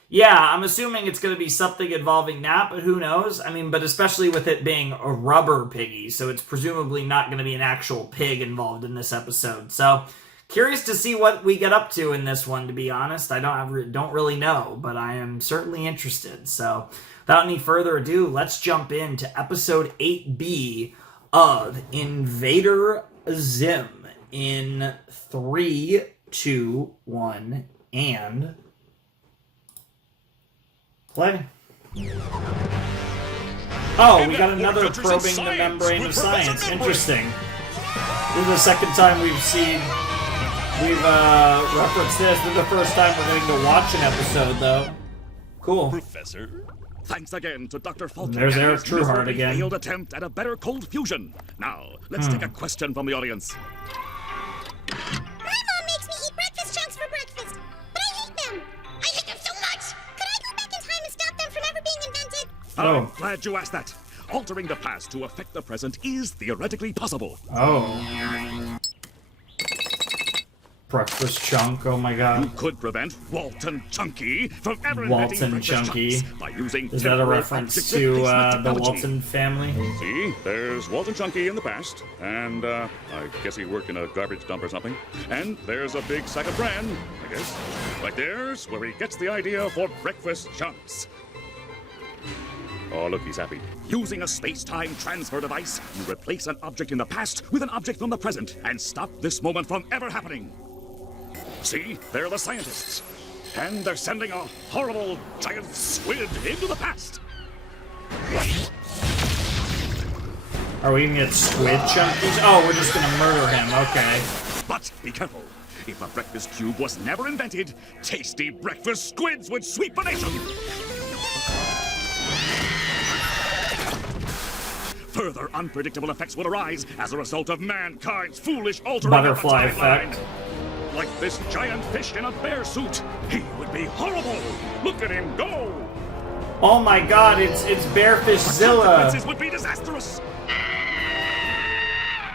yeah, I'm assuming it's going to be something involving that, but who knows? I mean, but especially with it being a rubber piggy, so it's presumably not going to be an actual pig involved in this episode. So, curious to see what we get up to in this one, to be honest. I don't really know, but I am certainly interested. So, without any further ado, let's jump into Episode 8B of Invader Zim. In 3, 2, 1, and play. Oh, we got another probing the membrane of science. Interesting. This is the second time we've referenced this. This is the first time we're going to watch an episode, though. Cool. Professor, Thanks again to Dr. Falcon. There's and Eric his Trueheart miserably again. failed attempt at a better cold fusion. Now, let's take a question from the audience. My mom makes me eat breakfast chunks for breakfast, but I hate them. I hate them so much. Could I go back in time and stop them from ever being invented? I'm glad you asked that. Altering the past to affect the present is theoretically possible. Oh. Breakfast chunk, oh my god. You could prevent Walton Chunky from ever Walton inventing breakfast Chunky. chunks by using Is that a temporal reference object to replacement the technology. Walton family? See, there's Walton Chunky in the past, and I guess he worked in a garbage dump or something. And there's a big sack of bran, I guess. Right there's where he gets the idea for breakfast chunks. Oh, look, he's happy. Using a space-time transfer device, you replace an object in the past with an object from the present and stop this moment from ever happening. See, they're the scientists. And they're sending a horrible giant squid into the past. Are we gonna get squid chunkies? Oh, we're just gonna murder him, okay. But be careful. If a breakfast cube was never invented, tasty breakfast squids would sweep the nation. Further unpredictable effects would arise as a result of mankind's foolish altering Butterfly of the timeline. effect. Like this giant fish in a bear suit. He would be horrible. Look at him go. Oh my god, it's Bearfishzilla. Consequences would be disastrous.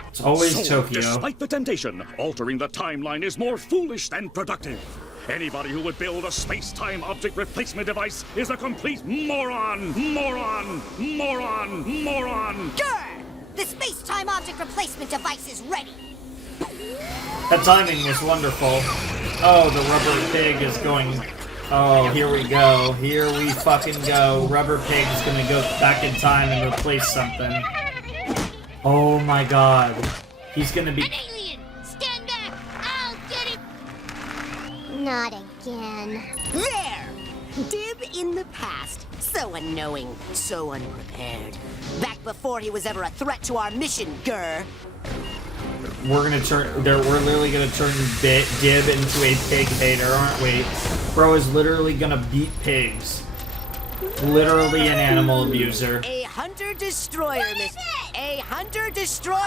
It's always So, Tokyo. despite the temptation, altering the timeline is more foolish than productive. Anybody who would build a space-time object replacement device is a complete moron! Moron! Moron! Moron! Grr! The space-time object replacement device is ready. That timing was wonderful. Oh, the rubber pig is going... Oh, here we go. Here we fucking go. Rubber pig is gonna go back in time and replace something. Oh my god. He's gonna be... Alien! Stand back! I'll get it! Not again. There! Dib in the past. So unknowing, so unprepared. Back before he was ever a threat to our mission, Grr. We're literally gonna turn Dib into a pig hater, aren't we? Bro is literally gonna beat pigs. Literally an animal abuser. A hunter-destroyer mission. A hunter-destroyer...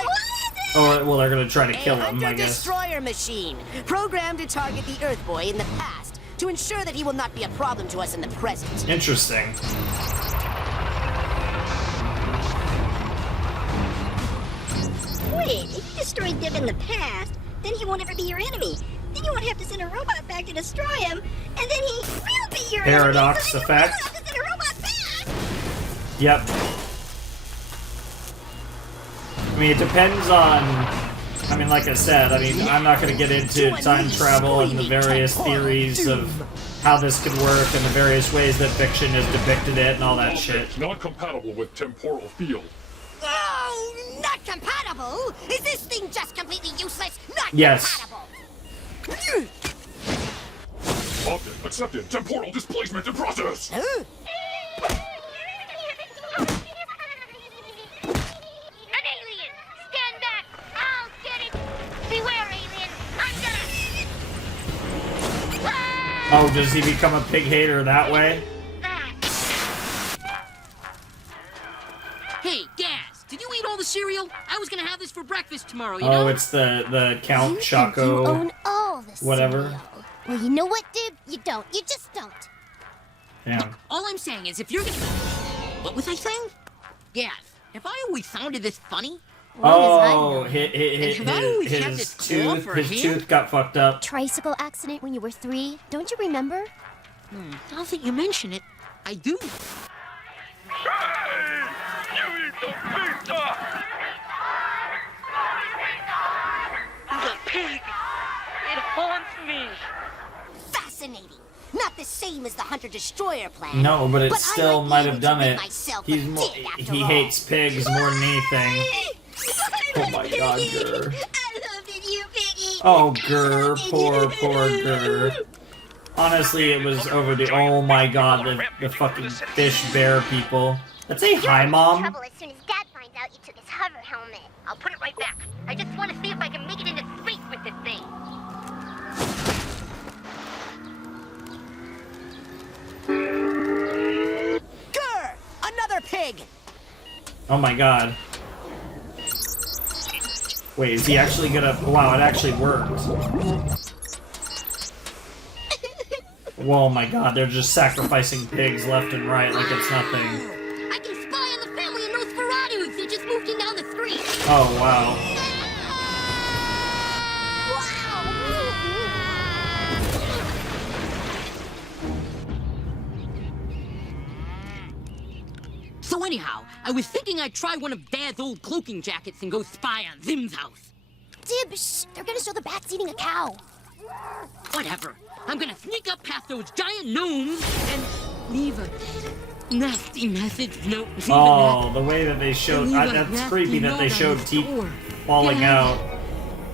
Oh, well, they're gonna try to kill him, I guess. Hunter-destroyer machine. Programmed to target the Earth Boy in the past to ensure that he will not be a problem to us in the present. Interesting. Wait, if you destroy Dib in the past, then he won't ever be your enemy. Then you won't have to send a robot back to destroy him, and then he will be your Paradox enemy. effect. So then you will have to send a robot back. Yep. I mean, it depends on... I mean, like I said, I mean, I'm not going to get into time travel and the various theories of how this could work and the various ways that fiction has depicted it and all that shit. Not compatible with temporal field. Oh, not compatible? Is this thing just completely useless? Not Yes. compatible. Object accepted. Temporal displacement in process. Huh? An alien! Stand back! I'll get it! Beware, alien! I'm gonna... Oh, does he become a pig hater that way? Hey, Gaz, did you eat all the cereal? I was gonna have this for breakfast tomorrow, you Oh, know? it's the Count You Choco... own all the whatever. cereal. Well, you know what, Dib? You don't. You just don't. Damn. All I'm saying is if you're gonna... What was I saying? Gaz, have I always sounded this funny? Oh, And have I always had this claw for a his hand? tooth got fucked up. Tricycle accident when you were 3. Don't you remember? Now that you mention it, I do. The pig! It haunts me! Fascinating. Not the same as the hunter-destroyer plan. No, but it I still might might be have able done to make it. myself He's a more, pig after he all. hates pigs more than anything. Oh my god, Grr. Oh, Grr, poor Grr. Honestly, it was overdue. Oh my god, the fucking fish bear people. Let's say hi, Mom. Trouble as soon as Dad finds out you took his hover helmet. I'll put it right back. I just want to see if I can make it into space with this thing. Grr! Oh my god. Wait, is he actually gonna... Wow, it actually worked. Whoa, my god, they're just sacrificing pigs left and right like it's nothing. I can spy on the family of Nosferatu. They just moved in down the street. Oh, wow. So anyhow, I was thinking I'd try one of Dad's old cloaking jackets and go spy on Zim's house. Dib, shh, they're gonna show the bats eating a cow. Whatever. I'm gonna sneak up past those giant gnomes and leave a nasty message note. Oh, the way that they showed... that's creepy that they showed teeth falling out.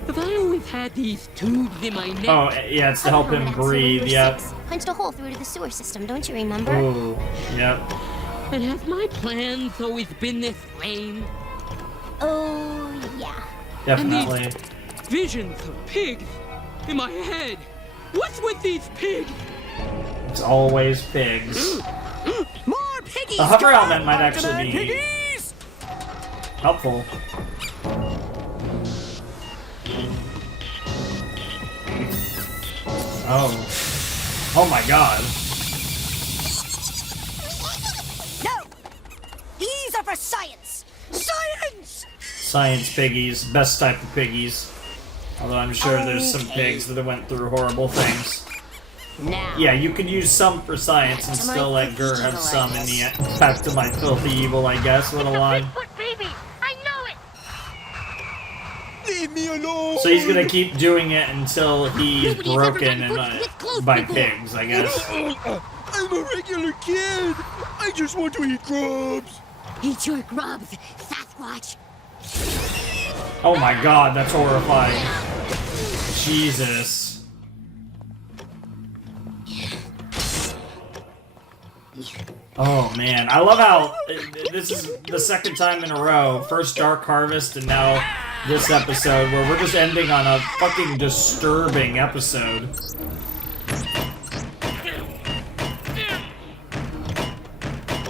Have I always had these tubes in my neck? Oh, yeah, it's to help him breathe, yep. Punched a hole through to the sewer system, don't you remember? Ooh, yep. And has my plans always been this lame? Oh, yeah. Definitely. And these visions of pigs in my head. What's with these pigs? It's always pigs. More piggies! The hover element might actually be helpful. Oh. Oh my god. No! These are for science! Science! Science piggies. Best type of piggies. Although I'm sure there's some pigs that went through horrible things. Now, Yeah, you could use some for science and still let Gur have some in the end. Back to my filthy evil, I guess. What a line. Baby, I know it! Leave me alone! So he's gonna keep doing it until he's broken and by pigs, I guess. I'm a regular kid! I just want to eat grubs! Eat your grubs, Sasquatch. Oh my god, that's horrifying. Jesus. Oh man, I love how this is the second time in a row, first Dark Harvest and now this episode, where we're just ending on a fucking disturbing episode.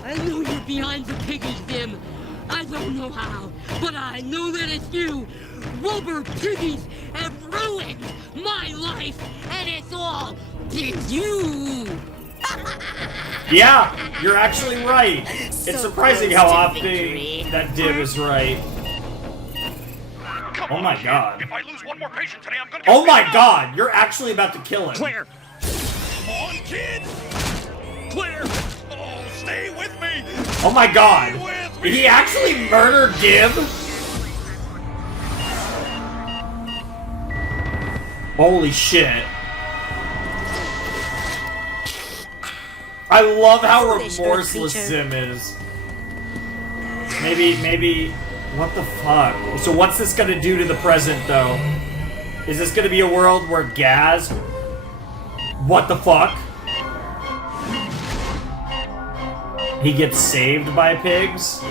I know you're behind the Piggy, Zim. I don't know how, but I know that it's you. Rubber piggies have ruined my life, and it's all you. Yeah, you're actually right. It's surprising how often that Dib is right. Oh my god. If I lose one more patient today, I'm gonna. Oh my god, you're actually about to kill him. Claire! Come on, kid! Claire! Oh, stay with me! Oh my god. Did he actually murder Dib? Holy shit. I love how remorseless Zim is. Maybe, what the fuck? So what's this gonna do to the present, though? Is this gonna be a world where Gaz... What the fuck? He gets saved by pigs?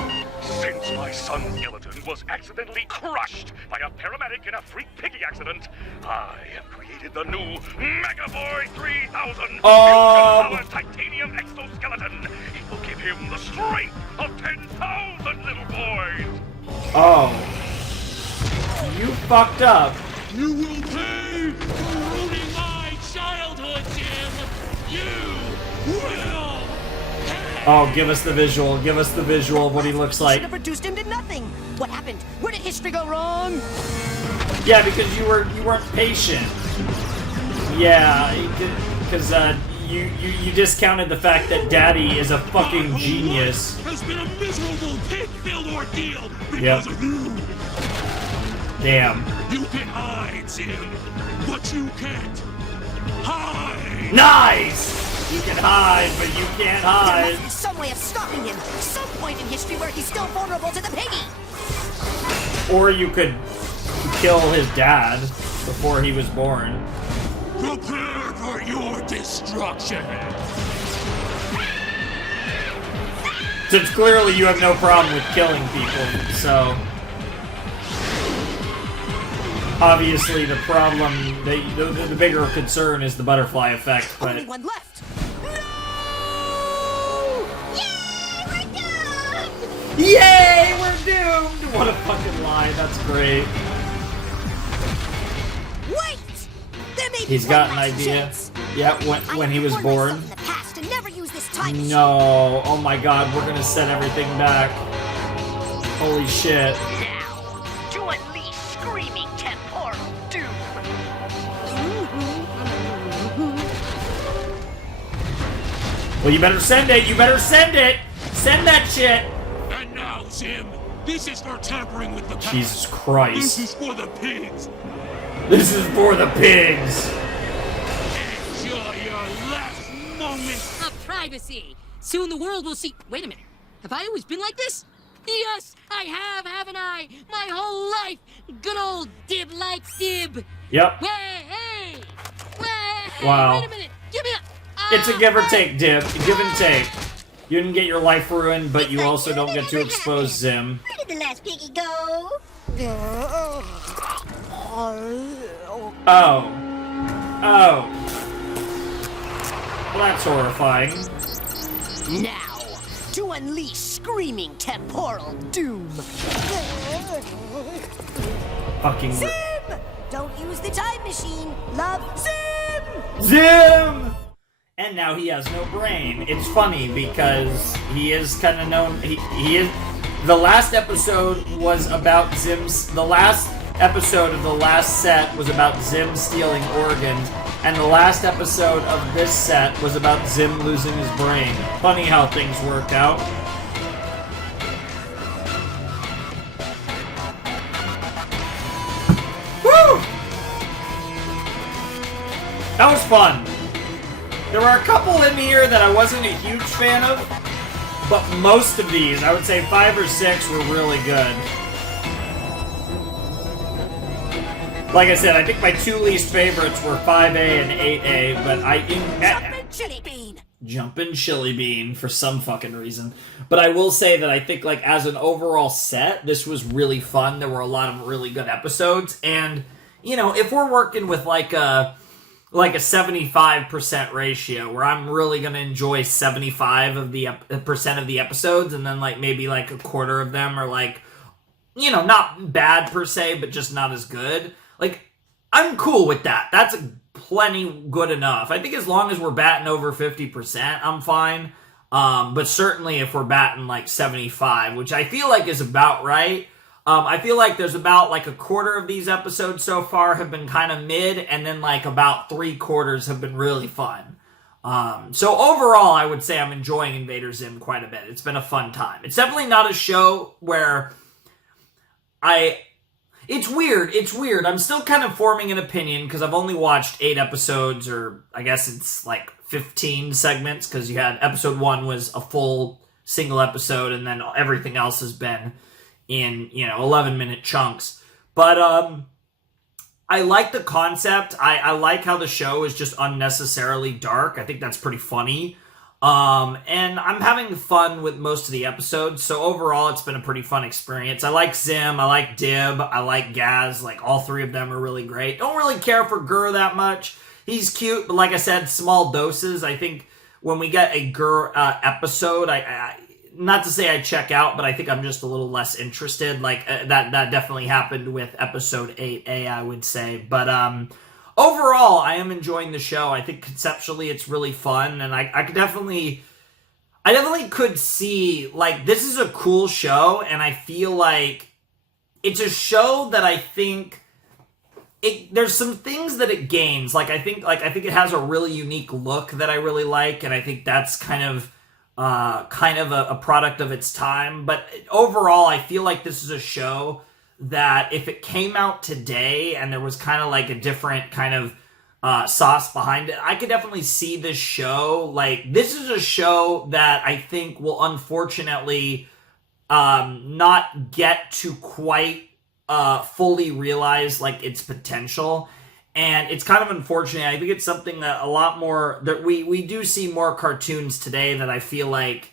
Since my son Skeleton was accidentally crushed by a paramedic in a freak piggy accident, I have created the new Mega Boy 3000 fusion-powered titanium exoskeleton. It will give him the strength of 10,000 little boys. Oh. You fucked up. You will pay for ruining my childhood, Jim! You will! Oh, give us the visual. Give us the visual of what he looks like. Should have reduced him to nothing. What happened? Where did history go wrong? Yeah, because you weren't patient. Yeah, because you discounted the fact that Daddy is a fucking genius. Has been a miserable pig-filled ordeal Yep. because of you. Damn. You can hide, Jim, but you can't hide. Nice. You can hide, but you can't hide. There must be some way of stopping him. Some point in history where he's still vulnerable to the piggy. Or you could kill his dad before he was born. Prepare for your destruction. Since clearly you have no problem with killing people, so... Obviously the problem, the bigger concern is the butterfly effect, but... Only one left. Yay, we're doomed! What a fucking lie, that's great. Wait! There may be He's got an idea. Yeah, when he was born. In the past to never use this time machine. No, oh my god, we're gonna set everything back. Holy shit. Now, to unleash screaming temporal doom. Well, you better send it, you better send it! Send that shit! And now, Zim, this is for tampering with the past. Jesus Christ. This is for the pigs. This is for the pigs! Enjoy your last moments of privacy. Soon the world will see. Wait a minute. Have I always been like this? Yes, I have, haven't I? My whole life. Good old Dib likes Dib. Yep. Way, hey! Way, hey! Wow. Wait a minute. Give me a. It's a give or take, Dib. Give and take. You didn't get your life ruined, but you also don't get to expose Zim. Where did the last piggy go? Oh. Oh. Well, that's horrifying. Now, to unleash screaming temporal doom. Fucking Zim! Don't use the time machine. Love, Zim! Zim! And now he has no brain. It's funny because he is kind of known. He is. The last episode was about Zim's. The last episode of the last set was about Zim stealing organs, and the last episode of this set was about Zim losing his brain. Funny how things work out. Woo! That was fun. There were a couple in here that I wasn't a huge fan of, but most of these, I would say 5 or 6, were really good. Like I said, I think my 2 least favorites were 5A and 8A, but Jumpin' Chili Bean! Jumpin' Chili Bean for some fucking reason. But I will say that I think, like, as an overall set, this was really fun. There were a lot of really good episodes, and, you know, if we're working with, like a 75% ratio where I'm really going to enjoy 75 of the percent of the episodes, and then like maybe like a quarter of them are like, you know, not bad per se, but just not as good. Like, I'm cool with that. That's plenty good enough. I think as long as we're batting over 50%, I'm fine. But certainly if we're batting like 75, which I feel like is about right. I feel like there's about like a quarter of these episodes so far have been kind of mid, and then like about 3/4 have been really fun. So overall, I would say I'm enjoying Invader Zim quite a bit. It's been a fun time. It's definitely not a show where it's weird. I'm still kind of forming an opinion because I've only watched 8 episodes, or I guess it's like 15 segments, because you had episode 1 was a full single episode, and then everything else has been in, you know, 11-minute chunks. But I like the concept. I like how the show is just unnecessarily dark. I think that's pretty funny. And I'm having fun with most of the episodes, so overall it's been a pretty fun experience. I like Zim, I like Dib, I like Gaz. Like, all 3 of them are really great. Don't really care for Gur that much. He's cute, but like I said, small doses. I think when we get a Gur episode, I not to say I check out, but I think I'm just a little less interested. Like, that definitely happened with episode 8A, I would say. But overall, I am enjoying the show. I think conceptually it's really fun, and I definitely could see, like, this is a cool show, and I feel like it's a show that I think there's some things that it gains. I think it has a really unique look that I really like, and I think that's kind of a product of its time. But overall, I feel like this is a show that if it came out today and there was kind of like a different kind of sauce behind it, I could definitely see this show. Like, this is a show that I think will unfortunately not get to quite fully realize like its potential. And it's kind of unfortunate. I think it's something that a lot more, that we do see more cartoons today that I feel like,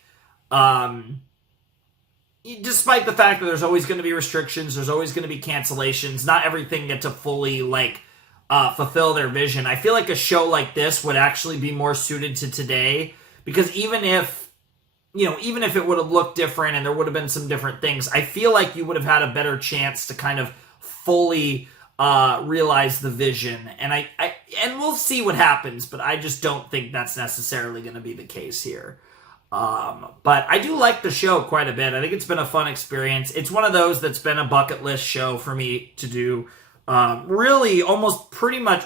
despite the fact that there's always going to be restrictions, there's always going to be cancellations, not everything get to fully like fulfill their vision. I feel like a show like this would actually be more suited to today, because even if even if it would have looked different and there would have been some different things, I feel like you would have had a better chance to kind of fully realize the vision. And and we'll see what happens, but I just don't think that's necessarily going to be the case here. But I do like the show quite a bit. I think it's been a fun experience. It's one of those that's been a bucket list show for me to do. Really, almost pretty much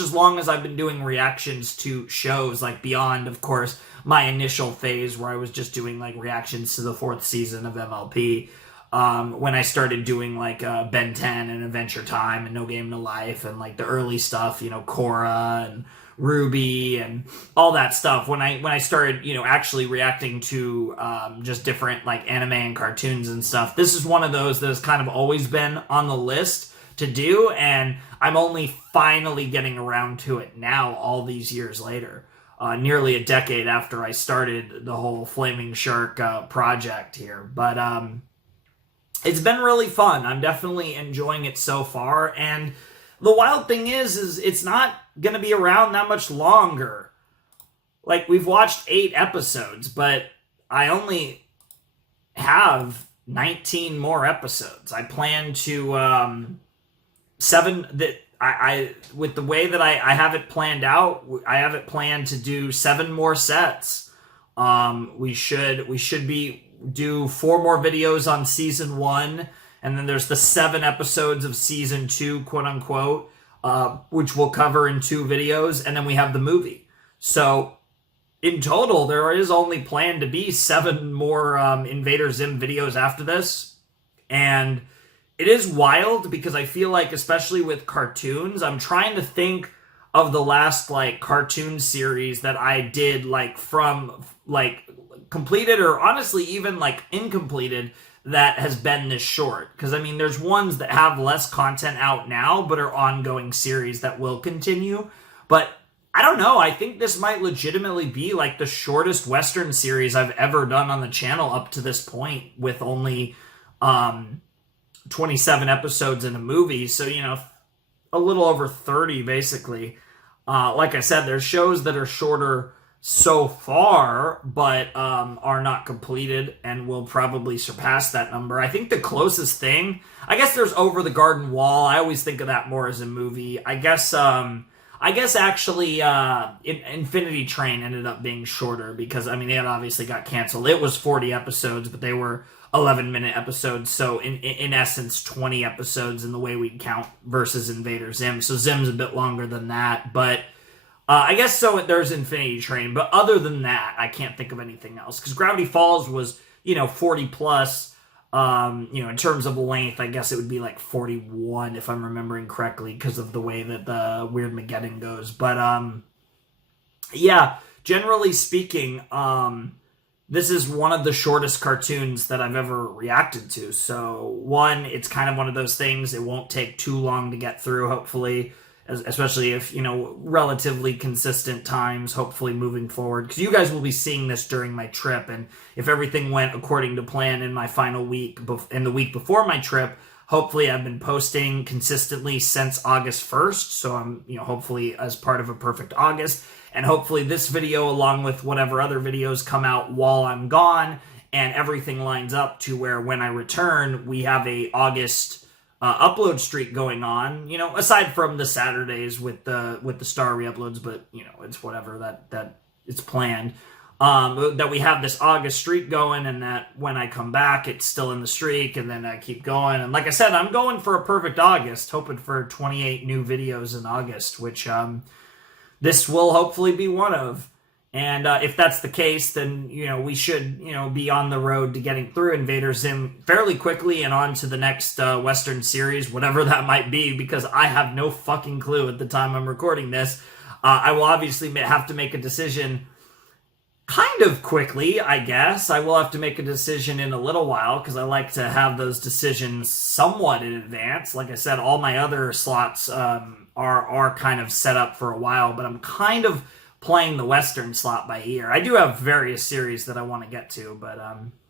as long as I've been doing reactions to shows, like beyond, of course, my initial phase where I was just doing like reactions to the 4th season of MLP. When I started doing like Ben 10 and Adventure Time and No Game No Life and like the early stuff, Korra and Ruby and all that stuff. When I started, actually reacting to just different like anime and cartoons and stuff, this is one of those that has kind of always been on the list to do, and I'm only finally getting around to it now, all these years later, nearly a decade after I started the whole Flaming Shark project here. But it's been really fun. I'm definitely enjoying it so far, and the wild thing is it's not going to be around that much longer. Like, we've watched 8 episodes, but I only have 19 more episodes. I plan to 7 that I with the way that I have it planned out, I have it planned to do 7 more sets. We should do 4 more videos on season 1, and then there's the 7 episodes of season 2, quote unquote, which we'll cover in 2 videos, and then we have the movie. So in total, there is only planned to be 7 more Invader Zim videos after this. And it is wild because I feel like, especially with cartoons, I'm trying to think of the last like cartoon series that I did like from like completed or honestly even like incompleted that has been this short. Because I mean, there's ones that have less content out now but are ongoing series that will continue. But I don't know, I think this might legitimately be like the shortest Western series I've ever done on the channel up to this point, with only 27 episodes in a movie. So, a little over 30 basically. Like I said, there's shows that are shorter so far, but are not completed and will probably surpass that number. I think the closest thing, I guess there's Over the Garden Wall. I always think of that more as a movie. I guess actually Infinity Train ended up being shorter because, I mean, it obviously got canceled. It was 40 episodes, but they were 11-minute episodes, so in essence 20 episodes in the way we count versus Invader Zim. So Zim's a bit longer than that, but I guess so there's Infinity Train. But other than that, I can't think of anything else, because Gravity Falls was 40 plus. In terms of length, I guess it would be like 41 if I'm remembering correctly, because of the way that the Weird Mageddon goes. But yeah, generally speaking, this is one of the shortest cartoons that I've ever reacted to. So, one, it's kind of one of those things, it won't take too long to get through, hopefully, especially if, relatively consistent times, hopefully moving forward. Because you guys will be seeing this during my trip, and if everything went according to plan in my final week, in the week before my trip, hopefully I've been posting consistently since August 1st, so I'm, hopefully as part of a perfect August. And hopefully this video, along with whatever other videos come out while I'm gone, and everything lines up to where when I return, we have a August upload streak going on. Aside from the Saturdays with the star re-uploads, but it's whatever, that it's planned. That we have this August streak going, and that when I come back, it's still in the streak, and then I keep going. And like I said, I'm going for a perfect August, hoping for 28 new videos in August, which this will hopefully be one of. And if that's the case, then, we should, be on the road to getting through Invader Zim fairly quickly and on to the next Western series, whatever that might be, because I have no fucking clue at the time I'm recording this. I will obviously have to make a decision kind of quickly, I guess. I will have to make a decision in a little while, because I like to have those decisions somewhat in advance. Like I said, all my other slots are kind of set up for a while, but I'm kind of playing the Western slot by ear. I do have various series that I want to get to, but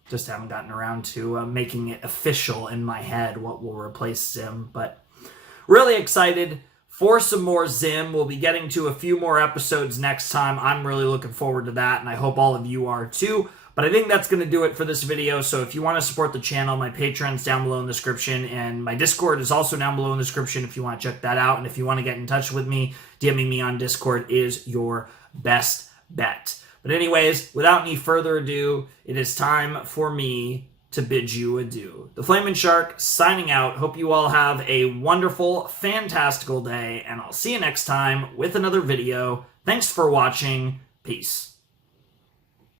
just haven't gotten around to making it official in my head what will replace Zim. But really excited for some more Zim. We'll be getting to a few more episodes next time. I'm really looking forward to that, and I hope all of you are too. But I think that's going to do it for this video. So if you want to support the channel, my Patreon's down below in the description, and my Discord is also down below in the description if you want to check that out. And if you want to get in touch with me, DMing me on Discord is your best bet. But anyways, without any further ado, it is time for me to bid you adieu. The Flamin' Shark signing out. Hope you all have a wonderful, fantastical day, and I'll see you next time with another video. Thanks for watching. Peace.